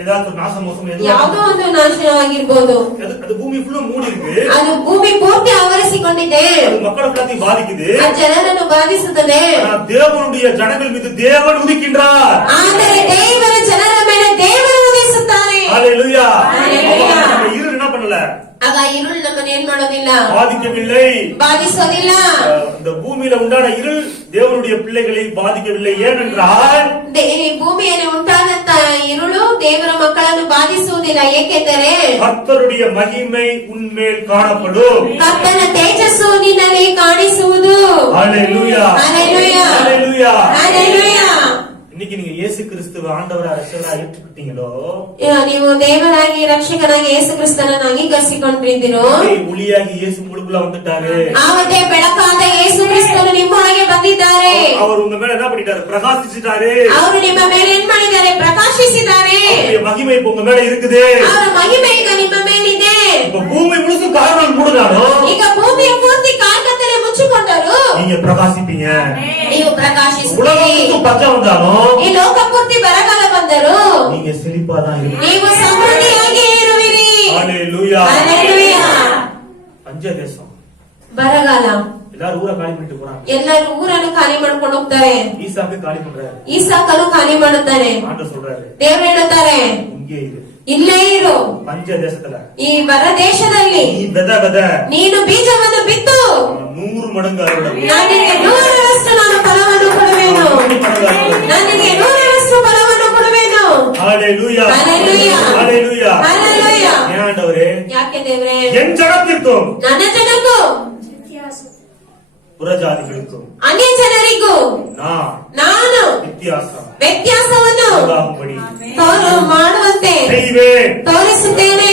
ஏதாவது நாச மோசம் ಯಾವುದೋ ಒಂದು ನಾಶನವಾಗಿರ್ಬೋದು. அது பூமி ஃபுல்லா மூடி இருக்கு, ಅದು ಭೂಮಿ ಪೂರ್ತಿ ಆವರಿಸಿಕೊಂಡಿದೆ, அது மக்களை எல்லாத்தையும் பாதிக்குது. ಆ ಜನರನ್ನು ಬಾಧಿಸುತ್ತದೆ. ஆனா தேவனுடைய ஜனங்கள் மீது தேவன் உதிக்கின்றார். ಆದರೆ ದೇವರ ಜನರ ಮೇಲೆ ದೇವರು ಉದಿಸುತ್ತಾರೆ. ஹல்லேலூயா. ஹல்லேலூயா. நம்ம இருள் என்ன பண்ணல, ಆಗ இருள் ನಮ್ಮನ್ನು ಏನ್ ಮಾಡೋದಿಲ್ಲ, பாதிக்கவில்லை. ಬಾಧಿಸೋದಿಲ್ಲ. இந்த பூமியில உண்டான இருள் தேவனுடைய பிள்ளைகளை பாதிக்கவில்லை. ஏனென்றால் ಭೂಮಿಯಲ್ಲಿ ಉಂಟಾದಂತ இருಳು ದೇವರ ಮಕ್ಕಳನ್ನು ಬಾಧಿಸುವುದಿಲ್ಲ. ಏಕೆಂದರೆ கர்த்தருடைய மகிமை உன்மேல் காணப்படும். ಕರ್ತನ ತೇಜಸ್ಸು ನಿನ್ನಲ್ಲಿ ಕಾಣಿಸುವುದು. ஹல்லேலூயா, ஹல்லேலூயா. ஹல்லேலூயா. ஹல்லேலೂಯಾ. இன்னைக்கு நீங்க இயேசு கிறிஸ்துவ ஆண்டவரா ரட்சகரா ஏற்றுக்கிட்டீங்களோ, ನೀವು ದೇವರಾಗಿ ರಕ್ಷಕನಾಗಿ ಯೇಸು ಕ್ರಿಸ್ತನನ್ನು ಅಂಗೀಕರಿಸಿಕೊಂಡಿದ್ದೀರೋ, ஒளியாகி இயேசு முழுக்குள்ள வந்துட்டாரு. ಆವತ್ತೇ ಬೆಳಕಾದ ಯೇಸು ಕ್ರಿಸ್ತನು ನಿಮ್ಮೊಳಗೆ ಬಂದಿದ್ದಾರೆ. அவர் உங்க மேல என்ன பண்ணிட்டாரு, பிரகாசிச்சிட்டாரு. ಅವರು ನಿಮ್ಮ ಮೇಲೆ ಏನ್ ಮಾಡಿದ್ದಾರೆ, ಪ್ರಕಾಶಿಸಿದ್ದಾರೆ. அவருடைய மகிமை இப்ப உங்க மேல இருக்குது. ಅವರ ಮಹಿಮೆ ಈಗ ನಿಮ್ಮ ಮೇಲಿದೆ. இப்ப பூமி முழுசு காரணம் மூடுனாலும் ಈಗ ಭೂಮಿಯ ಪೂರ್ತಿ ಕಾರ್ಗತ್ತಲೆ ಮುಚ್ಚಿಕೊಂಡರು நீங்க பிரகாசிப்பீங்க. ನೀವು ಪ್ರಕಾಶಿಸುತ್ತೀರಿ. உலகம் முழுசும் பஞ்சம் வந்தாலும் ಈ ಲೋಕ ಪೂರ್ತಿ ಬರಗಾಲ ಬಂದರು நீங்க செழிப்பாதான் இருப்பீங்க. ನೀವು ಸಮೃದ್ಧಿಯಾಗಿ ಇರುವಿರಿ. ஹல்லேலூயா. ஹல்லேலூயா. பஞ்ச தேசம் ಬರಗಾಲ எல்லாரும் ஊரை காலி பண்ணிட்டு போறாங்க. ಎಲ್ಲರೂ ಊರನ್ನು ಖಾಲಿ ಮಾಡ್ಕೊಂಡು ಹೋಗ್ತಾರೆ. ஈசாக்கு காலி பண்றாரு. ಈಸಾಕನು ಖಾಲಿ ಮಾಡುತ್ತಾನೆ. ஆண்டவர் சொல்றாரு, ದೇವರು ಹೇಳುತ್ತಾರೆ, இங்கே இரு, ಇಲ್ಲೇ ಇರು. பஞ்ச தேசத்துல ಈ ಬರ ದೇಶದಲ್ಲಿ நீ வித ನೀನು ಬೀಜವನ್ನು ಬಿತ್ತು 100 மடங்கு அறுவடை. ನನಗೆ 100ರಷ್ಟು ನಾನು ಫಲವನ್ನು ಕೊಡುವೆನು. ನನಗೆ 100ರಷ್ಟು ಫಲವನ್ನು ಕೊಡುವೆನು. ஹalleluya, ஹalleluya, ஹalleluya, ஹalleluya. ஆண்டவரே, ಯಾಕೆ ದೇವರೇ, என் ஜனத்திற்கும் ನನ್ನ ಜನಕ್ಕೂ ವ್ಯತ್ಯಾಸ. புறஜாதிகளுக்கும் ಅನ್ಯ ಜನರಿಗೂ ನಾನು ವ್ಯತ್ಯಾಸವನ್ನು ಮಾಡುವಂತೆ ತೋರಿಸುತ್ತೇನೆ.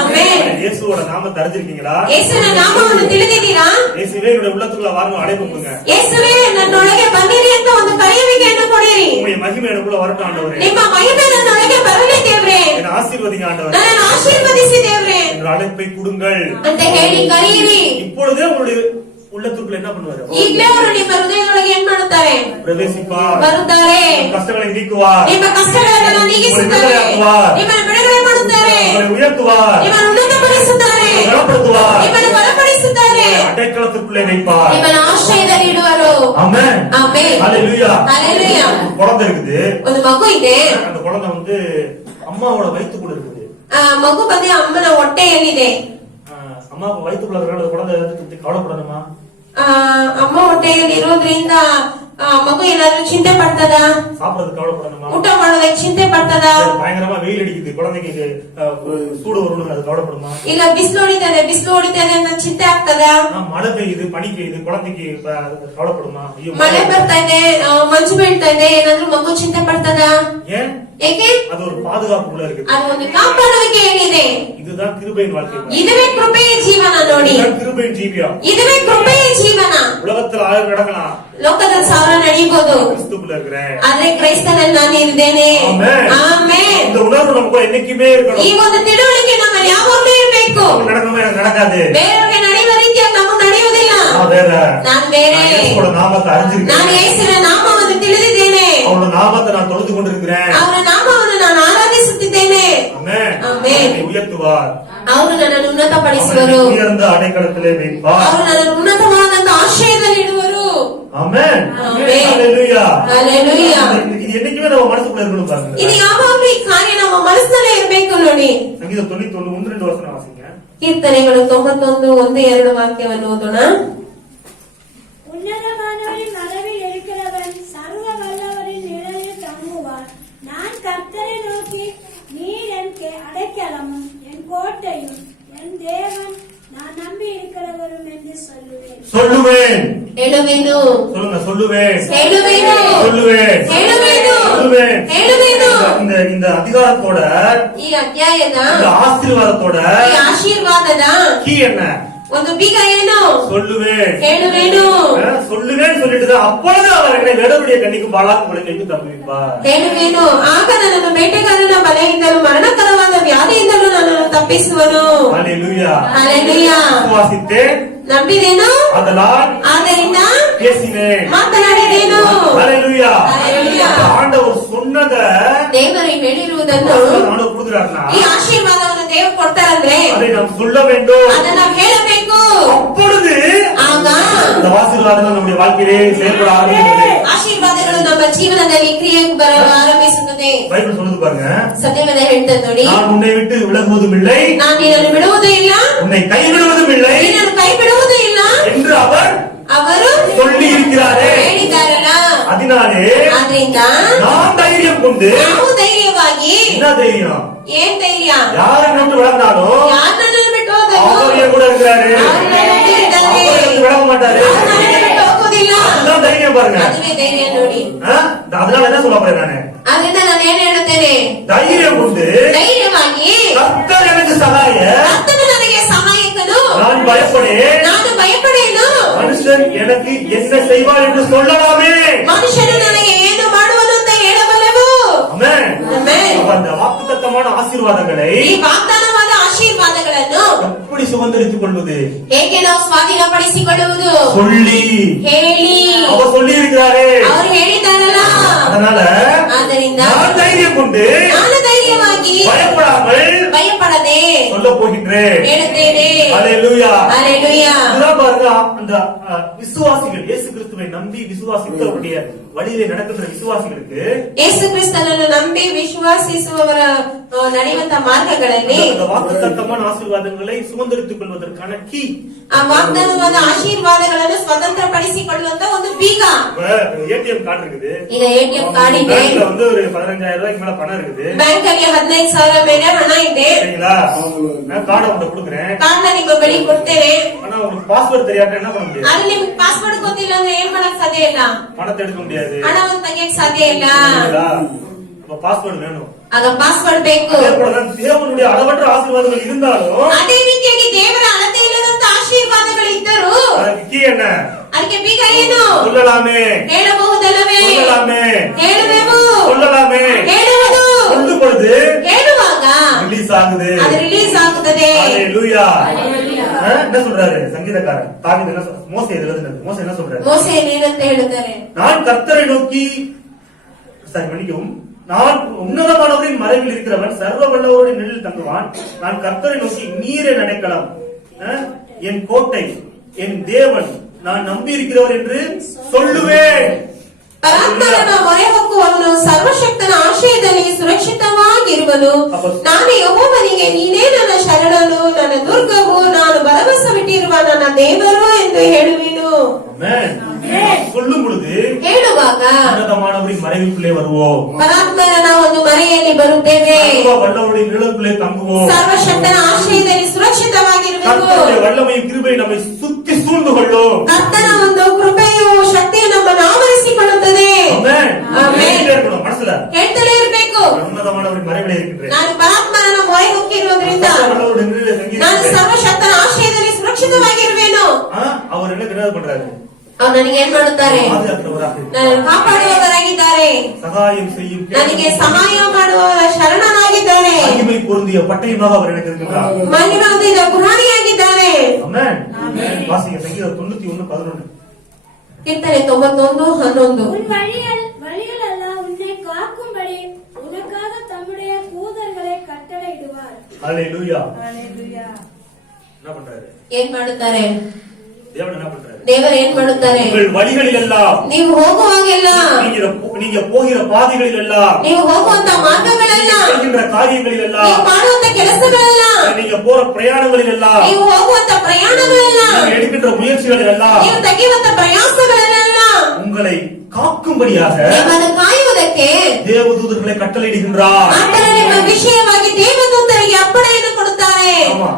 ಆಮೆನ್. இயேசுவோட நாமத்தை அறிஞ்சிருக்கீங்களா? ಯೇಸುವಿನ ನಾಮವನ್ನು ತಿಳಿದಿದ್ದೀರಾ? இயேசுவே என்னுடைய உள்ளத்துக்குள்ள வாருங்க, அழைப்பு கொடுங்க. ಯೇಸುவே ನನ್ನೊಳಗೆ ಬನ್ನಿರಿ ಅಂತ ಒಂದು ಕರೆಯುವಿಕೆಯನ್ನು ಕೊಡಿರಿ. உங்களுடைய மகிமை எனக்குள்ள வரட்டும் ஆண்டவரே. ನಿಮ್ಮ ಮಹಿಮೆ ನನ್ನೊಳಗೆ ಬರಲಿ ದೇವರೇ. என்னை ஆசீர்வதிங்க ஆண்டவரே. ನನ್ನನ್ನು ಆಶೀರ್ವದಿಸಿ ದೇವರೇ என்ற அழைப்பை கொடுங்கள் ಅಂತ ಹೇಳಿ ಕರೆಯಿರಿ. இப்பொழுதே உங்களுடைய உள்ளத்துக்குள்ள என்ன பண்ணுவாரு? ಈಗಲೇ ಅವರು ನಿಮ್ಮ ಹೃದಯದೊಳಗೆ ಏನ್ ಮಾಡುತ್ತಾರೆ? பிரவேசிப்பார், ಬರುತ್ತಾರೆ, கஷ்டங்களை நீக்குவார், ನಿಮ್ಮ ಕಷ್ಟಗಳನ್ನು ನೀಗಿಸುತ್ತಾರೆ, ನಿಮ್ಮನ್ನು ಬಿಡುಗಡೆ ಮಾಡುತ್ತಾರೆ, உங்களை உயர்த்துவார், ನಿಮ್ಮನ್ನು ಉನ್ನತಪಡಿಸುತ್ತಾರೆ, பலப்படுத்துவார், ನಿಮ್ಮನ್ನು ಬಲಪಡಿಸುತ್ತಾರೆ, அடைக்கலத்துக்குள்ளே வைப்பார். ನಿಮ್ಮನ್ನು ಆಶ್ರಯದಲ್ಲಿ ಇಡುವರು. ஆமென், ಆಮೆನ್, ஹalleluya. ஹalleluya. குழந்தை இருக்குது, ಒಂದು ಮಗು ಇದೆ. அந்த குழந்தை வந்து அம்மாவோட வயித்துக்குள்ள இருக்குது. ಆ ಮಗು ಬಂದು ಅಮ್ಮನ ಹೊಟ್ಟೆಯಲ್ಲಿದೆ. அம்மா வயித்துக்குள்ள இருக்கிற குழந்தை கவலைப்படணுமா? ಅಮ್ಮ ಹೊಟ್ಟೆಯಲ್ಲಿ ಇರೋದ್ರಿಂದ ಮಗು ಏನಾದ್ರೂ ಚಿಂತೆ ಪಡ್ತದ? சாப்பிடறதுக்கு கவலைப்படணுமா? ಊಟ ಮಾಡೋದಕ್ಕೆ ಚಿಂತೆ ಪಡ್ತದ? பயங்கரமா வெயில் அடிக்குது, குழந்தைக்கு சூடு வரணும், அது கவலைப்படுமா? ಇಲ್ಲ ಬಿಸಿಲು ಹೊಡಿತದೆ ಅಂತ ಚಿಂತೆ ಆಗ್ತದ? மழை பெய்யுது, பனி பெய்யுது, குழந்தைக்கு கவலைப்படுமா? ಮಳೆ ಬರ್ತಾ ಇದೆ, ಮಂಜು ಬೀಳ್ತಾ ಇದೆ, ಏನಾದ್ರೂ ಮಗು ಚಿಂತೆ ಪಡ್ತದ? ஏன்? ಏಕೆ? அது ஒரு பாதுகாப்புக்குள்ள இருக்குது. ಅದು ಒಂದು ಕಾಪಾಡುವಿಕೆ ಏನಿದೆ. இதுதான் கிருபையின் வாழ்க்கை. ಇದುವೇ ಕೃಪೆಯ ಜೀವನ ನೋಡಿ. கிருபையின் ஜீவியம். ಇದುವೇ ಕೃಪೆಯ ಜೀವನ. உலகத்தில் 1000 நடக்கலாம், ಲೋಕದಲ್ಲಿ 1000 ನಡೆಯಬಹುದು, கிறிஸ்துக்குள்ள இருக்கிறேன். ಆದ್ರೆ ಕ್ರೈಸ್ತನಲ್ಲಿ ನಾನು ಇದ್ದೇನೆ. ಆಮೆನ್. இந்த உணர்வு நமக்கு என்னைக்குமே இருக்கணும். ಈ ಒಂದು ತಿಳುವಳಿಕೆ ನಮ್ಮಲ್ಲಿ ಯಾವಾಗಲೂ ಇರಬೇಕು. நடக்கவே நடக்காது. ಬೇರೆಯವರಿಗೆ ನಡೆಯುವ ರೀತಿಯಾಗಿ ನಮಗೆ ನಡೆಯುವುದಿಲ್ಲ. ನಾನು ಬೇರೆ. இயேசுவோட நாமத்தை அறிஞ்சிருக்கேன். ನಾನು ಯೇಸುವಿನ ನಾಮವನ್ನು ತಿಳಿದಿದ್ದೇನೆ. அவரோட நாமத்தை நான் தொழுது கொண்டிருக்கிறேன். ಅವರ ನಾಮವನ್ನು ನಾನು ಆರಾಧಿಸುತ್ತಿದ್ದೇನೆ. ஆமென். ஆமென். உயர்த்துவார், ಅವರು ನನ್ನನ್ನು ಉನ್ನತಪಡಿಸುವರು, உயர்ந்த அடைக்கலத்திலே வைப்பார். ಅವರು ನನ್ನನ್ನು ಉನ್ನತವಾದಂತ ಆಶ್ರಯದಲ್ಲಿ ಇಡುವರು. ஆமென். ஆமென். ஹalleluya, ஹalleluya. இது என்னைக்குமே நம்ம மனசுக்குள்ள இருக்கணும் பாருங்க. ಇದು ಯಾವಾಗಲೂ ಈ ಕಾರ್ಯ ನಮ್ಮ ಮನಸ್ಸಿನಲ್ಲೇ ಇರಬೇಕು ನೋಡಿ. சங்கீதம் 91 1-2 வசனம் வாசிங்க. ಕೀರ್ತನೆಗಳು 91 1-2 ವಾಕ್ಯವನ್ನು ಓದೋಣ. உன்னதமானவரின் மறைவில் இருக்கிறவன் சர்வ வல்லவரின் நிழலில் தங்குவார். நான் கர்த்தரை நோக்கி, நீர் என் அடைக்கலமும் என் கோட்டையும் என் தேவன், நான் நம்பி இருக்கிறவரும் என்று சொல்லுவேன். சொல்லுவேன். ಹೇಳುವೆನು. சொல்லுங்க, சொல்லுவேன். ಹೇಳುವೆನು. சொல்லுவேன். ಹೇಳುವೆನು. சொல்லுவேன். ಹೇಳುವೆನು. இந்த அதிகாரத்தோட, ಈ ಅಧ್ಯಾಯದ, இந்த ஆசீர்வாதத்தோட ಈ ಆಶೀರ್ವಾದದ கீ என்ன? ಒಂದು ಬೀಗ ಏನು? சொல்லுவேன். ಹೇಳುವೆನು. சொல்லுவேன் சொல்லிட்டு அப்பொழுது அவர் என்னை வேடருடைய கண்ணிக்கு பாழாக்கு முளைக்கு தப்புவிப்பார். ಹೇಳುವೆನು. ಆಗ ನನ್ನನ್ನು ಬೇಟೆಗಾರನ ಬಲೆಯಿಂದಲೂ ಮರಣಕರವಾದ ವ್ಯಾಧಿಯಿಂದಲೂ ನನ್ನನ್ನು ತಪ್ಪಿಸುವನು. ஹalleluya. ಹಲ್ಲೆಲೂಯಾ. விசுவாசித்தேன், ನಂಬಿದೆನು, அதனால் ಆದ್ದರಿಂದ பேசினேன். ಮಾತನಾಡಿದೆನು. ஹalleluya. ஹalleluya. ஆண்டவர் சொன்னத ದೇವರು ಹೇಳಿರುವುದನ್ನು, ஆண்டவர் கொடுக்கிறார்னா ಈ ಆಶೀರ್ವಾದವನ್ನು ದೇವರು ಕೊಡ್ತಾರಂದ್ರೆ அதை நாம் சொல்ல வேண்டும். ಅದನ್ನ ನಾವು ಹೇಳಬೇಕು. அப்பொழுது ಆಗ இந்த ஆசீர்வாதம் நம்முடைய வாழ்க்கையிலே செயல்பட ஆரம்பிக்கிறது. ಆಶೀರ್ವಾದಗಳು ನಮ್ಮ ಜೀವನದಲ್ಲಿ ಕ್ರಿಯೆಗೆ ಆರಂಭಿಸುತ್ತದೆ. பைபிள் சொல்லுது பாருங்க, ಸತ್ಯವೇದ ಹೇಳ್ತದೆ ನೋಡಿ, நான் உன்னை விட்டு விலகுவதும் இல்லை, ನಾನು ನಿನ್ನನ್ನು ಬಿಡುವುದೂ ಇಲ್ಲ, உன்னை கைவிடுவதும் இல்லை ನಿನ್ನನ್ನು ಕೈ ಬಿಡುವುದೂ ಇಲ್ಲ என்று அவர் ಅವರು சொல்லி இருக்கிறாரே. ಹೇಳಿದ್ದಾರಲ್ಲ, அதனாலே ಆದ್ರಿಂದ நான் தைரியம் கொண்டு, ನಾವು ಧೈರ್ಯವಾಗಿ, என்ன தைரியம்? ಏನ್ ಧೈರ್ಯ? யாரை விட்டு விலகினாலும் ಯಾರನ್ನ ಬಿಟ್ಟು ಹೋದರು அவர் என் கூட இருக்கிறாரு, ಅವರು ನನ್ನ ಜೊತೆ ಇದ್ದಾರೆ, அவர் எனக்கு விலக மாட்டாரு. ಅವರು ನನ್ನನ್ನು ಬಿಟ್ಟು ಹೋಗುವುದಿಲ್ಲ. அதுதான் தைரியம் பாருங்க. ಅದುವೇ ಧೈರ್ಯ ನೋಡಿ. அதனால என்ன சொல்ல போறேன் நானு? ಆದ್ರಿಂದ ನಾನು ಏನ್ ಹೇಳುತ್ತೇನೆ? தைரியம் கொண்டு ಧೈರ್ಯವಾಗಿ, கர்த்தர் எனக்கு சகாய, ಕರ್ತನು ನನಗೆ ಸಹಾಯಕನು, நான் பயப்படேன், ನಾನು ಭಯಪಡೇನು, மனுஷன் எனக்கு என்ன செய்வார் என்று சொல்லலாமே. ಮನುಷ್ಯನು ನನಗೆ ಏನು ಮಾಡುವನು ಅಂತ ಹೇಳಬಲ್ಲವು. ஆமென். ಆಮೆನ್. அப்ப அந்த வாக்குத்தத்தமான ஆசீர்வாதங்களை ಈ ವಾಗ್ದಾನವಾದ ಆಶೀರ್ವಾದಗಳನ್ನು எப்படி சுதந்திரித்துக் கொள்வது? ಹೇಗೆ ನಾವು ಸ್ವಾಧೀನಪಡಿಸಿಕೊಳ್ಳುವುದು? சொல்லி, ಹೇಳಿ, அவர் சொல்லி இருக்கிறாரே. ಅವರು ಹೇಳಿದ್ದಾರಲ್ಲ, அதனால ಆದ್ದರಿಂದ நான் தைரியம் கொண்டு ನಾನು ಧೈರ್ಯವಾಗಿ பயப்படாமல் பயப்படதே சொல்ல போகின்றேன். எழுந்தேனே. ஹalleluya. ஹalleluya. இதுதான் பாருங்க, அந்த விசுவாசிகள், இயேசு கிறிஸ்துவை நம்பி விசுவாசித்தவருடைய வழியிலே நடக்கின்ற விசுவாசிகளுக்கு ಯೇಸು ಕ್ರಿಸ್ತನನ್ನು ನಂಬಿ ವಿಶ್ವಾಸಿಸುವವರ ನಡೆಯುವಂತ ಮಾರ್ಗಗಳಲ್ಲಿ அந்த வாக்குத்தத்தமான ಆಶೀರ್ವಾದங்களை சுதந்திரித்துக் கொள்வதற்கான கீ, ಆ ವಾಗ್ದಾನವಾದ ಆಶೀರ್ವಾದಗಳನ್ನು ಸ್ವತಂತ್ರಪಡಿಸಿಕೊಳ್ಳುವಂತ ಒಂದು ಬೀಗ. ஏடிஎம் கார்டு இருக்குது, ಈಗ ಎಟಿಎಂ ಕಾರ್ಡ್ ಇದೆ, பேங்க்ல வந்து ஒரு 15,000 ரூபாய்க்கு மேல பணம் இருக்குது, ಬ್ಯಾಂಕ್ ಅಲ್ಲಿ 15,000 ಮೇಲೆ ಹಣ ಇದೆ. சரிங்களா? நான் கார்டை உங்களுக்கு கொடுக்குறேன், ಕಾರ್ಡ್ ನ ನಿಮ್ಮ ಬಳಿ ಕೊಡ್ತೇವೆ. ஆனா உங்களுக்கு பாஸ்வேர்ட் தெரியாம என்ன பண்ண முடியாது? ಆದ್ರೆ ನಿಮ್ಗೆ ಪಾಸ್ವರ್ಡ್ ಗೊತ್ತಿಲ್ಲ ಅಂದ್ರೆ ಏನ್ ಮಾಡಕ್ ಸಾಧ್ಯ ಇಲ್ಲ, பணத்தை எடுக்க முடியாது, ಹಣವನ್ನು ತೆಗಿಯಕ್ ಸಾಧ್ಯ ಇಲ್ಲ. அப்ப பாஸ்வேர்ட் வேணும். ಆಗ ಪಾಸ್ವರ್ಡ್ ಬೇಕು. அதே போலதான் தேவனுடைய அளவற்ற ஆசீர்வாதங்கள் இருந்தாலும் ಅದೇ ರೀತಿಯಾಗಿ ದೇವರ ಅಳತೆ ಇಲ್ಲದಂತ ಆಶೀರ್ವಾದಗಳಿದ್ದರು ಅದಕ್ಕೆ ಕೀ என்ன? ಅದಕ್ಕೆ ಬೀಗ ಏನು? சொல்லலாமே, ಹೇಳಬಹುದಲ್ಲವೇ? சொல்லலாமே, ಹೇಳುವೆವು, சொல்லலாமே. ಹೇಳುವುದು. சொல்லும் பொழுது ಹೇಳುವಾಗ ரிலீஸ் ஆகுது. ಅದು ರಿಲೀಸ್ ಆಗುತ್ತದೆ. ஹalleluya. என்ன சொல்றாரு சங்கீதக்காரன்? தாவீது என்ன சொல்றாரு? மோசே எழுதுனது, மோசே என்ன சொல்றாரு? ಮೋಸೆ ಏನಂತ ಹೇಳುತ್ತಾರೆ? நான் கர்த்தரை நோக்கி, மன்னிக்கவும், நான் உன்னதமானவரின் மறைவில் இருக்கிறவன், சர்வ வல்லவருடைய நிழலில் தங்குவான். நான் கர்த்தரை நோக்கி, நீரே நடைக்கலம், என் கோட்டை, என் தேவன், நான் நம்பி இருக்கிறவர் என்று சொல்லுவேன். ಪರಾತ್ಮರನ ಮೊರೆ ಹೊಕ್ಕುವವನು ಸರ್ವಶಕ್ತನ ಆಶ್ರಯದಲ್ಲಿ ಸುರಕ್ಷಿತವಾಗಿರುವನು. ನಾನು ಯೆಹೋವನಿಗೆ ನೀನೇ ನನ್ನ ಶರಣನು, ನನ್ನ ದುರ್ಗವು, ನಾನು ಭರವಸವಿಟ್ಟಿರುವ ನನ್ನ ದೇವರು ಎಂದು ಹೇಳುವೆನು. சொல்லும் பொழுது ಹೇಳುವಾಗ உன்னதமானவரின் மறைவுக்குள்ளே வருவோம், ಪರಾತ್ಮರನ ಒಂದು ಮರೆಯಲ್ಲಿ ಬರುತ್ತೇವೆ, வல்லவருடைய நிழலுக்குள்ளே தங்குவோம், ಸರ್ವಶಕ್ತನ ಆಶ್ರಯದಲ್ಲಿ ಸುರಕ್ಷಿತವಾಗಿರುವೆವು. கர்த்தருடைய வல்லமையும் கிருபை நம்மை சுத்தி சூழ்ந்து கொள்ளும். ಕರ್ತನ ಒಂದು ಕೃಪೆಯು ಶಕ್ತಿಯು ನಮ್ಮನ್ನು ಆವರಿಸಿಕೊಳ್ಳುತ್ತದೆ. மனசுல ಹೇಳ್ತಲೇ ಇರಬೇಕು, உன்னதமானவரின் மறைவிலே இருக்கின்றேன், ನಾನು ಪರಾತ್ಮರನ ಮೊರೆ ಹೊಕ್ಕಿರುವುದರಿಂದ ನಾನು ಸರ್ವಶಕ್ತನ ಆಶ್ರಯದಲ್ಲಿ ಸುರಕ್ಷಿತವಾಗಿರುವೆನು. அவர் என்ன பண்றாரு? ಅವ್ರು ನನಗೆ ಏನ್ ಮಾಡುತ್ತಾರೆ? ನನ್ನ ಕಾಪಾಡುವವರಾಗಿದ್ದಾರೆ, சகாயம் செய்யும், ನನಗೆ ಸಹಾಯ ಮಾಡುವವರ ಶರಣನಾಗಿದ್ದಾರೆ, மகிமை பொருந்திய பட்டயமாக அவர் எனக்கு இருக்கிறார், ಮಹಿಮೆ ಹೊಂದಿದ ಗುರಾಣಿಯಾಗಿದ್ದಾರೆ. ஆமென். வாசிங்க சங்கீதம் 91:11. ಕೀರ್ತನೆ 91:11. உன் வழிகள் எல்லாம் உன்னை காக்கும்படி உனக்காக தம்முடைய தூதர்களை கட்டளையிடுவார். ஹalleluya. ஹalleluya. என்ன பண்றாரு? ಏನ್ ಮಾಡುತ್ತಾರೆ? தேவன் என்ன பண்றாரு? ದೇವರು ಏನ್ ಮಾಡುತ್ತಾರೆ? உங்கள் வழிகளில் எல்லாம், ನೀವು ಹೋಗುವಾಗೆಲ್ಲ, நீங்க போகிற பாதைகளில் எல்லாம், ನೀವು ಹೋಗುವಂತ ಮಾರ್ಗಗಳೆಲ್ಲ, செய்கின்ற காரியங்களில் எல்லாம், ನೀವು ಮಾಡುವಂತ ಕೆಲಸಗಳೆಲ್ಲ, நீங்க போற பிரயாணங்களில் எல்லாம், ನೀವು ಹೋಗುವಂತ ಪ್ರಯಾಣಗಳೆಲ್ಲ, நீங்க எடுக்கின்ற முயற்சிகளில் எல்லாம், ನೀವು ತೆಗೆಯುವಂತ ಪ್ರಯಾಸಗಳೆಲ್ಲ உங்களை காக்கும்படியாக ನಿಮ್ಮನ್ನು ಕಾಯುವುದಕ್ಕೆ தேவதூதர்களை கட்டளையிடுகின்றார். ಆತನ ನಿಮ್ಮ ವಿಷಯವಾಗಿ ದೇವದೂತರಿಗೆ ಅಪ್ಪಣೆಯನ್ನು ಕೊಡುತ್ತಾರೆ. ஆமா,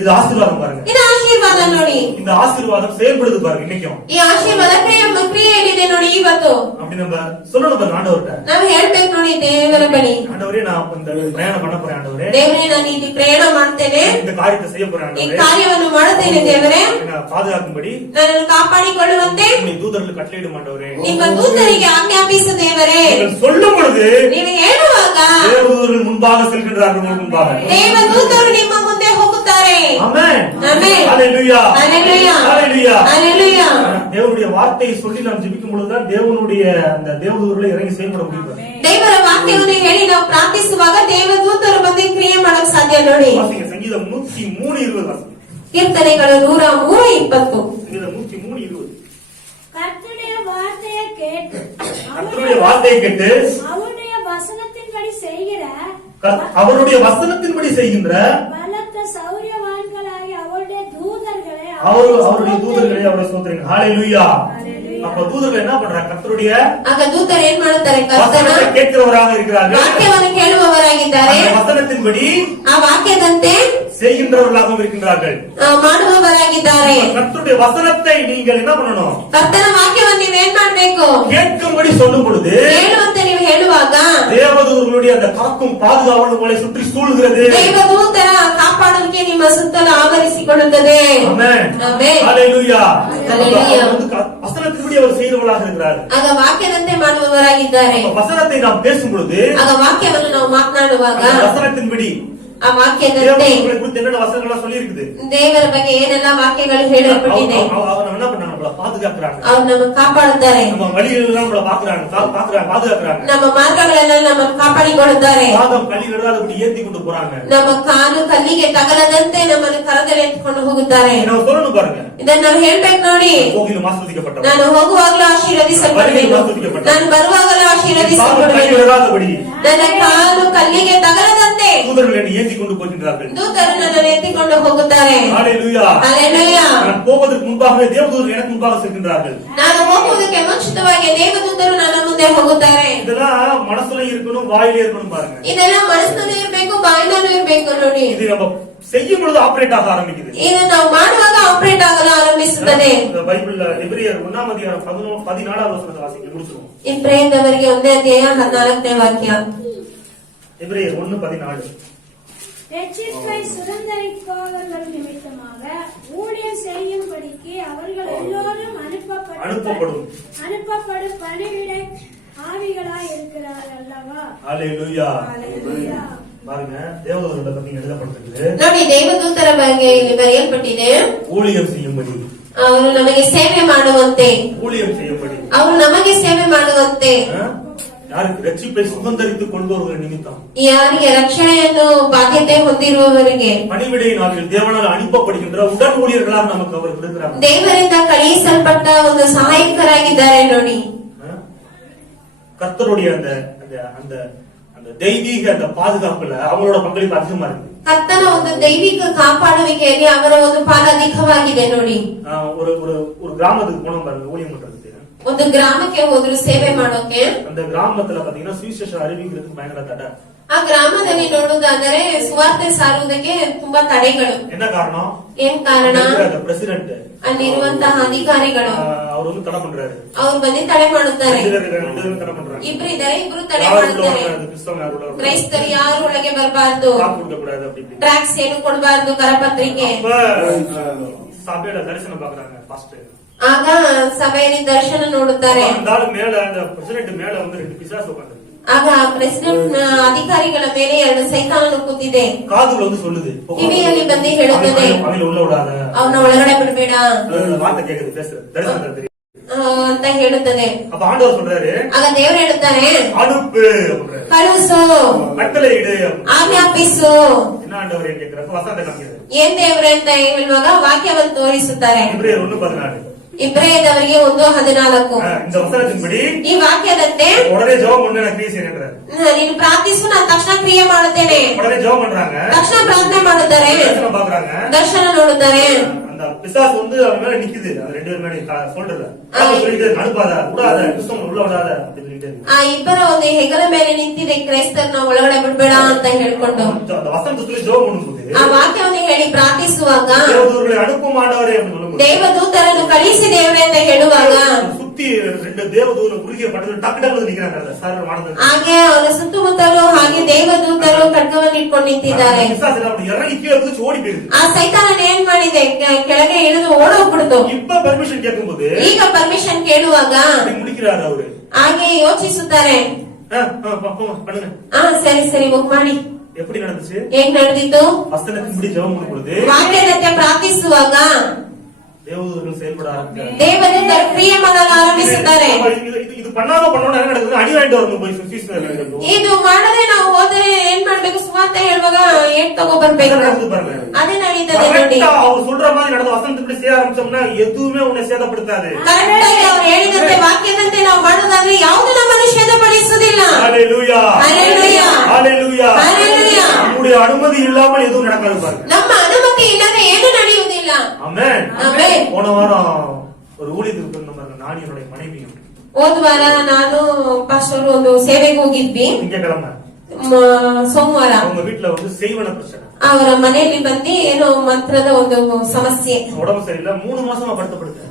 இது ஆசீர்வாதம் பாருங்க. ಇದು ಆಶೀರ್ವಾದ ನೋಡಿ. இந்த ஆசீர்வாதம் செயல்படுது பாருங்க இன்னைக்கும். ಈ ಆಶೀರ್ವಾದ ಕ್ರಿಯೆಯಲ್ಲಿದೆ ನೋಡಿ ಇವತ್ತು. அப்படி நம்ம சொல்லணும் பாருங்க ஆண்டவர்கிட்ட. ನಾವು ಹೇಳ್ಬೇಕು ನೋಡಿ ದೇವರ ಬಳಿ, ஆண்டவரே நான் இந்த பிரயாணம் பண்ண போறேன் ஆண்டவரே, ದೇವರೇ ನಾನು ಈ ಪ್ರಯಾಣ ಮಾಡ್ತೇನೆ, இந்த காரியத்தை செய்ய போறேன் ಈ ஆண்டவரே, ಕಾರ್ಯವನ್ನು ಮಾಡುತ್ತೇನೆ ದೇವರೇ, என்ன பாதுகாக்கும்படி ನನ್ನನ್ನು ಕಾಪಾಡಿಕೊಳ್ಳುವಂತೆ உம்முடைய தூதர்களுக்கு கட்டளையிடும் ஆண்டவரே. ನಿಮ್ಮ ದೂತರಿಗೆ ಆಜ್ಞಾಪಿಸು ದೇವರೇ. நீங்கள் சொல்லும் பொழுது ನೀವು ಹೇಳುವಾಗ தேவதூதர்கள் முன்பாக செல்கின்றார்கள், உங்கள் முன்பாக. ದೇವದೂತರು ನಿಮ್ಮ ಮುಂದೆ ಹೋಗುತ್ತಾರೆ. ஆமென். ஆமென். ஹalleluya. ஹalleluya. ஹalleluya. ஹalleluya. தேவனுடைய வார்த்தையை சொல்லி நாம் ஜெபிக்கும் பொழுதுதான் தேவனுடைய அந்த தேவதூதர்களை இறங்கி செயல்பட முடியும். ದೇವರ ವಾಕ್ಯವನ್ನು ಹೇಳಿ ನಾವು ಪ್ರಾರ್ಥಿಸುವಾಗ ದೇವದೂತರು ಬಂದು ಕ್ರಿಯೆ ಮಾಡಕ್ ಸಾಧ್ಯ ನೋಡಿ. வாசிங்க சங்கீதம் 103:20 வாசிங்க. ಕೀರ್ತನೆಗಳು 103:20. சங்கீதம் 103:20. கர்த்தருடைய வார்த்தையை கேட்டு கர்த்தருடைய வார்த்தையை கேட்டு அவருடைய வசனத்தின்படி செய்கிற அவருடைய வசனத்தின்படி செய்கின்ற பலத்த சௌரியவான்களாகி அவருடைய தூதர்களை அவருடைய தூதர்களை அவரை ஸ்தோத்திரிங்க. ஹalleluya. அப்ப தூதர்கள் என்ன பண்றாங்க? கர்த்தருடைய ಆಗ ದೂತರು ಏನ್ ಮಾಡುತ್ತಾರೆ? ಕರ್ತನ வசனத்தை கேட்கிறவராக இருக்கிறார்கள், ವಾಕ್ಯವನ್ನು ಕೇಳುವವರಾಗಿದ್ದಾರೆ, அந்த வசனத்தின்படி ಆ ವಾಕ್ಯದಂತೆ செய்கின்றவர்களாகவும் இருக்கின்றார்கள். ಮಾಡುವವರಾಗಿದ್ದಾರೆ. கர்த்தருடைய வசனத்தை நீங்கள் என்ன பண்ணணும்? ಕರ್ತನ ವಾಕ್ಯವನ್ನು ನೀವು ಏನ್ ಮಾಡ್ಬೇಕು? கேட்கும்படி சொல்லும் பொழுது ಹೇಳುವಂತೆ ನೀವು ಹೇಳುವಾಗ தேவதூதர்களுடைய அந்த காக்கும் பாதுகாவல் உங்களை சுற்றி சூழ்கிறது. ದೇವದೂತರ ಕಾಪಾಡುವಿಕೆ ನಿಮ್ಮ ಸುತ್ತಲೂ ಆವರಿಸಿಕೊಳ್ಳುತ್ತದೆ. ஆமென். ಆಮೆನ್. ஹalleluya. ஹalleluya. வசனத்தின்படி அவர் செய்கிறவர்களாக இருக்கிறார். ಆಗ ವಾಕ್ಯದಂತೆ ಮಾಡುವವರಾಗಿದ್ದಾರೆ. வசனத்தை நாம் பேசும் பொழுது ಆಗ ವಾಕ್ಯವನ್ನು ನಾವು ಮಾತನಾಡುವಾಗ அந்த வசனத்தின்படி ಆ ವಾಕ್ಯದಂತೆ தேவன் உங்களை குறித்து என்னென்ன வசனங்கள்லாம் சொல்லி இருக்குது. ದೇವರ ಬಗ್ಗೆ ಏನೆಲ್ಲ ವಾಕ್ಯಗಳು ಹೇಳಲ್ಪಟ್ಟಿದೆ. அவர் என்ன பண்றாங்க, நம்மள பாதுகாக்கிறாங்க. ಅವ್ರು ನಮ್ಮ ಕಾಪಾಡುತ್ತಾರೆ. நம்ம வழிகளெல்லாம் நம்மள பாதுகாக்கிறாங்க. ನಮ್ಮ ಮಾರ್ಗಗಳೆಲ್ಲ ನಮ್ಮನ್ನು ಕಾಪಾಡಿಕೊಳ್ಳುತ್ತಾರೆ. பாதம் கல்லி நடுவாதபடி ஏந்தி கொண்டு போறாங்க. ನಮ್ಮ ಕಾಲು ಕಲ್ಲಿಗೆ ತಗಲದಂತೆ ನಮ್ಮನ್ನು ಕರದಲ್ಲಿ ಎತ್ಕೊಂಡು ಹೋಗುತ್ತಾರೆ. ನಾವು சொல்லணும் பாருங்க, ಇದನ್ನ ನಾವು ಹೇಳ್ಬೇಕು ನೋಡಿ. ಹೋಗಿಲು ಆಶೀರ್ವದಿಸಲ್ಪಟ್ಟವ, ನಾನು ಹೋಗುವಾಗಲೂ ಆಶೀರ್ವದಿಸಲ್ಪಡುವೆನು, ನಾನು ಬರುವಾಗಲೂ ಆಶೀರ್ವದಿಸಲ್ಪಡುವೆನು. ನನ್ನ ಕಾಲು ಕಲ್ಲಿಗೆ ತಗಲದಂತೆ தூதர்கள் ஏந்தி கொண்டு போகின்றார்கள். ದೂತರು ನನ್ನನ್ನು ಎತ್ತಿಕೊಂಡು ಹೋಗುತ್ತಾರೆ. ஹalleluya. ಹಲ್ಲೆಲೂಯಾ. நான் போவதற்கு முன்பாகவே தேவதூதர்கள் எனக்கு முன்பாக செல்கின்றார்கள். ನಾನು ಹೋಗುವುದಕ್ಕೆ ಮುಂಚಿತವಾಗಿ ದೇವದೂತರು ನನ್ನ ಮುಂದೆ ಹೋಗುತ್ತಾರೆ. இதெல்லாம் மனசுல இருக்கணும், வாயிலே இருக்கணும் பாருங்க. ಇದೆಲ್ಲ ಮನಸ್ಸಿನಲ್ಲೂ ಇರಬೇಕು, ಬಾಯಿನಲ್ಲೂ ಇರಬೇಕು ನೋಡಿ. இது நம்ம செய்யும் பொழுது ஆபரேட் ஆக ஆரம்பிக்குது. ಇದು ನಾವು ಮಾಡುವಾಗ ಆಪರೇಟ್ ಆಗಲು ಆರಂಭಿಸುತ್ತದೆ. பைபிள்ல எபிரேயர் 1ஆம் அதிகாரம் 14வது வசனத்தை வாசிக்க முடிச்சிரும். ಇಬ್ರಾಹಿಮರಿಗೆ 1ನೇ ಅಧ್ಯಾಯ 14ನೇ ವಾಕ್ಯ. எபிரேயர் 1:14. ரட்சிப்பை சுதந்தரிப்பவர்கள் நிமித்தமாக ஊழியம் செய்யும்படிக்கு அவர்கள் எல்லோரும் அனுப்பப்படும் பணிவிட ஆவிகளாய் இருக்கிறார் அல்லவா. ஹalleluya. ஹalleluya. பாருங்க, தேவதூதர்களை பத்தி எழுதப்பட்டிருக்கு. ನೋಡಿ, ದೇವದೂತರ ಬಗ್ಗೆ ಇಲ್ಲಿ ಬರೆಯಲ್ಪಟ್ಟಿದೆ. ஊழியம் செய்யும்படி, ಅವರು ನಮಗೆ ಸೇವೆ ಮಾಡುವಂತೆ, ஊழியம் செய்யும்படி, ಅವರು ನಮಗೆ ಸೇವೆ ಮಾಡುವಂತೆ. யாருக்கு? ரட்சிப்பை சுதந்தரித்துக் கொள்பவர்கள் நிமித்தம், ಯಾರಿಗೆ ರಕ್ಷಣೆಯನ್ನು ಬಾಧ್ಯತೆ ಹೊಂದಿರುವವರಿಗೆ, பணிவிடையின் ஆவிகள் தேவனால் அனுப்பப்படுகின்ற உடன் ஊழியர்களாக நமக்கு அவர் கொடுக்கிறார். ದೇವರಿಂದ ಕಳುಹಿಸಲ್ಪಟ್ಟ ಒಂದು ಸಹಾಯಕರಾಗಿದ್ದಾರೆ ನೋಡಿ. கர்த்தருடைய அந்த அந்த அந்த தெய்வீக அந்த பாதுகாப்புல அவங்களோட பங்களிப்பு அதிகமா இருக்கு. ಕರ್ತನ ಒಂದು ದೈವಿಕ ಕಾಪಾಡುವಿಕೆಯಲ್ಲಿ ಅವರ ಒಂದು ಪಾಲು ಅಧಿಕವಾಗಿದೆ ನೋಡಿ. ஒரு ஒரு ஒரு கிராமத்துக்கு போனோம் பாருங்க, ஊழியம் பண்றதுக்கு. ಒಂದು ಗ್ರಾಮಕ್ಕೆ ಹೋದ್ರು ಸೇವೆ ಮಾಡೋಕೆ. அந்த கிராமத்துல பாத்தீங்கன்னா சுவிசேஷம் அறிவிக்கிறதுக்கு பயங்கர தடை. ಆ ಗ್ರಾಮದಲ್ಲಿ ನೋಡುವುದಾದರೆ ಸುವಾರ್ತೆ ಸಾರುವುದಕ್ಕೆ ತುಂಬಾ ತಡೆಗಳು. என்ன காரணம்? ಏನ್ ಕಾರಣ? பிரசிடென்ட், ಅಲ್ಲಿರುವಂತಹ ಅಧಿಕಾರಿಗಳು அவர் வந்து தடை பண்றாரு. ಅವ್ರು ಬಂದು ತಡೆ ಮಾಡುತ್ತಾರೆ. தடை பண்றாங்க. ಇಬ್ರು ಇದ್ದಾರೆ, ಇಬ್ರು ತಡೆ ಮಾಡುತ್ತಾರೆ. ಕ್ರೈಸ್ತರು ಯಾರು ಒಳಗೆ ಬರಬಾರ್ದು, கூடாது அப்படி இப்படி. ಟ್ರ್ಯಾಕ್ಸ್ ಏನು ಕೊಡಬಾರ್ದು, ಕರಪತ್ರಿಕೆ. சபையில தரிசனம் பாக்குறாங்க பாஸ்டர். ಆಗ ಸಭೆಯಲ್ಲಿ ದರ್ಶನ ನೋಡುತ್ತಾರೆ. அந்த ஆளு மேல, அந்த பிரசிடென்ட் மேல வந்து 2 பிசாசு உட்கார்ந்து. ಆಗ ಪ್ರೆಸಿಡೆಂಟ್ ಅಧಿಕಾರಿಗಳ ಮೇಲೆ 2 ಸೈತಾನನು ಕೂತಿದೆ. காதுல வந்து சொல்லுது, ಕಿವಿಯಲ್ಲಿ ಬಂದು ಹೇಳುತ್ತದೆ, அவங்கள உள்ள விடாத, ಅವನ ಒಳಗಡೆ ಬಿಡಬೇಡ. வார்த்தை கேக்குது, பேசுற தரிசனம் தெரியும் ಅಂತ ಹೇಳುತ್ತದೆ. அப்ப ஆண்டவர் சொல்றாரு, ಆಗ ದೇವರು ಹೇಳುತ್ತಾರೆ, அனுப்பு அப்படின்றாரு. ಕಳುಹಿಸು, கட்டளை இடு. ಆಜ್ಞಾಪಿಸು. என்ன ஆண்டவர் கேக்குறாரு? வசனத்தை காமிக்கிறாரு. ಏನ್ ದೇವ್ರೆ ಅಂತ ಹೇಳುವಾಗ ವಾಕ್ಯವನ್ನು ತೋರಿಸುತ್ತಾರೆ. எபிரேயர் 1:14. ಇಬ್ರಾಯದವರಿಗೆ 1:14. இந்த வசனத்தின்படி ಈ ವಾಕ್ಯದಂತೆ உடனே ஜெபம் பண்ண நான் கிரியை செய்யறேன்றாரு. ನೀನು ಪ್ರಾರ್ಥಿಸು, ನಾನು ತಕ್ಷಣ ಕ್ರಿಯೆ ಮಾಡುತ್ತೇನೆ. உடனே ஜெபம் பண்றாங்க, ತಕ್ಷಣ ಪ್ರಾರ್ಥನೆ ಮಾಡುತ್ತಾರೆ, தரிசனம் பாக்குறாங்க. ದರ್ಶನ ನೋಡುತ್ತಾರೆ. அந்த பிசாசு வந்து அவன் மேல நிக்குது, அது 2 பேர் மேல சொல்றது சொல்லிட்டு அனுப்பாத, விடாத, கிறிஸ்தவன் உள்ள விடாத அப்படின்னு சொல்லிட்டு. ಆ ಇಬ್ಬರ ಒಂದು ಹೆಗಲ ಮೇಲೆ ನಿಂತಿದೆ, ಕ್ರೈಸ್ತರನ್ನ ಒಳಗಡೆ ಬಿಡ್ಬೇಡ ಅಂತ ಹೇಳ್ಕೊಂಡು. அந்த வசனத்துல ஜெபம் பண்ணும்போது ಆ ವಾಕ್ಯವನ್ನು ಹೇಳಿ ಪ್ರಾರ್ಥಿಸುವಾಗ, தேவதூதர்களை அனுப்பும் ஆண்டவரே அப்படின்னு சொல்லும்போது, ದೇವದೂತರನ್ನು ಕಳಿಸಿ ದೇವರೇ ಅಂತ ಹೇಳುವಾಗ, சுத்தி 2 தேவதூதர்கள் குறுகிய பட்டது டக்கு டக்கு நிக்கிறாங்க. சார் ಮಾಡುದು ಹಾಗೆ ಅವರ ಸುತ್ತಮುತ್ತಲು ಹಾಗೆ ದೇವದೂತರು ಖಡ್ಗವನ್ನು ಇಟ್ಕೊಂಡು ನಿಂತಿದ್ದಾರೆ. பிசாசு அப்படி இறங்கி கீழே குதிச்சு ஓடி போயிருது. ಆ ಸೈತಾನನ ಏನ್ ಮಾಡಿದೆ, ಕೆಳಗೆ ಇಳಿದು ಓಡೋಗ್ಬಿಡ್ತು. இப்ப ಪರ್ಮಿಷನ್ கேட்கும்போது, ಈಗ ಪರ್ಮಿಷನ್ ಕೇಳುವಾಗ முடிக்கிறாரு அவரு. ಹಾಗೆ ಯೋಚಿಸುತ್ತಾರೆ, பண்ணுங்க. ಸರಿ ಸರಿ ಹೋಗ್ ಮಾಡಿ. எப்படி நடந்துச்சு? ಹೇಗ್ ನಡೆದಿತ್ತು? வசனத்தின்படி ஜெபம் பண்ணும் பொழுது ವಾಕ್ಯದಂತೆ ಪ್ರಾರ್ಥಿಸುವಾಗ தேவதூதர்கள் செயல்பட ஆரம்பித்தார்கள். ದೇವದೂತರು ಕ್ರಿಯೆ ಮಾಡಲು ಆರಂಭಿಸುತ್ತಾರೆ. இது பண்ணாம பண்ணோம் என்ன நடக்குது? அடி வாங்கிட்டு வரணும் போய் சுவிசேஷம். ಇದು ಮಾಡದೆ ನಾವು ಹೋದ್ರೆ ಏನ್ ಮಾಡ್ಬೇಕು? ಸುವಾರ್ತೆ ಹೇಳುವಾಗ ಏನ್ ತಗೋಬರ್ಬೇಕು? ಅದೇ ನಡೀತದೆ ನೋಡಿ. ಅವ್ರು சொல்ற மாதிரி நடந்த வசனத்தின்படி செய்ய ஆரம்பிச்சோம்னா எதுவுமே உன்னை சேதப்படுத்தாது. ಕರೆಕ್ಟ್ ಆಗಿ ಅವ್ರು ಹೇಳಿದಂತೆ ವಾಕ್ಯದಂತೆ ನಾವು ಮಾಡೋದಾದ್ರೆ ಯಾವುದು ನಮ್ಮನ್ನು ಛೇದಪಡಿಸುವುದಿಲ್ಲ. ஹalleluya, ஹalleluya, ஹalleluya, ஹalleluya. நம்முடைய அனுமதி இல்லாமல் எதுவும் நடக்காது பாருங்க. ನಮ್ಮ ಅನುಮತಿ ಇಲ್ಲದೆ ಏನು ನಡೆಯುವುದಿಲ್ಲ. ஆமென், ஆமென். போன வாரம் ஒரு ஊழியத்துக்கு போயிருந்தோம் பாருங்க, நானும் என்னுடைய மனைவியும். ಹೋದ ವಾರ ನಾನು ಪಾಸ್ಟರ್ ಒಂದು ಸೇವೆಗೆ ಹೋಗಿದ್ವಿ. திங்கட்கிழமை ಸೋಮವಾರ அவங்க வீட்டுல வந்து செய்வன பிரச்சனை. ಅವರ ಮನೆಯಲ್ಲಿ ಬಂದು ಏನೋ ಮಂತ್ರದ ಒಂದು ಸಮಸ್ಯೆ. உடம்பு சரியில்லை, 3 மாசமா படுத்தப்படுது.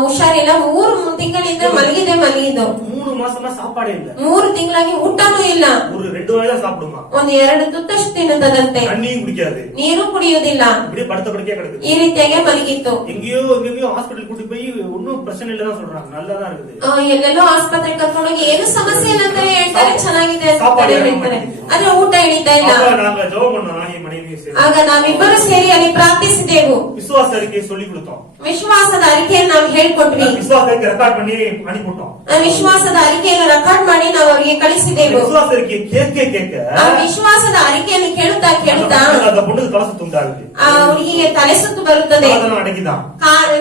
ಹುಷಾರಿಲ್ಲ, 3 ತಿಂಗಳಿಂದ ಮಲಗಿದ್ದು 3 மாசமா சாப்பாடே இல்ல. 3 ತಿಂಗಳಾಗಿ ಊಟನೂ ಇಲ್ಲ. ஒரு 2 வேளை சாப்பிடுமா, 1-2 ತುತ್ತಷ್ಟು ತಿನ್ನುತ್ತದಂತೆ, தண்ணியும் குடிக்காது, ನೀರು ಕುಡಿಯುವುದಿಲ್ಲ. இப்படியே படுத்த படுக்கையா கிடக்குது. ಈ ರೀತಿಯಾಗಿ ಮಲಗಿತ್ತು. எங்கேயோ ஹாஸ்பிட்டல் கூட்டி போய் ஒன்னும் பிரச்சனை இல்லதான் சொல்றாங்க, நல்லாதான் இருக்குது. ಎಲ್ಲೆಲ್ಲೋ ಆಸ್ಪತ್ರೆ ಕರ್ಕೊಂಡೋಗಿ ಏನು ಸಮಸ್ಯೆ ಇಲ್ಲ ಅಂತ ಹೇಳ್ತಾರೆ, ಚೆನ್ನಾಗಿದೆ ಅಂತ ಹೇಳ್ತಾರೆ. ಆದ್ರೆ ಊಟ ಹಿಡಿತಾ ಇಲ್ಲ. நாங்க ஜெபம் பண்ணோம், ಸೇರಿ ಆಗ ನಾವಿಬ್ಬರು ಸೇರಿ ಅಲ್ಲಿ ಪ್ರಾರ್ಥಿಸಿದೆವು. ವಿಶ್ವಾಸ ಅರಿಕೆ சொல்லி கொடுத்தோம். ವಿಶ್ವಾಸದ ಅರಿಕೆಯನ್ನು ನಾವು ಹೇಳ್ಕೊಟ್ವಿ. ವಿಶ್ವಾಸ ಅರಿಕೆ ರೆಕಾರ್ಡ್ பண்ணி அனுப்பிட்டோம். ವಿಶ್ವಾಸದ ಅರಿಕೆಯನ್ನು ರೆಕಾರ್ಡ್ ಮಾಡಿ ನಾವು ಅವರಿಗೆ ಕಳಿಸಿದೆವು. ವಿಶ್ವಾಸ ಅರಿಕೆ ಕೇಕ ಆ ವಿಶ್ವಾಸದ ಅರಿಕೆಯನ್ನು ಕೇಳುತ್ತಾ அந்த பொண்ணுக்கு தலை சுத்து உண்டாகுது. ಆ ಹುಡುಗಿಗೆ ತಲೆ ಸುತ್ತು ಬರುತ್ತದೆ. ಅದನ್ನು ಅಡಗಿದ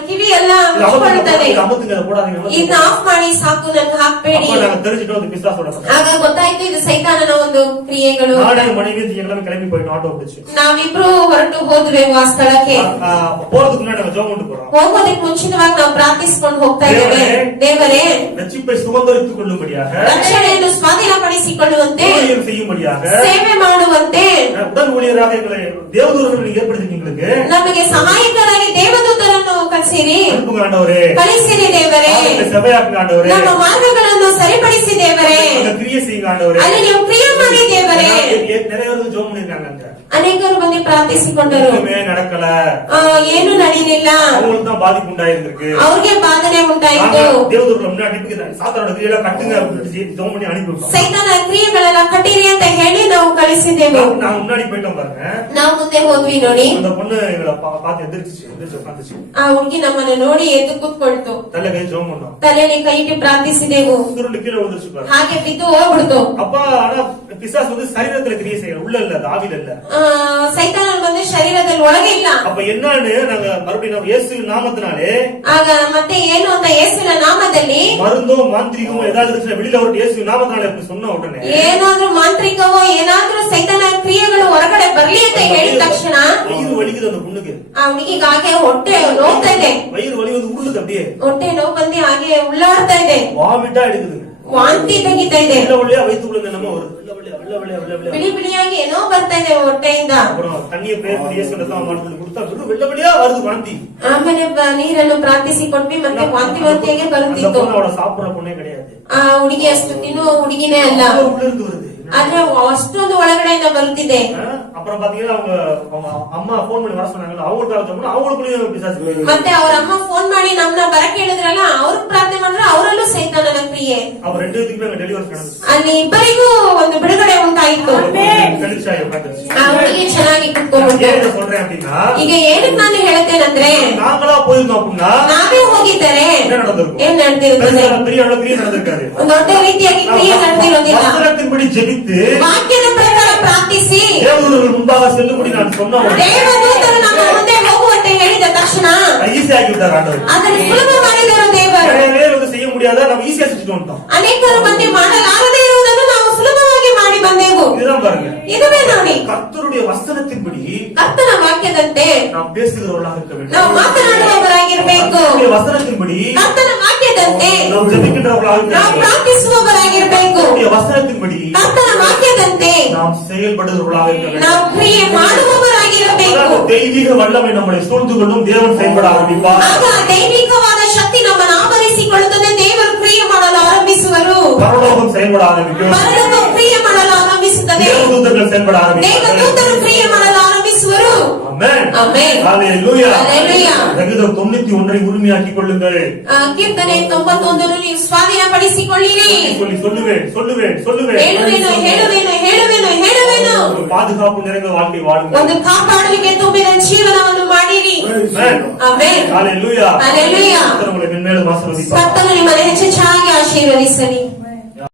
ಕಿವಿ ಎಲ್ಲ ಮುಚ್ಚಿಕೊಳ್ಳುತ್ತದೆ. ಅಮ್ಮತ್ತಿಗೆ போடாதீங்க. ಇದನ್ನ ಆಫ್ ಮಾಡಿ ಸಾಕು, ನನ್ಗೆ ಹಾಕ್ಬೇಡಿ. அப்ப நாங்க தெரிஞ்சிட்டோம் ಅದು விசுவாசோட. ಆಗ ಗೊತ್ತಾಯ್ತು ಇದು ಸೈತಾನನ ಒಂದು ಕ್ರಿಯೆಗಳು. நானே மனைவி எல்லாரும் கிளம்பி போயிட்டோம். ಆಟೋ பிடிச்சு ನಾವಿಬ್ರು ಹೊರಟು ಹೋದ್ವೆವು ಆ ಸ್ಥಳಕ್ಕೆ. போறதுக்கு முன்னாடி நம்ம ஜெபம் பண்ணிட்டு போறோம். ಹೋಗೋದಕ್ಕೆ ಮುಂಚಿತವಾಗಿ ನಾವು ಪ್ರಾರ್ಥಿಸಿಕೊಂಡು ಹೋಗ್ತಾ ಇದ್ದೇವೆ. ದೇವರೇ, ரட்சிப்பை சுதந்தரித்துக் கொள்ளும்படியாக, ರಕ್ಷಣೆಯನ್ನು ಸ್ವಾಧೀನಪಡಿಸಿಕೊಳ್ಳುವಂತೆ, ஊழியம் செய்யும்படியாக, ಸೇವೆ ಮಾಡುವಂತೆ, உடன் ஊழியராக எங்களை தேவதூதர்கள் ஏற்படுத்தி எங்களுக்கு ನಮಗೆ ಸಹಾಯಕರಾಗಿ ದೇವದೂತರನ್ನು ಕಳಿಸಿರಿ, அனுப்புங்க ஆண்டவரே. ಕಳಿಸಿರಿ ದೇವರೇ. சபையாக்குங்க ஆண்டவரே. ನಮ್ಮ ಮಾರ್ಗಗಳನ್ನು ಸರಿಪಡಿಸಿ ದೇವರೇ. கிரியை செய்யுங்க ஆண்டவரே. ಅಲ್ಲಿ ನೀವು ಕ್ರಿಯೆ ಮಾಡಿ ದೇವರೇ. நிறைய பேர் ஜெபம் பண்ணிருக்காங்க. ಅನೇಕರು ಬಂದು ಪ್ರಾರ್ಥಿಸಿಕೊಂಡರು. நடக்கல, ಏನು ನಡೀಲಿಲ್ಲ, அவங்களுக்கு தான் பாதிப்பு உண்டாயிருக்கு, ಅವ್ರಿಗೆ ಬಾಧನೆ ಉಂಟಾಯಿತು. தேவதூதர்கள் முன்னாடி சாத்தானோட கிரியெல்லாம் கட்டுங்க அப்படின்னு ஜெபம் பண்ணி அனுப்பிவிட்டோம். ಸೈತಾನ ಕ್ರಿಯೆಗಳೆಲ್ಲ ಕಟ್ಟಿರಿ ಅಂತ ಹೇಳಿ ನಾವು ಕಳಿಸಿದ್ದೇವೆ. நாங்க முன்னாடி போயிட்டோம் பாருங்க. ನಾವು ಮುಂದೆ ಹೋದ್ವಿ ನೋಡಿ. அந்த பொண்ணு எங்களை பார்த்து எந்திரிச்சு உட்காந்துச்சு. ಆ ಹುಡುಗಿ ನಮ್ಮನ್ನು ನೋಡಿ ಎದ್ದು ಕೂತ್ಕೊಳ್ತು. தலை கை ஜெபம் பண்ணோம். ತಲೆಯಲ್ಲಿ ಕೈ ಇಟ್ಟು ಪ್ರಾರ್ಥಿಸಿದೆವು. சுருண்டு கீழே விழுந்துருச்சு பாருங்க. ಹಾಗೆ ಬಿದ್ದು ಹೋಗ್ಬಿಡ್ತು. அப்ப ஆனா பிசாசு வந்து சரீரத்துல கிரியை செய்யற, உள்ள இல்ல, ஆவில இல்ல. ಸೈತಾನ ಬಂದು ಶರೀರದಲ್ಲಿ ಒಳಗೆ ಇಲ್ಲ. அப்ப என்னன்னு நாங்க மறுபடியும் இயேசு நாமத்தினாலே, ಆಗ ಮತ್ತೆ ಏನು ಅಂತ ಯೇಸುವಿನ ನಾಮದಲ್ಲಿ மருந்தோ மாந்திரிகமோ ஏதாவது இருந்துச்சுன்னா வெளியில ஒரு இயேசு நாமத்தினாலே அப்படி சொன்ன உடனே ಏನಾದ್ರೂ ಮಾಂತ್ರಿಕವೋ ಏನಾದ್ರೂ ಸೈತಾನ ಕ್ರಿಯೆಗಳು ಹೊರಗಡೆ ಬರ್ಲಿ ಅಂತ ಹೇಳಿದ ತಕ್ಷಣ வயிறு வலிக்குது அந்த பொண்ணுக்கு. ಆ ಹುಡುಗಿಗೆ ಹಾಗೆ ಹೊಟ್ಟೆ ನೋವ್ತಾ ಇದೆ. வயிறு வலி வந்து உருளுது அப்படியே. ಹೊಟ್ಟೆ ನೋವು ಬಂದು ಹಾಗೆ ಉಳ್ಳಾಡ್ತಾ ಇದೆ. வாமிட்டா எடுக்குதுங்க. ವಾಂತಿ ತೆಗಿತಾ ಇದೆ. வெள்ள வழியா வயிற்றுக்குள்ள நம்ம வருது. வெள்ள வழியா ಬಿಳಿ ಬಿಳಿಯಾಗಿ ಏನೋ ಬರ್ತಾ ಇದೆ ಹೊಟ್ಟೆಯಿಂದ. அப்புறம் தண்ணியை பேர் இயேசுவின் மாடத்துல கொடுத்தா வெள்ள வழியா வருது வாந்தி. ಆಮೇಲೆ ನೀರನ್ನು ಪ್ರಾರ್ಥಿಸಿ ಕೊಟ್ವಿ, ಮತ್ತೆ ವಾಂತಿಯಾಗಿ அந்த ಬರುತ್ತಿತ್ತು. பொண்ணு அவள சாப்பிடுற பொண்ணே கிடையாது. ಆ ಹುಡುಗಿ ಅಷ್ಟು ತಿನ್ನುವ ಹುಡುಗಿನೇ ಅಲ್ಲ, உள்ள இருந்து வருது. ಆದ್ರೆ ಅಷ್ಟೊಂದು ಒಳಗಡೆಯಿಂದ ಬರುತ್ತಿದೆ. அப்புறம் பாத்தீங்கன்னா அவங்க அம்மா போன் பண்ணி வர சொன்னாங்கல்ல, அவங்களுக்காக சொன்னா அவங்களுக்குள்ளேயும் பிசாசு. ಮತ್ತೆ ಅವ್ರ ಅಮ್ಮ ಫೋನ್ ಮಾಡಿ ನಮ್ನ ಬರಕ್ ಹೇಳಿದ್ರಲ್ಲ, ಅವ್ರ ಪ್ರಾರ್ಥನೆ ಮಾಡಿದ್ರೆ ಅವರಲ್ಲೂ ಸೈತಾನನ ಕ್ರಿಯೆ. அப்ப ரெண்டு பேத்துக்குமே டெலிவரி நடந்துச்சு. ಅಲ್ಲಿ ಇಬ್ಬರಿಗೂ ಒಂದು ಬಿಡುಗಡೆ ಉಂಟಾಯಿತು. கழிச்சாய் உட்காந்துருச்சு. ಆ ಹುಡುಗಿ ಚೆನ್ನಾಗಿ ಕುತ್ಕೊಂಡ್ಬಿಟ್ಟು. ஏன் இதை சொல்றேன் அப்படின்னா, ಈಗ ಏನಕ್ಕೆ ನಾನು ಹೇಳ್ತೇನಂದ್ರೆ, நாங்களா போயிருந்தோம் அப்படின்னா ನಾವೇ ಹೋಗಿದ್ದಾರೆ என்ன நடந்திருக்கும்? ಏನ್ ನಡೆದಿರುತ್ತದೆ? பெரிய அளவு கிரியை நடந்திருக்காது. ಒಂದು ದೊಡ್ಡ ರೀತಿಯಾಗಿ ಕ್ರಿಯೆ ನಡೆದಿರೋದಿಲ್ಲ. வசனத்தின்படி ஜெபித்து ವಾಕ್ಯದ ಪ್ರಕಾರ ಪ್ರಾರ್ಥಿಸಿ தேவதூதர்கள் முன்பாக செல்லும்படி நான் சொன்ன உடனே ದೇವದೂತರು ನಮ್ಮ ಮುಂದೆ ಹೋಗುವಂತೆ ಹೇಳಿದ ತಕ್ಷಣ ஈஸி ஆக்கி விட்டார் ஆண்டவர். ಅದನ್ನು ಸುಲಭ ಮಾಡಿದರು ದೇವರು. நிறைய பேர் வந்து செய்ய முடியாத நம்ம ஈஸியா செஞ்சுட்டு வந்துட்டோம். ಅನೇಕರು ಮಂದಿ ಮಾಡಲಾರದೇ ಇರುವುದನ್ನು ನಾವು ಸುಲಭವಾಗಿ ಮಾಡಿ ಬಂದೆವು. இதுதான் பாருங்க. ಇದುವೇ ನೋಡಿ, கர்த்தருடைய வசனத்தின்படி ಕರ್ತನ ವಾಕ್ಯದಂತೆ நாம் பேசுகிறவர்களாக இருக்க வேண்டும். ನಾವು ಮಾತನಾಡುವವರಾಗಿರ್ಬೇಕು. கர்த்தருடைய வசனத்தின்படி ಕರ್ತನ ವಾಕ್ಯದಂತೆ நாம் ஜெபிக்கின்றவர்களாக இருக்க ನಾವು வேண்டும். ಪ್ರಾರ್ಥಿಸುವವರಾಗಿರ್ಬೇಕು. கர்த்தருடைய வசனத்தின்படி ಕರ್ತನ ವಾಕ್ಯದಂತೆ நாம் செயல்படுகிறவர்களாக இருக்க வேண்டும். ನಾವು ಕ್ರಿಯೆ ಮಾಡುವವರಾಗಿರಬೇಕು. அதாவது தெய்வீக வல்லமை நம்மளை சூழ்ந்து கொள்ளும் தேவன் செயல்பட ஆரம்பிப்பார். ಆಗ ದೈವಿಕವಾದ ಶಕ್ತಿ ನಮ್ಮನ್ನು ಆವರಿಸಿಕೊಳ್ಳುತ್ತದೆ. ದೇವರು ಕ್ರಿಯೆ ಮಾಡಲು ಆರಂಭಿಸುವರು. பரலோகம் செயல்பட ஆரம்பிக்கும். ಪರಲೋಕ ಕ್ರಿಯೆ ಮಾಡಲು ಆರಂಭಿಸುತ್ತದೆ. தேவதூதர்கள் செயல்பட ஆரம்பிப்பார்கள். ದೇವದೂತರು ಕ್ರಿಯೆ ಮಾಡಲು ಆರಂಭಿಸುವರು. ஆமென். ಆಮೆನ್. ஹalleluya. ஹalleluya. சங்கீதம் 91 உரிமையாக்கிக் கொள்ளுங்கள். ಕೀರ್ತನೆ 91 ನೀವು ಸ್ವಾಧೀನಪಡಿಸಿಕೊಳ್ಳಿರಿ. சொல்லுவேன். ಹೇಳುವೆನು. ஒரு பாதுகாப்பு நிறைந்த வாழ்க்கை வாழுங்கள். ಒಂದು ಕಾಪಾಡುವಿಕೆ ತುಂಬಿದ ಜೀವನವನ್ನು ಮಾಡಿರಿ. ஆமென். ಆಮೆನ್. ஹalleluya. ஹalleluya. கர்த்தர் உங்களை மென்மேலும் ஆசீர்வதிப்பார். ಕರ್ತನು ನಿಮ್ಮನ್ನು ಹೆಚ್ಚು